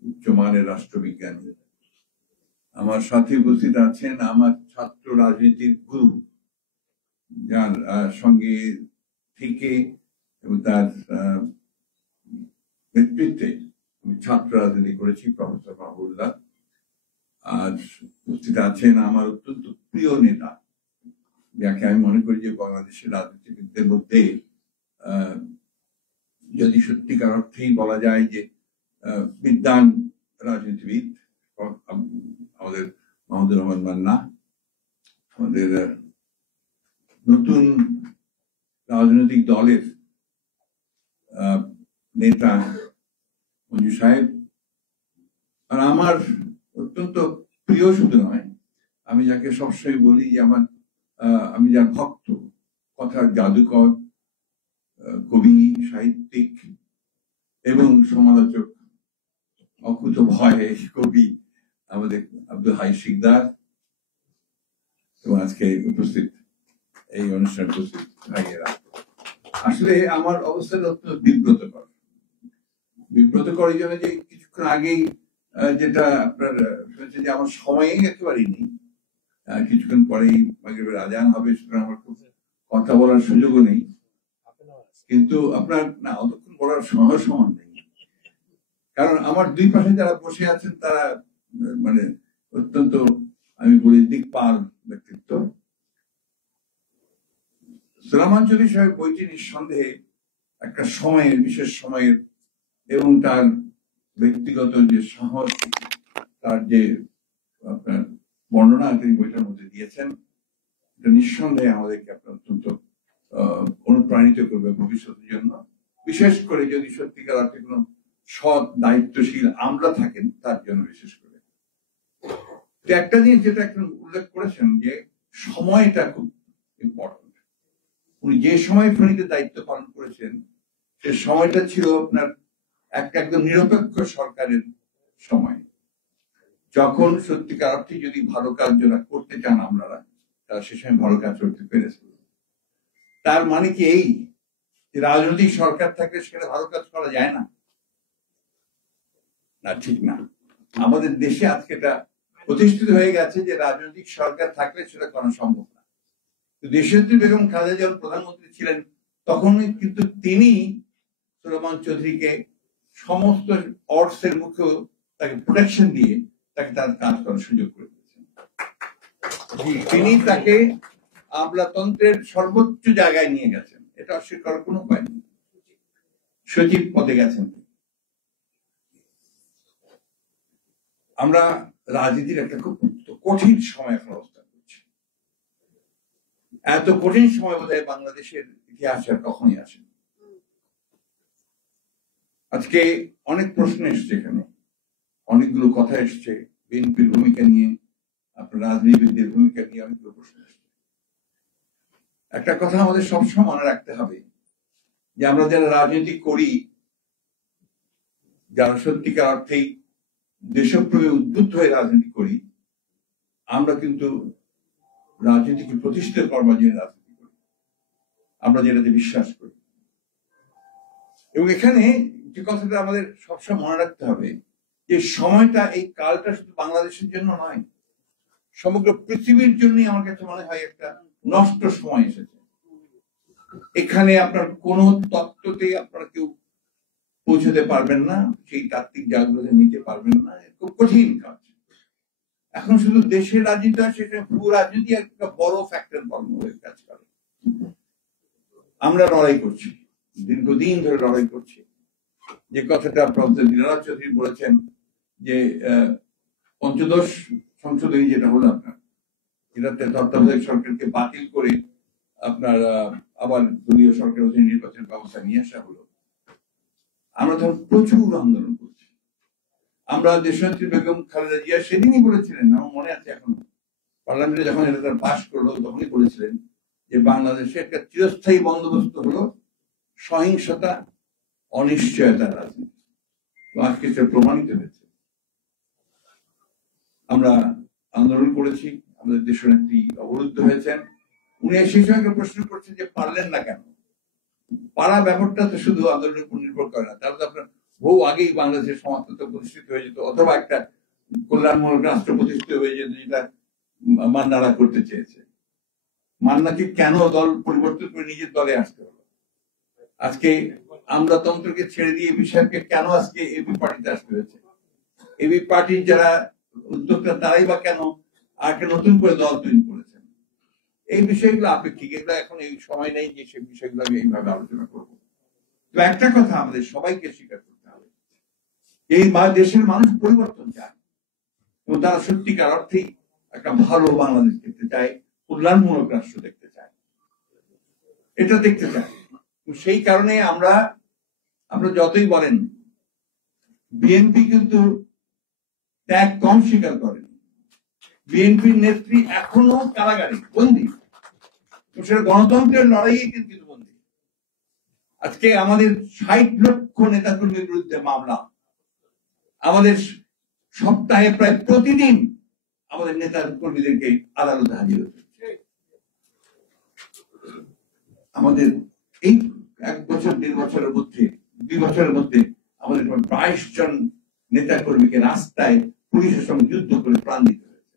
উচ্চমানের রাষ্ট্রবিজ্ঞানী। আমার সাথে উপস্থিত আছেন আমার ছাত্র রাজনীতির গুরু, যার সঙ্গে থেকে এবং তার নেতৃত্বে আমি ছাত্র রাজনীতি করেছি, প্রফেসর মাহবুবুল্লাহ। আর উপস্থিত আছেন আমার অত্যন্ত প্রিয় নেতা, যাকে আমি মনে করি যে বাংলাদেশের রাজনীতিবিদদের মধ্যে যদি সত্যিকার অর্থেই বলা যায় যে বিদ্বান রাজনীতিবিদ, আমাদের মাহমুদুর রহমান মান্না, আমাদের নতুন রাজনৈতিক দলের নেতা মঞ্জু সাহেব, আর আমার অত্যন্ত প্রিয় শুধু নয়, আমি যাকে সবসময় বলি যে আমি যার ভক্ত, কথার জাদুকর, কবি, সাহিত্যিক এবং সমালোচক, অকুত ভয়ে কবি আমাদের আব্দুল হাই শিকদার, এবং আজকে উপস্থিত এই অনুষ্ঠানে উপস্থিত ভাইয়েরা। আসলে আমার অবস্থাটা অত্যন্ত বিব্রতকর এই জন্য যে কিছুক্ষণ আগেই যেটা আপনার শুনেছেন যে আমার সময়ই একেবারেই নেই, কিছুক্ষণ পরেই মাগরিবের আজান হবে, সুতরাং আমার খুব কথা বলার সুযোগও নেই। কিন্তু আপনার না অতক্ষণ বলার সমান নেই, কারণ আমার দুই পাশে যারা বসে আছেন তারা মানে অত্যন্ত, আমি বলি, দিকপাল ব্যক্তিত্ব। সুলাইমান চৌধুরী সাহেব বইটি নিঃসন্দেহে একটা সময়ের, বিশেষ সময়ের, এবং তার ব্যক্তিগত যে সাহস, তার যে আপনার বর্ণনা তিনি বইটার মধ্যে দিয়েছেন, এটা নিঃসন্দেহে আমাদেরকে অত্যন্ত অনুপ্রাণিত করবে ভবিষ্যতের জন্য, বিশেষ করে যদি সত্যিকার অর্থে কোনো সৎ দায়িত্বশীল আমরা থাকেন তার জন্য বিশেষ করে। একটা জিনিস যেটা একটু উল্লেখ করেছেন যে সময়টা খুব ইম্পর্টেন্ট। উনি যে সময় ফেনীতে দায়িত্ব পালন করেছেন সে সময়টা ছিল আপনার একটা একদম নিরপেক্ষ সরকারের সময়, যখন সত্যিকার অর্থে যদি ভালো কাজ যারা করতে চান আপনারা, তারা সে সময় ভালো কাজ করতে পেরেছে। তার মানে কি এই যে রাজনৈতিক সরকার থাকলে সেটা ভালো কাজ করা যায় না? না, ঠিক না। আমাদের দেশে আজকে এটা প্রতিষ্ঠিত হয়ে গেছে যে রাজনৈতিক সরকার থাকলে সেটা করা সম্ভব না। দেশনেত্রী বেগম খালেদা যখন প্রধানমন্ত্রী ছিলেন তখন কিন্তু তিনি সুলাইমান চৌধুরীকে সমস্ত অর্থের মুখেও তাকে প্রোটেকশন দিয়ে তাকে তার কাজ করার সুযোগ করে দিয়েছেন। তিনি তাকে আমলাতন্ত্রের সর্বোচ্চ জায়গায় নিয়ে গেছেন, এটা অস্বীকার করার কোনো উপায় নেই। সচিব পদে গেছেন। আমরা রাজনীতির একটা খুব কঠিন সময় এখন অবস্থান করছি। এত কঠিন সময় বোধহয় বাংলাদেশের ইতিহাসে আর কখনই আসে। আজকে অনেক প্রশ্ন এসছে, এখানে অনেকগুলো কথা এসছে বিএনপির ভূমিকা নিয়ে, আপনার রাজনীতিবিদদের ভূমিকা নিয়ে অনেকগুলো প্রশ্ন এসছে। একটা কথা আমাদের সবসময় মনে রাখতে হবে যে আমরা যারা রাজনীতি করি, যারা সত্যিকার অর্থেই দেশপ্রেমে উদ্বুদ্ধ হয়ে রাজনীতি করি, আমরা কিন্তু রাজনীতিকে প্রতিষ্ঠিত করবার জন্য রাজনীতি করি, আমরা যেটাতে বিশ্বাস করি। এবং এখানে যে কথাটা আমাদের সবসময় মনে রাখতে হবে যে সময়টা, এই কালটা শুধু বাংলাদেশের জন্য নয়, সমগ্র পৃথিবীর জন্যই আমার কাছে মনে হয় একটা নষ্ট সময় এসেছে। এখানে আপনার কোন তত্ত্বতে আপনারা কেউ পৌঁছতে পারবেন না, সেই তাত্ত্বিক জাগ্রত নিতে পারবেন না, খুব কঠিন কাজ। এখন শুধু দেশের রাজনীতি হয়, সেটা পুরো রাজনীতি একটা বড় ফ্যাক্টর হয়ে কাজ করে। আমরা লড়াই করছি, দীর্ঘদিন ধরে লড়াই করছি। যে কথাটা প্রফেসর দিলারা চৌধুরী বলেছেন যে পঞ্চদশ সংশোধনী যেটা হলো আপনার, এটাতে তত্ত্বাবধায়ক সরকারকে বাতিল করে আপনার আবার দলীয় সরকারের অধীনে নির্বাচন ব্যবস্থা নিয়ে আসা হলো। আমরা তখন প্রচুর আন্দোলন করছি। আমরা দেশনেত্রী বেগম খালেদা জিয়া সেদিনই বলেছিলেন, আমার মনে আছে এখন, পার্লামেন্টে যখন এটা পাশ করলো তখনই বলেছিলেন যে বাংলাদেশে একটা চিরস্থায়ী বন্দোবস্ত হলো সহিংসতা, অনিশ্চয়তার রাজনীতি। আজকে সেটা প্রমাণিত হয়েছে। আমরা আন্দোলন করেছি, আমাদের দেশনেত্রী অবরুদ্ধ হয়েছেন। উনি সেই সময় প্রশ্ন করছেন যে পারলেন না কেন? পারা ব্যাপারটা তো শুধু আন্দোলনের উপর নির্ভর করে না, তাহলে তো আপনার বহু আগেই বাংলাদেশের সমাজতন্ত্র প্রতিষ্ঠিত হয়ে যেত, অথবা একটা কল্যাণমূলক রাষ্ট্র প্রতিষ্ঠিত হয়ে যেত, যেটা মান্নারা করতে চেয়েছে। মান্নাকে কেন দল পরিবর্তন করে নিজের দলে আসতে হলো? আজকে আমলাতন্ত্রকে ছেড়ে দিয়ে বিষয়কে কেন আজকে এবি পার্টিতে আসতে হয়েছে? এবি পার্টির যারা উদ্যোক্তা তারাই বা কেন আর একটা নতুন করে দল তৈরি করেছেন? এই বিষয়গুলো আপেক্ষিক, এগুলো এখন এই সময় নেই যে সেই বিষয়গুলো আমি এইভাবে আলোচনা করবো। তো একটা কথা আমাদের সবাইকে স্বীকার করতে হবে, এই দেশের মানুষ পরিবর্তন চায় এবং তারা সত্যিকার অর্থেই একটা ভালো বাংলাদেশ দেখতে চায়, কল্যাণমূলক রাষ্ট্র দেখতে চায়, এটা দেখতে চায়। সেই কারণে আমরা যতই বলেন, বিএনপি কিন্তু ত্যাগ কম স্বীকার করেন। বিএনপির নেত্রী এখনো কারাগারে বন্দী, সেটা গণতন্ত্রের লড়াইয়ে কিন্তু বন্দী। আজকে আমাদের ৬০ লক্ষ নেতাকর্মীর বিরুদ্ধে মামলা, আমাদের সপ্তাহে প্রায় প্রতিদিন আমাদের নেতা কর্মীদেরকে আদালতে হাজির হতে হচ্ছে। আমাদের এই ১ বছর ১.৫ বছরের মধ্যে, ২ বছরের মধ্যে আমাদের ২২ জন নেতা কর্মীকে রাস্তায় পুলিশের সঙ্গে যুদ্ধ করে প্রাণ দিতে হয়েছে।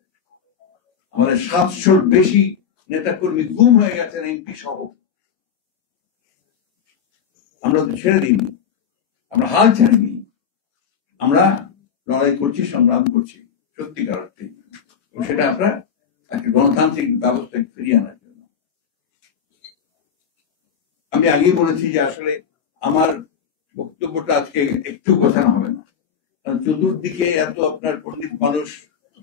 আমাদের ৭০০-র বেশি নেতা কর্মী গুম হয়ে গেছেন, এমপি সহ। আমরা তো ছেড়ে দিইনি, আমরা হাল ছাড়িনি, আমরা লড়াই করছি, সংগ্রাম করছি সত্যিকার অর্থে, সেটা আমরা একটা গণতান্ত্রিক ব্যবস্থায় ফিরিয়ে আনার জন্য। আমি আগেই বলেছি যে আসলে আমার বক্তব্যটা আজকে একটু গোছানো হবে না, কারণ চতুর্দিকে এত আপনার পণ্ডিত মানুষ,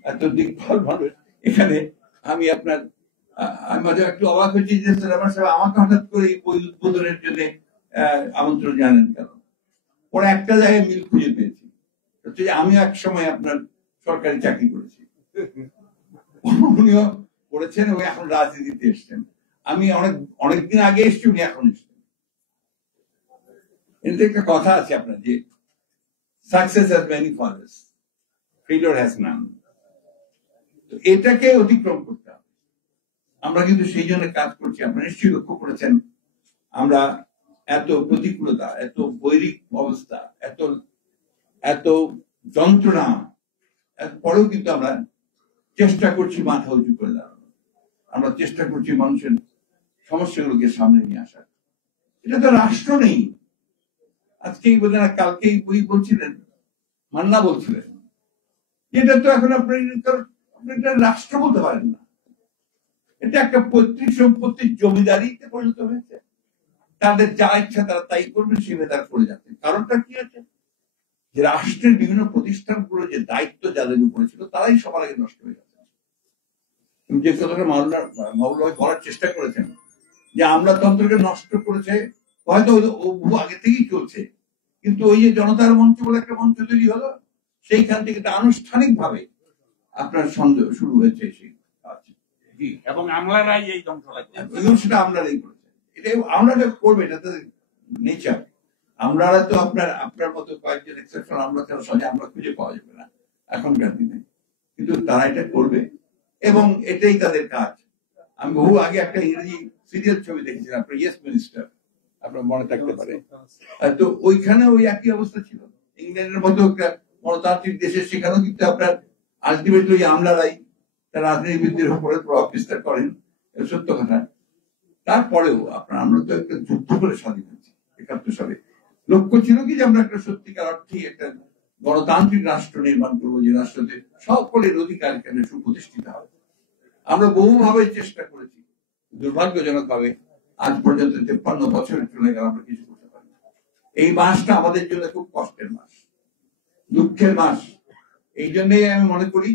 এত দিকপাল মানুষ এখানে। আমি মাঝে একটু অবাক হয়েছি যে আমার সাহেব আমাকে হঠাৎ করে বই উদ্বোধনের জন্য আমন্ত্রণ জানেন কেন। পরে একটা জায়গায় মিল খুঁজে পেয়েছি, হচ্ছে যে আমি এক সময় আপনার সরকারি চাকরি করেছি, উনিও করেছেন এবং এখন রাজনীতিতে এসছেন। আমি অনেকদিন আগে এসছি, উনি এখন এসছেন। এতে একটা কথা আছে আপনার যে success has many fathers, failure has none. এটাকে অতিক্রম করতে হবে। আমরা কিন্তু সেই জন্য কাজ করছি। আপনারা নিশ্চয়ই লক্ষ্য করেছেন, আমরা এত প্রতিকূলতা, এত বৈরিক অবস্থা, এত যন্ত্রণা পরেও কিন্তু আমরা চেষ্টা করছি মাথা উঁচু করে দাঁড়ানো। আমরা চেষ্টা করছি মানুষের সমস্যাগুলোকে সামনে নিয়ে আসার। এটা তো রাষ্ট্র নেই। আজকেই বললেন, কালকেই বই বলছিলেন, মান্না বলছিলেন, এটা তো এখন আপনি এটা রাষ্ট্র বলতে পারেন না। এটা একটা পৈতৃক সম্পত্তির জমিদারিতে পরিণত হয়েছে। তাদের যা ইচ্ছা তারা তাই করবে, সেভাবে তারা করে যাচ্ছে। কারণটা কি হচ্ছে, যে রাষ্ট্রের বিভিন্ন প্রতিষ্ঠানগুলো যে দায়িত্ব যাদের উপরে ছিল তারাই সবার আগে নষ্ট হয়ে যাচ্ছে। যে কথাটা মাওলা করার চেষ্টা করেছেন যে আমলাতন্ত্রকে নষ্ট করেছে, হয়তো বহু আগে থেকেই চলছে, কিন্তু ওই যে জনতার মঞ্চ বলে একটা মঞ্চ তৈরি হলো, সেইখান থেকে আনুষ্ঠানিক ভাবে আপনার সন্দেহ শুরু হয়েছে সেই কাজ। এবং আমলারাই এই ধ্বংসটা সেটা আমলারাই করেছে। এটা আমলারা করবে, এটা তো নেচার। আমলারা তো আপনার মতো কয়েকজন এক্সেপশন আমরা সহজে আমরা খুঁজে পাওয়া যাবে না এখনকার দিনে, কিন্তু তারা এটা করবে এবং এটাই তাদের কাজ। আমি বহু আগে একটা ইংরেজি সিরিয়াল ছবি দেখেছিলাম, আপনার ইয়েস মিনিস্টার, আপনার মনে থাকতে পারে। তো ওইখানে ওই একই অবস্থা ছিল। ইংল্যান্ডের মতো একটা গণতান্ত্রিক দেশে সেখানেও কিন্তু আপনার আলটিমেটলি আমলারাই তার রাজনীতিবিদদের উপরে প্রভাব বিস্তার করেন, সত্য কথা। তারপরেও আমরা তো একটা যুদ্ধ করে স্বাধীন হয়েছি 71 সালে। লক্ষ্য ছিল কি যে আমরা একটা সত্যিকার অর্থে একটা গণতান্ত্রিক রাষ্ট্র নির্মাণ করবো, যে রাষ্ট্রতে সকলের অধিকার এখানে সুপ্রতিষ্ঠিত হবে। আমরা বহুভাবে চেষ্টা করেছি, দুর্ভাগ্যজনক ভাবে আজ পর্যন্ত 53 বছর চলে গেল, আমরা কিছু করতে পারি। এই মাসটা আমাদের জন্য খুব কষ্টের মাস, দুঃখের মাস। এই জন্যই আমি মনে করি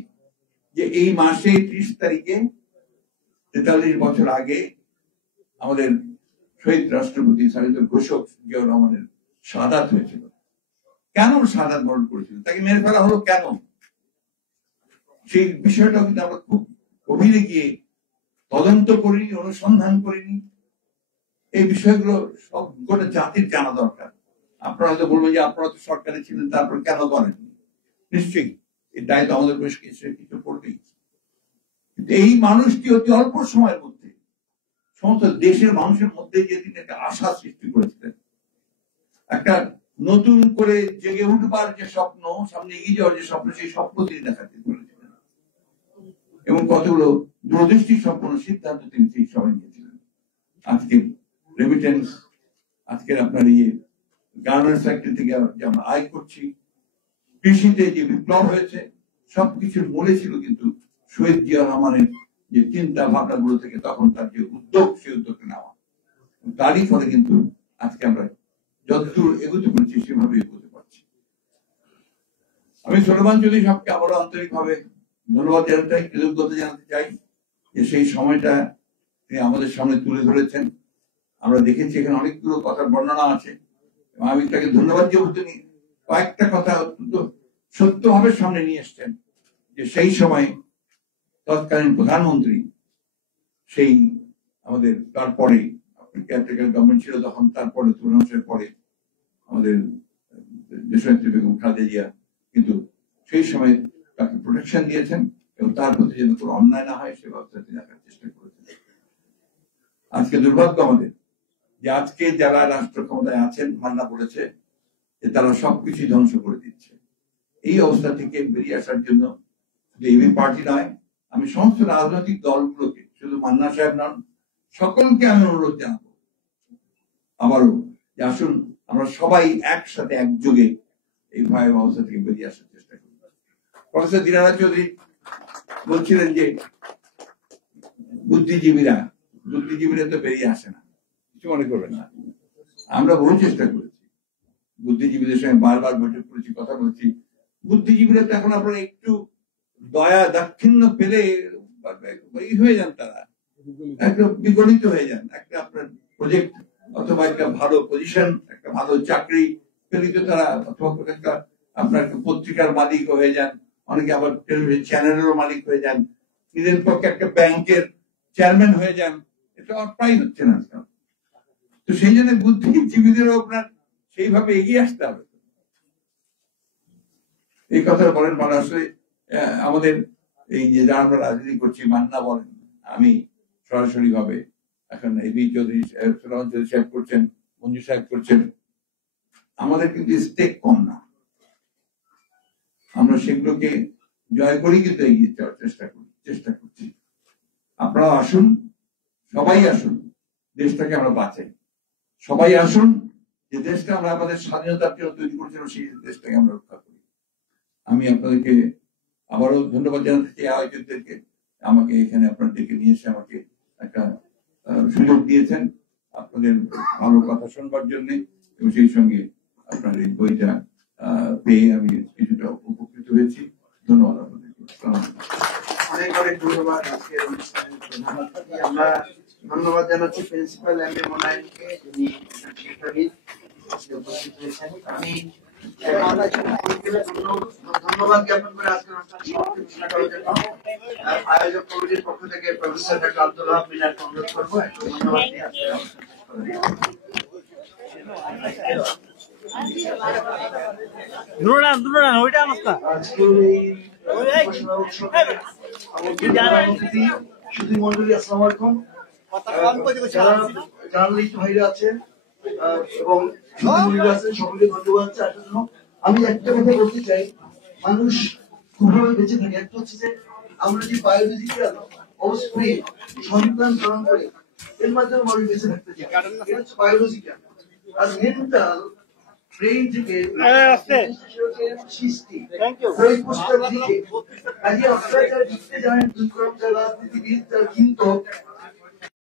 যে এই মাসে 30 তারিখে 43 বছর আগে আমাদের শহীদ রাষ্ট্রপতি স্বাধীনতার ঘোষক জিয়াউর রহমানের শাহাদাত হয়েছিল। কেন শাহাদাত বরণ করেছিল, তাকে মেরে ফেলা হলো কেন, সেই বিষয়টা কিন্তু আমরা খুব গভীরে গিয়ে তদন্ত করিনি, অনুসন্ধান করিনি। এই বিষয়গুলো সব গোটা জাতির জানা দরকার। আপনারা হয়তো বলবেন যে আপনারা তো সরকারে ছিলেন, তারপর কেন করেননি? নিশ্চয়ই এই দায়িত্ব আমাদের বেশ কিছু করবেই। কিন্তু এই মানুষটি অতি অল্প সময়ের মধ্যে সমস্ত দেশের মানুষের মধ্যে যেদিন একটা আশা সৃষ্টি করেছিলেন, একটা নতুন করে জেগে উঠবার যে স্বপ্ন, সামনে এগিয়ে যাওয়ার যে স্বপ্ন, সেই স্বপ্ন তিনি দেখাতে বলেছিলেন এবং কতগুলো দূরদৃষ্টি সম্পন্ন সিদ্ধান্ত তিনি সেই সময় নিয়েছিলেন। আজকে রেমিটেন্স, আজকের আপনার গার্মেন্টস সেক্টর থেকে যে আমরা আয় করছি, কৃষিতে যে বিপ্লব হয়েছে, সবকিছুর মূলে ছিল কিন্তু শহীদ জিয়া রহমানের যে চিন্তা ভাবনা গুলো থেকে তখন তার যে উদ্যোগ, সেই উদ্যোগটা নেওয়া, তারই ফলে কিন্তু আজকে আমরা যতদূর এগোতে পারছি সেভাবে এগোতে পারছি। আমি সলমান চৌধুরী সাহেবকে আবারও আন্তরিক ভাবে ধন্যবাদ জানাতে চাই, কৃতজ্ঞতা জানাতে চাই যে সেই সময়টা তিনি আমাদের সামনে তুলে ধরেছেন। আমরা দেখেছি এখানে অনেকগুলো কথার বর্ণনা আছে, আমি তাকে ধন্যবাদ যে তিনি কয়েকটা কথা অত্যন্ত সত্যভাবে সামনে নিয়ে এসছেন। যে সেই সময় তৎকালীন প্রধানমন্ত্রী, সেই আমাদের তারপরে কেয়ারটেকার গভর্নমেন্ট ছিল তখন, তারপরে তুলনাশের পরে আমাদের দেশনেত্রী বেগম খালেদা জিয়া কিন্তু সেই সময় তাকে প্রোটেকশন দিয়েছেন এবং তার প্রতি যেন কোনো অন্যায় না হয় সে ব্যবস্থা তিনি রাখার চেষ্টা করেছেন। আজকে দুর্ভাগ্য আমাদের যে আজকে যারা রাষ্ট্র ক্ষমতায় আছেন, মান্না বলেছে যে তারা সবকিছু ধ্বংস করে দিচ্ছে। এই অবস্থা থেকে বেরিয়ে আসার জন্য শুধু এবি পার্টি নয়, আমি সমস্ত রাজনৈতিক দলগুলোকে, শুধু মান্না সাহেব নন, সকলকে আমি অনুরোধ জানাবো আবারও যে আসুন আমরা সবাই একসাথে একযোগে এই ভয়াবহ অবস্থা থেকে বেরিয়ে আসার চেষ্টা করি। প্রফেসর দিনানাথ চৌধুরী বলছিলেন যে বুদ্ধিজীবীরা তো বেরিয়ে আসে না, কিছু মনে করবেন না। আমরা বহু চেষ্টা করেছি, বুদ্ধিজীবীদের সঙ্গে বারবার বৈঠক করেছি, কথা বলছি। বুদ্ধিজীবীরা তো এখন আপনারা একটু দয়া দাক্ষিণ্য পেলে হয়ে যান, তারা একটা বিগলিত হয়ে যান। একটা আপনার প্রজেক্ট অথবা একটা ভালো পজিশন, একটা ভালো চাকরি পেলে তো তারা, অথবা একটা আপনার একটা পত্রিকার মালিক হয়ে যান, অনেকে আবার টেলিভিশন চ্যানেলেরও মালিক হয়ে যান, নিজের পক্ষে একটা ব্যাংকের চেয়ারম্যান হয়ে যান। এটা প্রায় হচ্ছে না। তো সেই জন্য বুদ্ধিজীবীদেরও আপনার সেইভাবে এগিয়ে আসতে হবে। এই কথা বলেন মানে আসলে আমাদের এই যে যারা আমরা রাজনীতি করছি, মান্না বলেন, আমি সরাসরি ভাবে এখন এবি চৌধুরী সাহেব করছেন, মঞ্জু সাহেব করছেন, আমাদের কিন্তু স্টেক কম না। আমরা সেগুলোকে জয় করি, কিন্তু এগিয়ে যাওয়ার চেষ্টা করছি। আপনারা আসুন, সবাই আসুন, দেশটাকে আমরা বাঁচাই। সবাই আসুন, যে দেশটা আমরা আমাদের স্বাধীনতার জন্য তৈরি করেছিলাম, সেই দেশটাকে আমরা রক্ষা করি। আমি আপনাদেরকে আবারও ধন্যবাদ জানাতে চাই আয়োজকদেরকে, আমাকে এখানে আপনাদেরকে নিয়ে এসে আমাকে একটা সুযোগ দিয়েছেন আপনাদের ভালো কথা শুনবার জন্য, এবং সেই সঙ্গে আপনার এই বইটা পেয়ে আমি কিছুটা উপকৃত হয়েছি। ধন্যবাদ আপনাদেরকে। অনেক অনেক ধন্যবাদ। আমরা ধন্যবাদ জানাচ্ছি প্রিন্সিপাল এম.এ. মোনায়েমকে, যিনি শিক্ষাবিদ উপস্থিত হয়েছেন। আমি ধন্যবাদ জ্ঞাপন করে আজকের অনুষ্ঠান সমাপ্তি ঘোষণা করার জন্য আয়োজক কমিটির পক্ষ থেকে প্রফেসর ডক্টর আব্দুল ওয়াহাব মিনারকে অনুরোধ করবো একটু ধন্যবাদ দিয়ে আজকের সুধী মন্ডলী, আসসালামু আলাইকুম। জার্নালিস্ট ভাইরা আছেন এবং সকলকে ধন্যবাদ আসার জন্য। আমি একটা কথা বলতে চাই, মানুষ দুভাবে বেঁচে থাকে। একটা হচ্ছে যে আমরা যে বায়োলজিক্যাল অবস্থায় সন্তান ধারণ করি, এর মাধ্যমে মানুষ বেঁচে থাকতে চাই, এটা হচ্ছে বায়োলজিক্যাল। আর মেন্টাল ব্রেইন থেকে সৃষ্টি, ওই পুস্তক থেকে আজকে আপনারা যারা লিখতে জানেন, রাজনীতিবিদ, যারা চিন্তক,